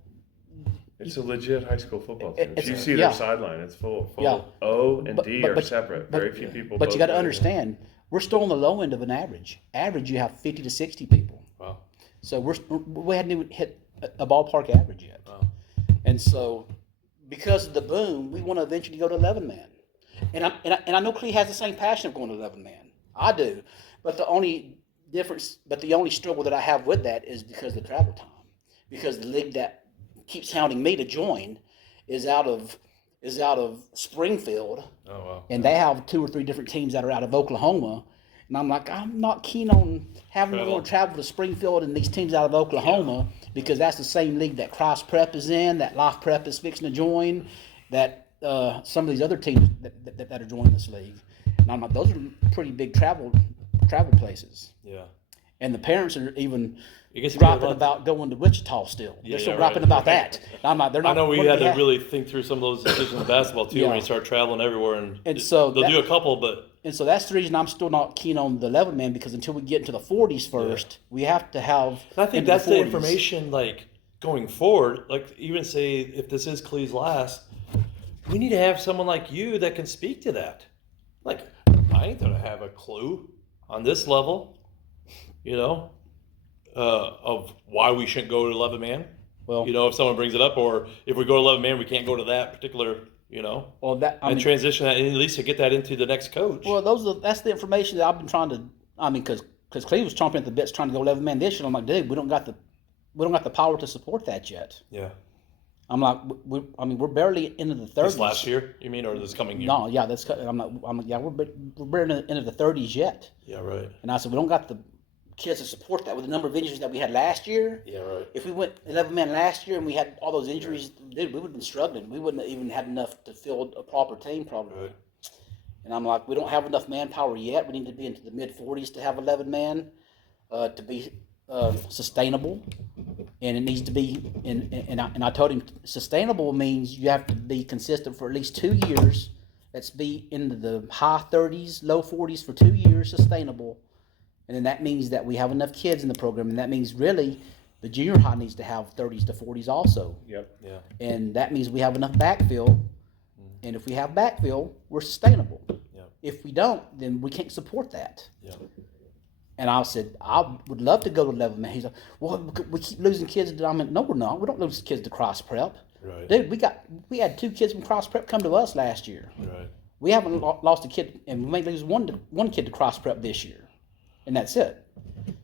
It's a legit high school football team. If It's- you see yeah. their sideline, it's full. Yeah. O and But- D but- are but- separate. but- Very few people. But you both got to do it. understand, we're still on the low end of an average. Average, you have 50 to 60 people. Wow. So we hadn't even hit a ballpark average yet. Wow. And so, because of the boom, we want to eventually go to 11 man. And I know Clee has the same passion of going to 11 man. I do, but the only struggle that I have with that is because of the travel time. Because the league that keeps hounding me to join is out of Springfield, Oh wow. and they have 2 or 3 different teams that are out of Oklahoma. And I'm like, I'm not keen on having to travel to Springfield and these teams out of Oklahoma because that's the same league that Cross Prep is in, that Life Prep is fixing to join, that some of these other teams that are joining this league. And I'm like, those are pretty big travel places. Yeah. And the parents are even You guess you griping really about going to Wichita still. Yeah, They're still yeah, griping right, about right. that. And I'm like, they're not. I know we what do had they to have? really think through some of those decisions in basketball too Yeah. when you start traveling everywhere, and so they'll do a couple, but And so that's the reason I'm still not keen on the 11 man because until we get into the 40s first, we have to have. I think into that's the 40s. information, like, going forward, like, even say, if this is Clee's last, we need to have someone like you that can speak to that. Like, I ain't gonna have a clue on this level, of why we shouldn't go to 11 man. Well, If someone brings it up, or if we go to 11 man, we can't go to that particular, well, that I and mean, transition that, and at least to get that into the next coach. well, that's the information that I've been trying to. I mean, because Cleve was chomping at the bits trying to go 11 man this year. I'm like, dude, we don't got the power to support that yet. Yeah. I'm like, we're barely into the 30s. This last year, you mean, or this coming year? No, yeah, I'm like, yeah, we're barely into the 30s yet. Yeah, right. And I said, we don't got the kids to support that with the number of injuries that we had last year. Yeah, right. If we went 11 man last year and we had all those injuries, dude, we would have been struggling. We wouldn't have even had enough to field a proper team, probably. Right. And I'm like, we don't have enough manpower yet. We need to be into the mid 40s to have 11 man to be sustainable. And it needs to be, and I told him sustainable means you have to be consistent for at least 2 years. Let's be into the high 30s, low 40s for 2 years, sustainable. And then that means that we have enough kids in the program. And that means really the junior high needs to have 30s to 40s also. Yep. Yeah. And that means we have enough backfill. And if we have backfill, we're sustainable. Yeah. If we don't, then we can't support that. Yeah. And I said, I would love to go to 11 man. He's like, well, we keep losing kids. I mean, no, we're not. We don't lose kids to Cross Prep. Right. Dude, we had 2 kids from Cross Prep come to us last year. Right. We haven't lost a kid, and we may lose one kid to Cross Prep this year, and that's it.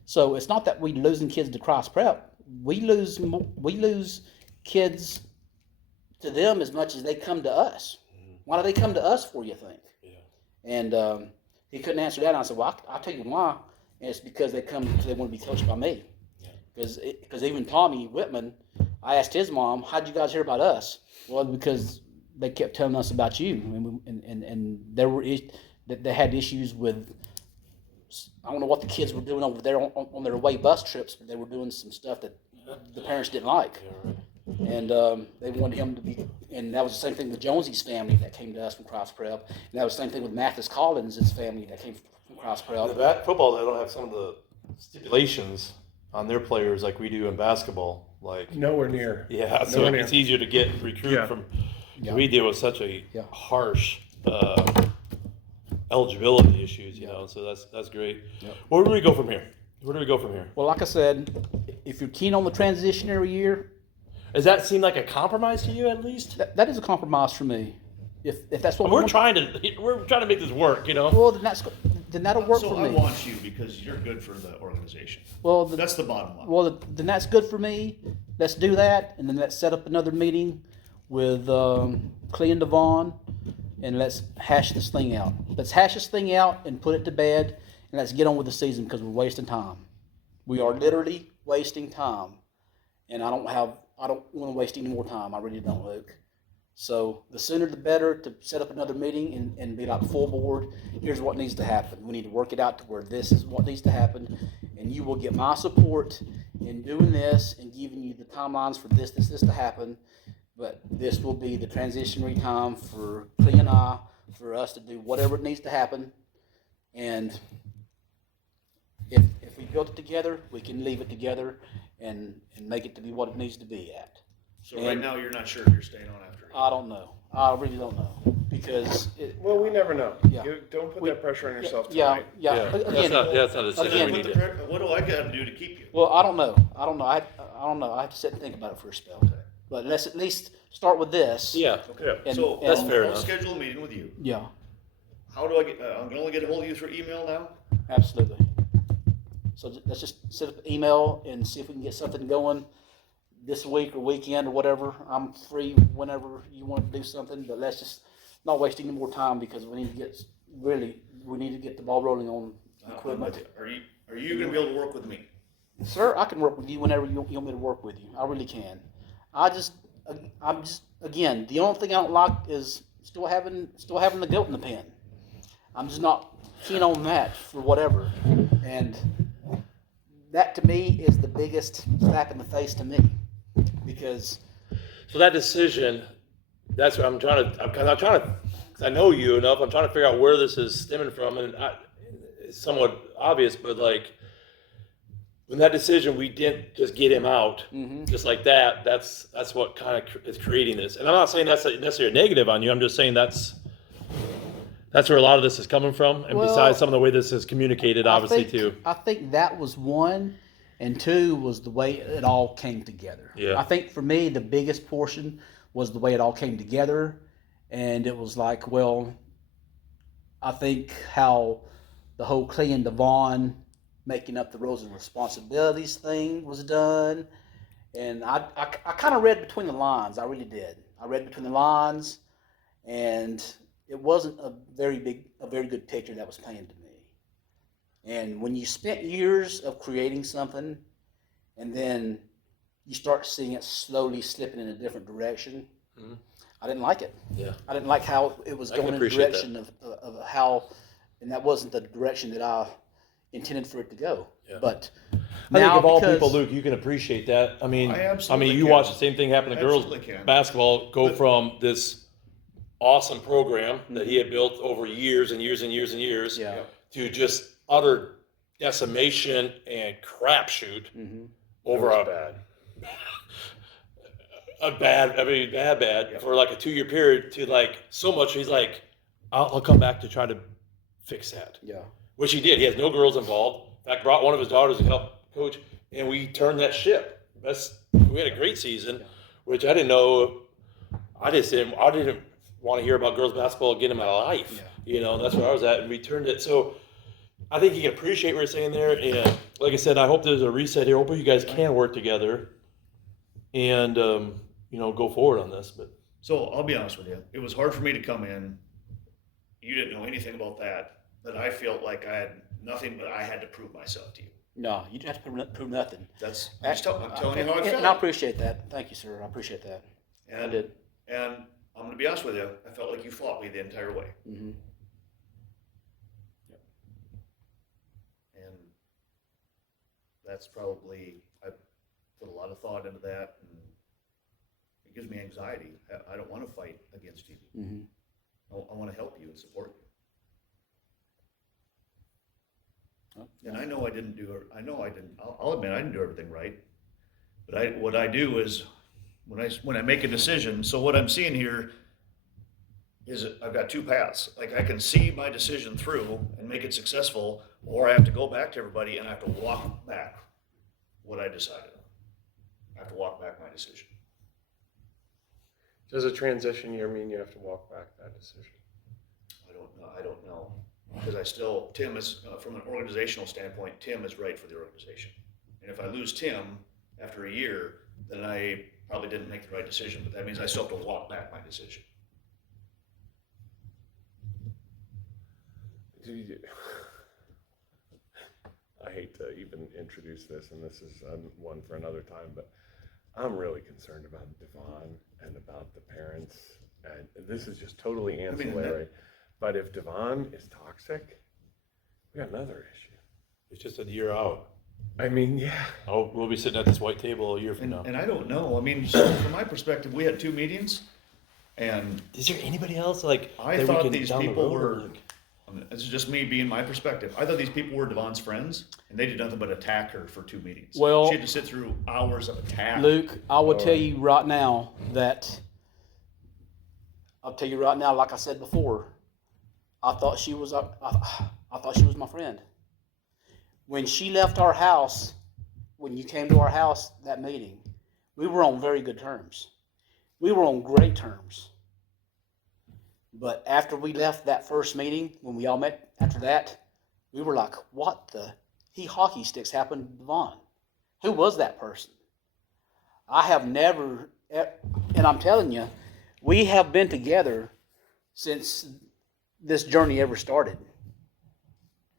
So it's not that we're losing kids to Cross Prep. We lose kids to them as much as they come to us. Why do they come to us for, you think? Yeah. And he couldn't answer that. And I said, well, I'll tell you why. And it's because they come because they want to be coached by me. Because even Tommy Whitman, I asked his mom, how'd you guys hear about us? Well, because they kept telling us about you. And they had issues with, I don't know what the kids were doing over there on their away bus trips, but they were doing some stuff that the parents didn't like. Yeah, right. And they wanted him to be, and that was the same thing with Jonesy's family that came to us from Cross Prep. And that was the same thing with Mathis Collins' family that came from Cross Prep. The football, they don't have some of the stipulations on their players like we do in basketball. Like, Nowhere near. yeah, so Nowhere near. it's easier to get recruit Yeah. from. Yeah. We deal with such a Yeah. harsh eligibility issues, so that's great. Yep. Where do we go from here? Well, like I said, if you're keen on the transitionary year, Does that seem like a compromise to you at least? that is a compromise for me. If that's what We're want- trying to make this work, well, then that'll work So for I me. want you because you're good for the organization. Well, That's the bottom line. well, then that's good for me. Let's do that, and then let's set up another meeting with Clee and Devon, and let's hash this thing out. Let's hash this thing out and put it to bed, and let's get on with the season because we're wasting time. We are literally wasting time, and I don't want to waste any more time. I really don't, Luke. So the sooner the better to set up another meeting and be like full board. Here's what needs to happen. We need to work it out to where this is what needs to happen, and you will get my support in doing this and giving you the timelines for this to happen. But this will be the transitionary time for Clea and I, for us to do whatever it needs to happen. And if we built it together, we can leave it together and make it to be what it needs to be at. So right now, you're not sure if you're staying on after. I don't know. I really don't know because Well, we never know. Yeah. Don't put that pressure on yourself yeah, tonight. yeah. That's Again, not a decision again, we need to. What do I got to do to keep you? well, I don't know. I don't know. I don't know. I have to sit and think about it for a spell. But let's at least start with this. Yeah, Okay, And- so That's I'll, fair I'll enough. schedule a meeting with you. Yeah, How do I get? I'm gonna only get a hold of you through email now. absolutely. So let's just set up an email and see if we can get something going this week or weekend or whatever. I'm free whenever you want to do something, but let's just not waste any more time because we need to get the ball rolling on equipment. Are you gonna be able to work with me? Sir, I can work with you whenever you want me to work with you. I really can. I'm just, again, the only thing I don't like is still having the goat in the pen. I'm just not keen on that for whatever. And that to me is the biggest slap in the face to me. Because, so that decision, that's what I'm trying to, because I know you enough, I'm trying to figure out where this is stemming from, and it's somewhat obvious, but like, when that decision, we didn't just get him out just like that. That's what kind of is creating this. And I'm not saying that's necessarily a negative on you. I'm just saying that's where a lot of this is coming from. And Well, besides some of the way this is communicated, obviously too. I think that was one, and two was the way it all came together. Yeah. I think for me the biggest portion was the way it all came together, and it was like, well, I think how the whole Clea and Devon making up the roles and responsibilities thing was done, and I kind of read between the lines. I really did. I read between the lines, and it wasn't a very good picture that was painted to me. And when you spent years of creating something, and then you start seeing it slowly slipping in a different direction, I didn't like it. Yeah. I didn't like how it was can going in the appreciate direction of how, and that wasn't the direction that I intended for it to go. Yeah. But I think now of all because- people, Luke, you can appreciate that. I mean, I absolutely you can. watch the same thing happen to girls Absolutely can. basketball go from this awesome program that he had built over years and years and years and years Yeah. to just utter decimation and crapshoot over It was bad for like a 2-year period to like so much. He's like, I'll come back to try to fix that. Yeah. Which he did. He has no girls involved. In fact, brought one of his daughters to help coach, and we turned that ship. We had a great season, which I didn't know. I didn't want to hear about girls basketball again in my life. You know, that's where I was at, and we turned it. So I think you can appreciate what you're saying there. And like I said, I hope there's a reset here. I hope you guys can work together and go forward on this. But So I'll be honest with you. It was hard for me to come in. You didn't know anything about that. That I felt like I had nothing, but I had to prove myself to you. No, you don't have to prove nothing. I'm telling you how I felt. And I appreciate that. Thank you, sir. I appreciate that. And, I did. And I'm going to be honest with you. I felt like you fought me the entire way. Mm-hmm. And that's probably, I put a lot of thought into that, and it gives me anxiety. I don't want to fight against you. Mm-hmm. I want to help you and support you. And I know I didn't do it. I'll admit I didn't do everything right. But what I do is when I make a decision. So what I'm seeing here is I've got two paths. Like I can see my decision through and make it successful, or I have to go back to everybody and I have to walk back what I decided. I have to walk back my decision. Does a transition year mean you have to walk back that decision? I don't know. Because Tim is, from an organizational standpoint, Tim is right for the organization. And if I lose Tim after a year, then I probably didn't make the right decision, but that means I still have to walk back my decision. I hate to even introduce this, and this is one for another time, but I'm really concerned about Devon and about the parents this is just totally mean, ancillary, but if Devon is toxic, we got another issue. It's just a year out. I mean, yeah. Oh, we'll be sitting at this white table a year from now. And I don't know. I mean, so from my perspective, we had 2 meetings, and Is there anybody else like I that we thought can these down the people road, or, were. like- This is just me being my perspective. I thought these people were Devon's friends, and they did nothing but attack her for 2 meetings. Well- she had to sit through hours of attack. Luke, I will tell you right now that, like I said before, I thought she was my friend. When she left our house, when you came to our house that meeting, we were on very good terms. We were on great terms. But after we left that first meeting, when we all met after that, we were like, what the hockey sticks happened to Devon? Who was that person? I have never, and I'm telling you, we have been together since this journey ever started,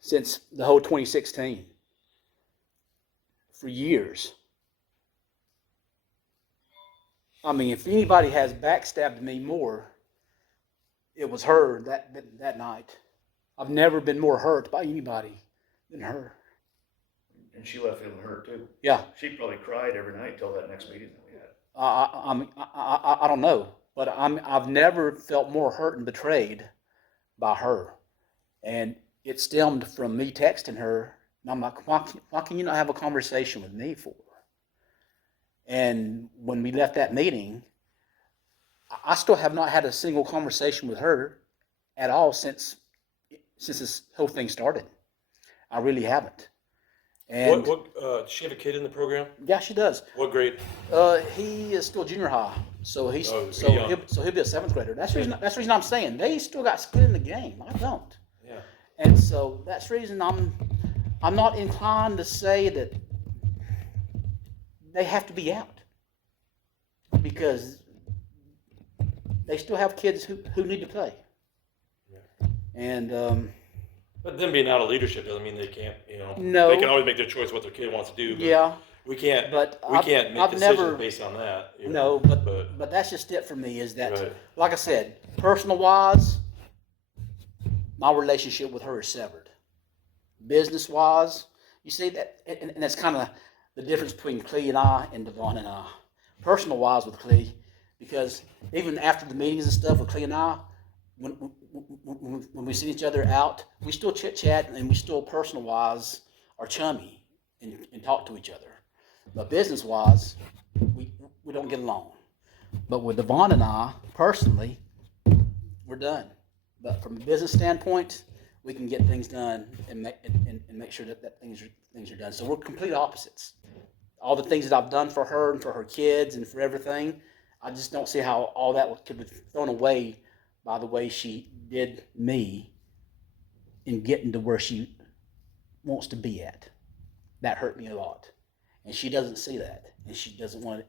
since the whole 2016, for years. I mean, if anybody has backstabbed me more, it was her that night. I've never been more hurt by anybody than her. And she left feeling hurt too. Yeah. She probably cried every night till that next meeting that we had. I don't know, but I've never felt more hurt and betrayed by her, and it stemmed from me texting her. And I'm like, why can you not have a conversation with me for? And when we left that meeting, I still have not had a single conversation with her at all since this whole thing started. I really haven't. And does she have a kid in the program? yeah, she does. What grade? He is still junior high, so he'll young. be a 7th grader. That's the reason I'm saying they still got skin in the game. I don't, Yeah. and so that's the reason I'm not inclined to say that they have to be out, because they still have kids who need to play. Yeah. And But them being out of leadership doesn't mean they can't, No. They can always make their choice what their kid wants to do. But yeah, we can't. but We can't make I've decisions never- based on that. no, but that's just it for me. Is that, Right. like I said, personal wise, my relationship with her is severed. Business wise, you see that, and that's kind of the difference between Clee and I and Devon and I. Personal wise with Clee, because even after the meetings and stuff with Clee and I, when we see each other out, we still chit chat and we still personal wise are chummy and talk to each other. But business wise, we don't get along. But with Devon and I personally, we're done. But from a business standpoint, we can get things done and make sure that things are done. So we're complete opposites. All the things that I've done for her and for her kids and for everything, I just don't see how all that could be thrown away by the way she did me in getting to where she wants to be at. That hurt me a lot. And she doesn't see that. And she doesn't want to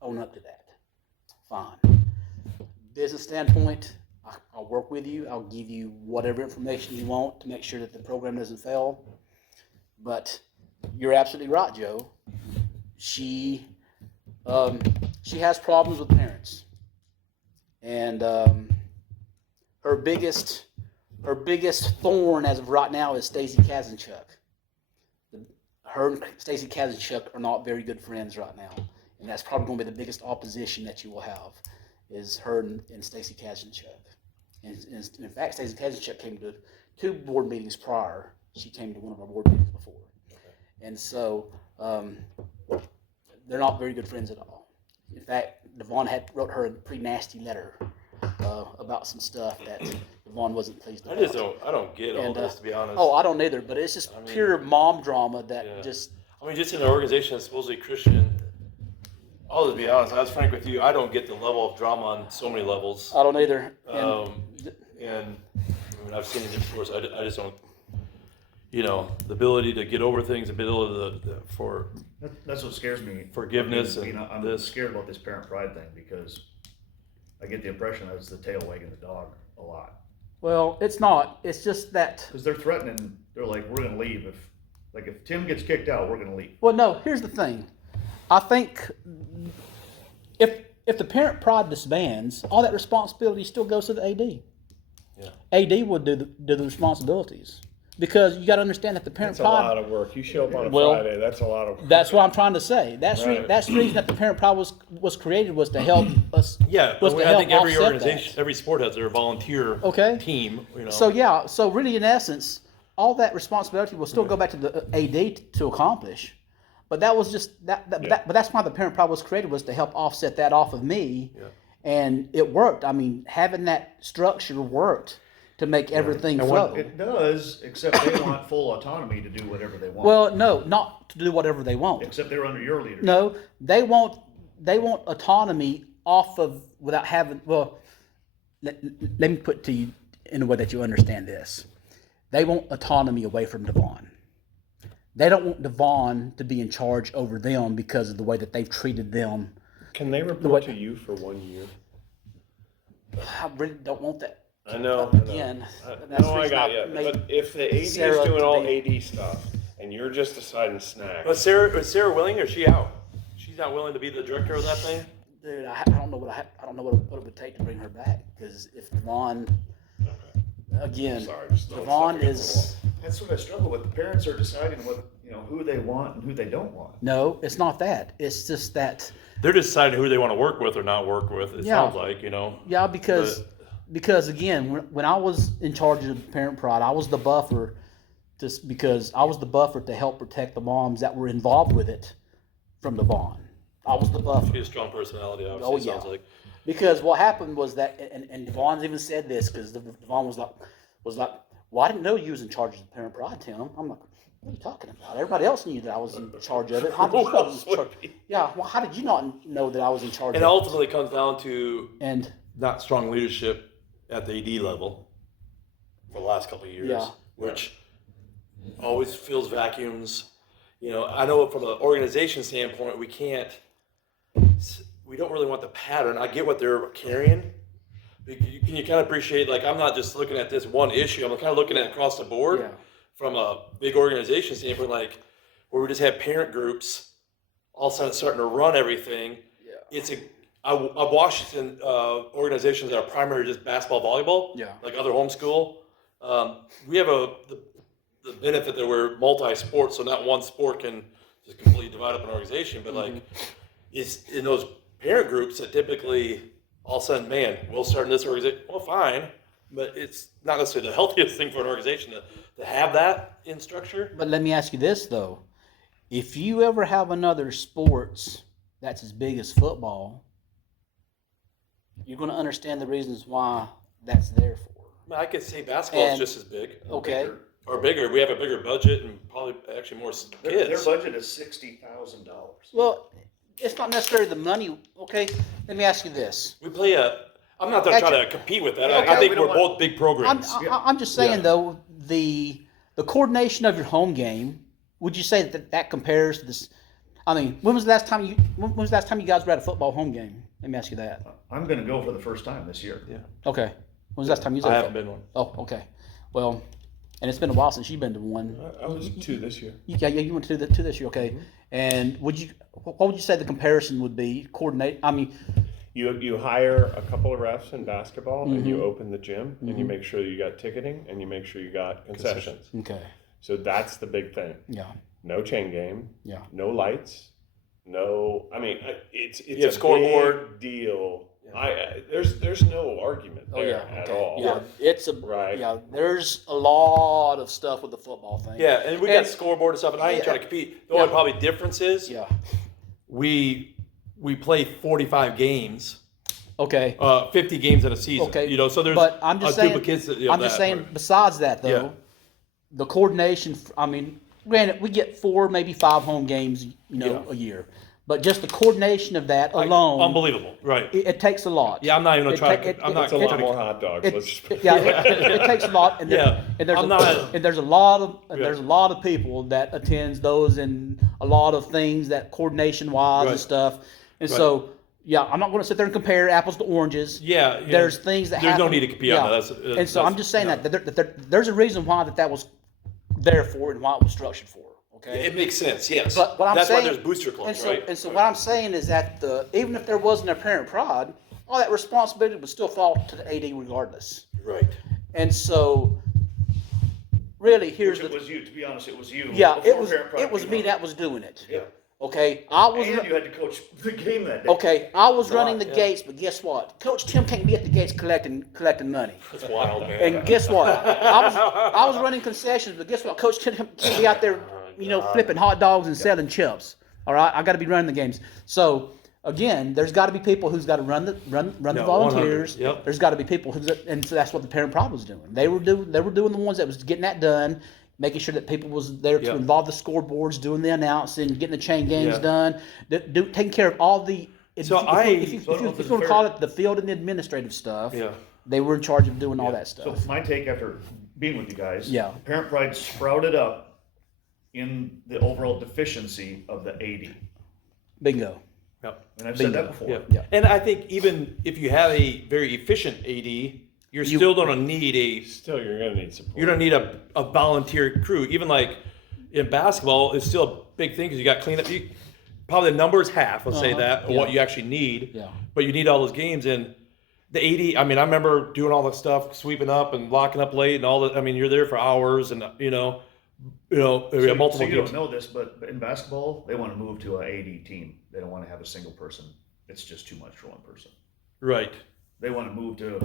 own up to that. Fine. Business standpoint, I'll work with you. I'll give you whatever information you want to make sure that the program doesn't fail. But you're absolutely right, Joe. She has problems with parents. And her biggest thorn as of right now is Stacy Kazinchuk. Her and Stacy Kazinchuk are not very good friends right now, and that's probably going to be the biggest opposition that you will have, is her and Stacy Kazinchuk. And in fact, Stacy Kazinchuk came to 2 board meetings prior. She came to one of our board meetings before, and so they're not very good friends at all. In fact, Devon wrote her a pretty nasty letter about some stuff that Devon wasn't pleased about. I don't get all And, this, to be honest. Oh, I don't either, but it's just pure mom drama that Yeah. just. just in an organization that's supposedly Christian, I'll just be honest, I was frank with you, I don't get the level of drama on so many levels. I don't either. And I've seen it before, so I just don't, the ability to get over things, the ability for That's what scares me. Forgiveness I mean, and I'm this. scared about this parent pride thing, because I get the impression that it's the tail wagging the dog a lot. Well, it's not. It's just that. Because they're threatening, they're like, we're going to leave. If Tim gets kicked out, we're going to leave. Well, no. Here's the thing. I think if if the parent prod disbands, all that responsibility still goes to the AD. Yeah. AD would do the responsibilities because you got to understand that the parent That's a lot prod. of work. You show up on a Well, Friday, that's a lot of work. That's what I'm trying to say. That's Right. that's the reason that the parent prod was created was to help us. Yeah, was to I help think every offset organization, that. every sport has their volunteer Okay. team. You know. So yeah, so really in essence, all that responsibility will still go back to the AD to accomplish. But that was just but that's why the parent prod was created was to help offset that off of me, and it worked. I mean, having that structure worked to make everything flow. It does, except they want full autonomy to do whatever they want. Well, no, not to do whatever they want. Except they're under your leadership. No, they want autonomy off of without having. Well, let me put it to you in a way that you understand this. They want autonomy away from Devon. They don't want Devon to be in charge over them because of the way that they've treated them. Can they report to you for 1 year? I really don't want that. I know. Again, that's the I reason got I you. made But if the AD Sarah is doing to all be- AD stuff and you're just deciding snacks, But is Sarah willing, or is she out? She's not willing to be the director of that thing. Dude, I don't know what I don't know what it would take to bring her back because if Devon, again, Sorry, just throwing Devon stuff against the is. That's what I struggle with. The parents are deciding what, who they want and who they don't want. No, it's not that. It's just that. They're deciding who they want to work with or not work with. It Yeah. sounds like, Yeah, because again, when I was in charge of parent prod, I was the buffer, just because I was the buffer to help protect the moms that were involved with it from Devon. I was the buffer. She has a strong personality, obviously. Oh, It sounds yeah. like. Because what happened was that, and Devon's even said this, because Devon was like, well, I didn't know you was in charge of the parent prod, Tim. I'm like, what are you talking about? Everybody else knew that I was in charge of it. How did you Who not else in charge? would be? Yeah, well, how did you not know that I was in charge And of it? ultimately it comes down to And not strong leadership at the AD level for the last couple of years, Yeah. which always fills vacuums. I know from an organization standpoint, we don't really want the pattern. I get what they're carrying. Can you kind of appreciate, like, I'm not just looking at this one issue, I'm kind of looking at it across the board Yeah. from a big organization standpoint, like, where we just have parent groups all of a sudden starting to run everything. Yeah. I've watched in organizations that are primarily just basketball, volleyball, Yeah. like other homeschool. We have the benefit that we're multi-sport, so not one sport can just completely divide up an organization. But like, it's in those parent groups that typically all of a sudden, man, we'll start in this organization. Well, fine, but it's not necessarily the healthiest thing for an organization to have that in structure. But let me ask you this though: if you ever have another sports that's as big as football, you're going to understand the reasons why that's there for. I mean, I could say basketball is And- just as big Okay. or bigger. We have a bigger budget and probably actually more Their kids. budget is $60,000. Well, it's not necessarily the money. Okay, let me ask you this. We play I'm not trying to compete with that. Okay, I think we don't we're want- both big programs. I'm just saying Yeah. though, the coordination of your home game. Would you say that compares to this? I mean, when was the last time you guys were at a football home game? Let me ask you that. I'm going to go for the first time this year. Yeah. Okay. When was the last time you was I at a haven't been one. Oh, okay. Well, and it's been a while since you've been to one. I was 2 this year. Yeah, you went to this year, okay. And what would you say the comparison would be? Coordinate. I mean, You hire a couple of refs in basketball and Mm-hmm. you open the gym and you make sure you got ticketing and you make sure you got concessions. okay. So that's the big thing. Yeah. No chain game. Yeah. No lights. No, I mean, it's You have a scoreboard. big deal. There's no argument Oh there yeah. at Okay. all. Yeah. It's a Right. Yeah. There's a lot of stuff with the football thing. Yeah, and we got scoreboard and stuff, and I ain't Yeah. trying to compete. The only Yeah. probably difference is Yeah. we play 45 games, Okay. 50 games in a season. Okay. So there's But I'm just a group saying. of kids that, I'm just that saying. part. Besides that, though, Yeah. the coordination. I mean, granted, we get 4, maybe 5 home games, Yeah. a year, but just the coordination of that alone, Unbelievable, right? it takes a lot. Yeah, I'm not even gonna It try ta- to. it- I'm it- not It's a gonna lot try more to. hot dogs. It, Let's just it- yeah, it takes a lot, and, Yeah. and there's I'm a, not- and there's a lot of there's a lot of people that attends those and a lot of things that coordination wise Right. and stuff, and so yeah, I'm not going to sit there and compare apples to oranges. Yeah, There's things that there's happen. no need to compete on that. and so I'm just saying that there's a reason why that was there for and why it was structured for. Okay. It makes sense, yes. But what I'm That's saying, why there's booster clubs, right? And so what I'm saying is that even if there wasn't a parent prod, all that responsibility would still fall to the AD regardless. Right. And so, really, here's It the was you, to be honest, it was you. yeah, before Parent Pride it was came me out. that was doing it. Yeah. Okay, I was And you had to coach the game that day. okay. I was running the yeah. gates, but guess what? Coach Tim can't be at the gates collecting money. That's wild, man. And guess what? I was running concessions, but guess what? Coach can't be out there, flipping hot dogs and selling chips. All right, I got to be running the games. So again, there's got to be people who's got to run the No, volunteers. 100, yep. There's got to be people and so that's what the parent prod was doing. They were doing the ones that was getting that done, making sure that people was there to Yep. involve the scoreboards, doing the announcing, getting the chain games Yeah. done, taking care of all the. So if you So want it's to fair. call it the field and the administrative stuff, Yeah. they were in charge of doing all that So stuff. my take after being with you guys, Yeah. Parent Pride sprouted up in the overall deficiency of the AD. Bingo. Yep. And I've said that Bingo. before. Yeah. Yeah. And I think even if you have a very efficient AD, you're still going to need Still, you're gonna need support. you're going to need a volunteer crew. Even like in basketball, it's still a big thing because you got cleanup. Probably the number is half, let's say that, of Yeah. what you actually need. Yeah. But you need all those games. And the 80, I mean, I remember doing all the stuff, sweeping up and locking up late and all that. I mean, you're there for hours and, we have multiple So you games. don't know this, but in basketball, they want to move to an AD team. They don't want to have a single person. It's just too much for one person. Right. They want to move to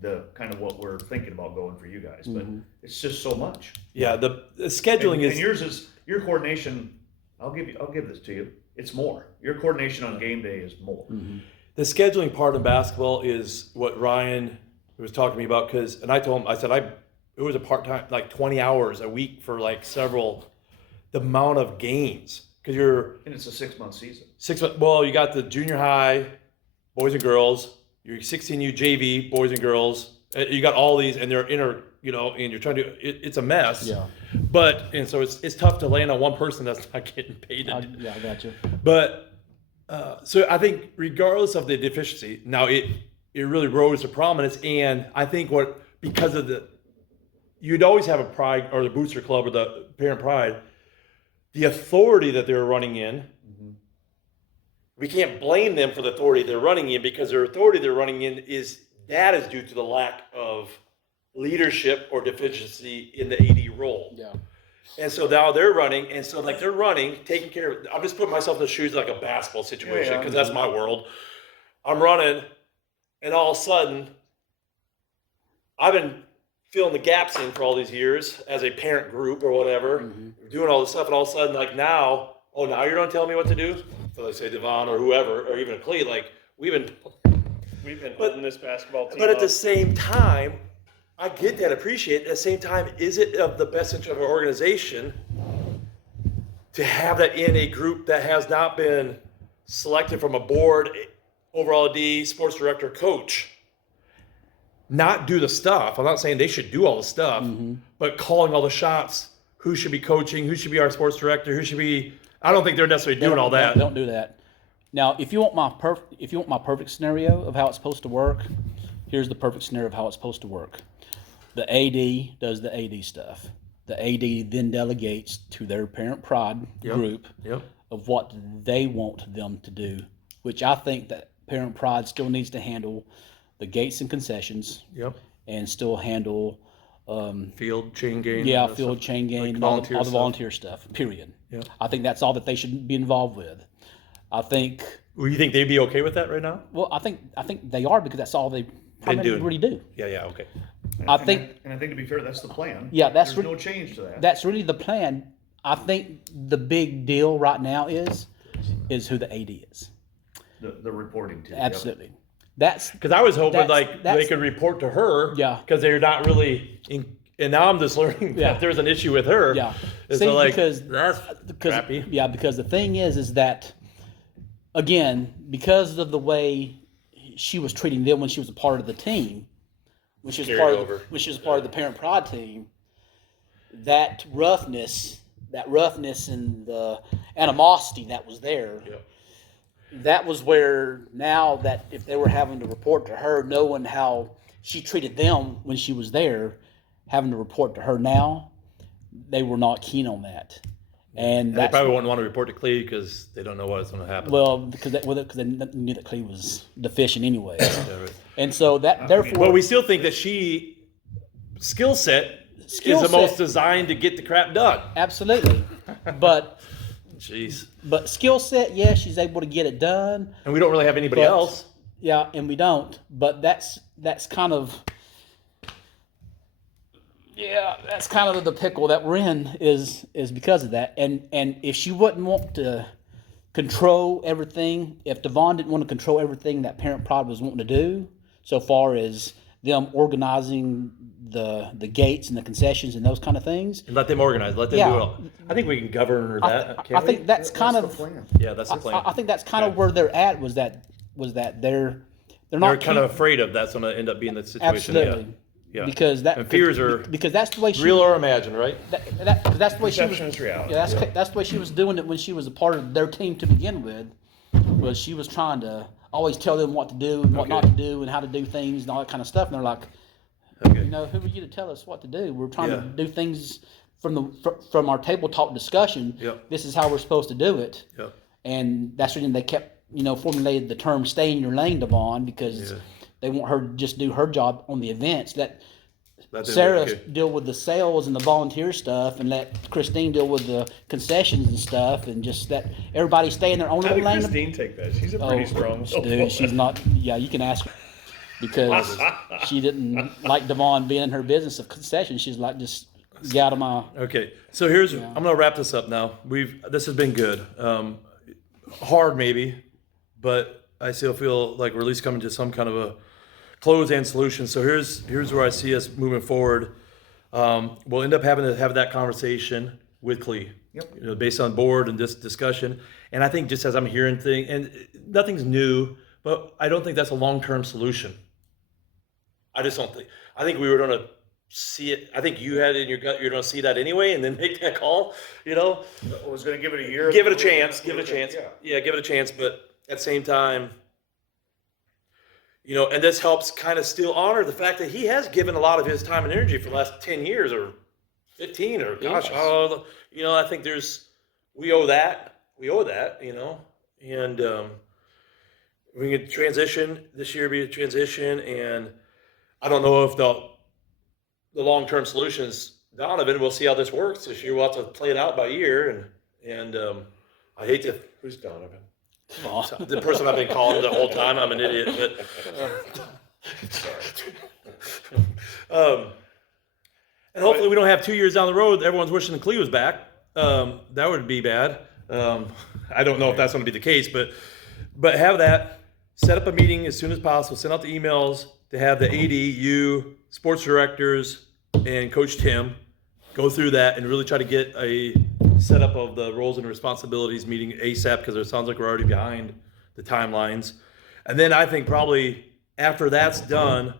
the kind of what we're thinking about going for you guys, but it's just so much. Yeah. The scheduling And is. yours is your coordination. I'll give this to you. It's more. Your coordination on game day is more. The scheduling part of basketball is what Ryan was talking to me about and I told him, I said, it was a part-time, like 20 hours a week for like the amount of games. Because you're And it's a 6-month season. 6 months, well, you got the junior high, boys and girls, your 16U JV, boys and girls. You got all these and they're and you're trying to, it's a mess. Yeah. And so it's tough to land on one person that's not getting paid. I got you. But so I think regardless of the deficiency, now it really rose to prominence, and I think because of you'd always have a pride or the booster club or the parent pride, the authority that they're running in. We can't blame them for the authority they're running in because their authority they're running in is due to the lack of leadership or deficiency in the AD role. Yeah. And so now they're running, and so like they're running, taking care of. I'm just putting myself in the shoes of like a basketball situation Yeah. because that's my world. I'm running, and all of a sudden, I've been filling the gaps in for all these years as a parent group or whatever, doing all this stuff, and all of a sudden, like now you're going to tell me what to do? So let's say Devon or whoever, or even Clee, like we've been. holding this basketball team But at up. the same time, I get that, appreciate it. At the same time, is it of the best interest of our organization to have that in a group that has not been selected from a board, overall AD, sports director, coach? Not do the stuff. I'm not saying they should do all the stuff, but calling all the shots. Who should be coaching? Who should be our sports director? Who should be? I don't think they're necessarily doing all that. Don't do that. Now, if you want my perfect scenario of how it's supposed to work, here's the perfect scenario of how it's supposed to work. The AD does the AD stuff. The AD then delegates to their parent prod group Yep. of what they want them to do, which I think that parent prod still needs to handle the gates and concessions Yep. and still handle Field chain game. field chain game, all volunteer the stuff. volunteer stuff, period. Yeah. I think that's all that they should be involved with. I think Well, you think they'd be okay with that right now? I think they are because that's all they primarily doing. really do. Yeah. Okay. I think And I think to be fair, that's the plan. Yeah, that's There's re- no change to that. that's really the plan. I think the big deal right now is who the AD is. The reporting to. Absolutely. That's Because I was hoping they that's- could report to her. Yeah. Because they're not really. And now I'm just learning Yeah. that there's an issue with her. Yeah. And See, so like because that's crappy. Yeah, because the thing is that again, because of the way she was treating them when she was a part of the team, when she was Carried part over. of when she was part of the parent prod team, that roughness and the animosity that was there. Yeah. That was where now that if they were having to report to her, knowing how she treated them when she was there, having to report to her now, they were not keen on that. And And they that's probably wouldn't want to report to Clee because they don't know what's going to happen. because they knew that Clee was deficient anyway. Yeah, right. And so that therefore But we still think that she skill set Skill is the set- most designed to get the crap done. absolutely, but Jeez. skill set, yes, she's able to get it done. And we don't really have anybody But- else. Yeah, and we don't. But that's kind of that's kind of the pickle that we're in is because of that. And if she wouldn't want to control everything, if Devon didn't want to control everything that Parent Pride was wanting to do, so far as them organizing the gates and the concessions and those kind of things, And let them organize. Let them Yeah. do it all. I think we can govern her that. I can't we? think that's kind of Yeah, that's the plan. I think that's kind of where they're at was that they're They're not kind of afraid of that's going to end up being the situation. absolutely Yeah. because that And fears are because that's the way she real or imagined, right? that's the way she was. Perception is reality. Yeah, that's the way she was doing it when she was a part of their team to begin with. Was she was trying to always tell them what to do and what not to do and how to do things and all that kind of stuff. And they're like, Okay. you know, who are you to tell us what to do? We're trying Yeah. to do things from our tabletop discussion. Yep. This is how we're supposed to do it. Yeah. And that's the reason they kept, formulated the term "stay in your lane," Devon, because Yeah. they want her to just do her job on the events. Let That didn't Sarah work. Okay. deal with the sales and the volunteer stuff, and let Christine deal with the concessions and stuff, and just let everybody stay in their own How little did lane. Christine take that? She's a pretty strong Dude, she's not. Yeah, you can ask her because she didn't like Devon being in her business of concessions. She's like, just get out of my. Okay, so I'm going to wrap this up now. This has been good. Hard maybe, but I still feel like we're at least coming to some kind of a close and solution. So here's where I see us moving forward. We'll end up having to have that conversation with Clee. Yep. Based on board and this discussion. And I think just as I'm hearing things, and nothing's new, but I don't think that's a long-term solution. I just don't think. I think we were going to see it. I think you had it in your gut. You're going to see that anyway, and then make that call. I was going to give it a year. Give it a chance. Give it a chance. Yeah. Give it a chance. But at the same time, and this helps kind of still honor the fact that he has given a lot of his time and energy for the last 10 years or 15 or gosh, I think we owe that, and we can transition this year, be a transition, and I don't know if the long-term solutions, Donovan, we'll see how this works this year. We'll have to play it out by year, and I hate to. Who's Donovan? The person I've been calling the whole time, I'm an idiot, but and hopefully we don't have 2 years down the road. Everyone's wishing the Clee was back. That would be bad. I don't know if that's going to be the case, but have that. Set up a meeting as soon as possible. Send out the emails to have the AD, you, sports directors, and Coach Tim go through that and really try to get a setup of the roles and responsibilities meeting ASAP, because it sounds like we're already behind the timelines. And then I think probably after that's done,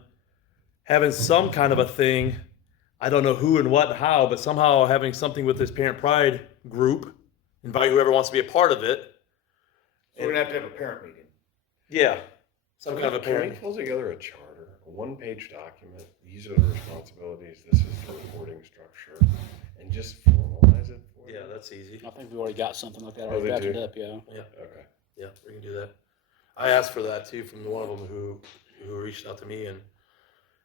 having some kind of a thing, I don't know who and what and how, but somehow having something with this Parent Pride group, invite whoever wants to be a part of it. So we're going to have a parent meeting. Yeah, some kind of a Can we parent. pull together a charter, a one-page document? These are the responsibilities. This is the reporting structure, and just formalize it. For Yeah, them? that's easy. I think we already got something like that Oh, already they drafted do? up. Yeah. Okay. Yeah, we can do that. I asked for that too from one of them who reached out to me, and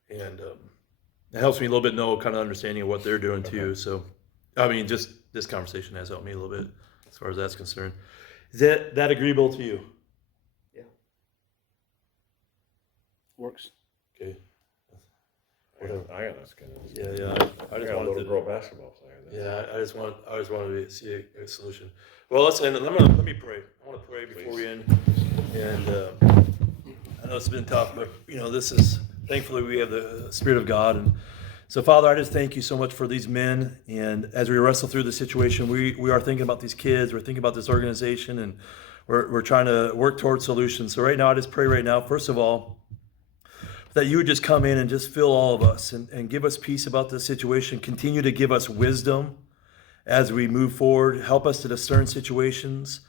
it helps me a little bit know kind of understanding of what they're doing too. So, I mean, just this conversation has helped me a little bit as far as that's concerned. Is that agreeable to you? Works. Okay. I got no skin in this. Yeah. I I just got a wanted little to. girl basketball player. Yeah, I just wanted to see a solution. Well, listen, let me pray. I want to pray before we end. And I know it's been tough, but this is, thankfully we have the Spirit of God. And so, Father, I just thank you so much for these men. And as we wrestle through the situation, we are thinking about these kids. We're thinking about this organization, and we're trying to work towards solutions. So right now, I just pray right now, first of all, that you would just come in and just fill all of us and give us peace about this situation. Continue to give us wisdom as we move forward. Help us to discern situations.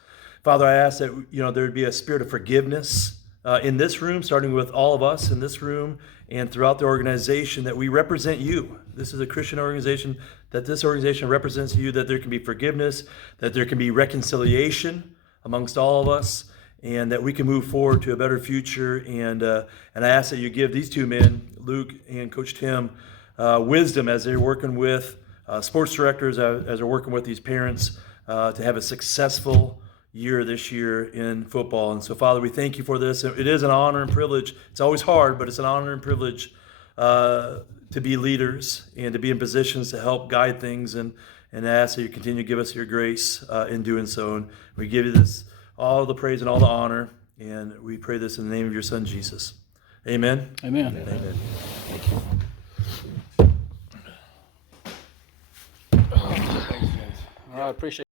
Father, I ask that there would be a spirit of forgiveness in this room, starting with all of us in this room and throughout the organization, that we represent you. This is a Christian organization, that this organization represents you, that there can be forgiveness, that there can be reconciliation amongst all of us, and that we can move forward to a better future. And I ask that you give these two men, Luke and Coach Tim, wisdom as they're working with sports directors, as they're working with these parents to have a successful year this year in football. And so, Father, we thank you for this. It is an honor and privilege. It's always hard, but it's an honor and privilege to be leaders and to be in positions to help guide things. And ask that you continue to give us your grace in doing so. And we give you this all the praise and all the honor. And we pray this in the name of your Son, Jesus. Amen. Amen. Amen. All right, appreciate it.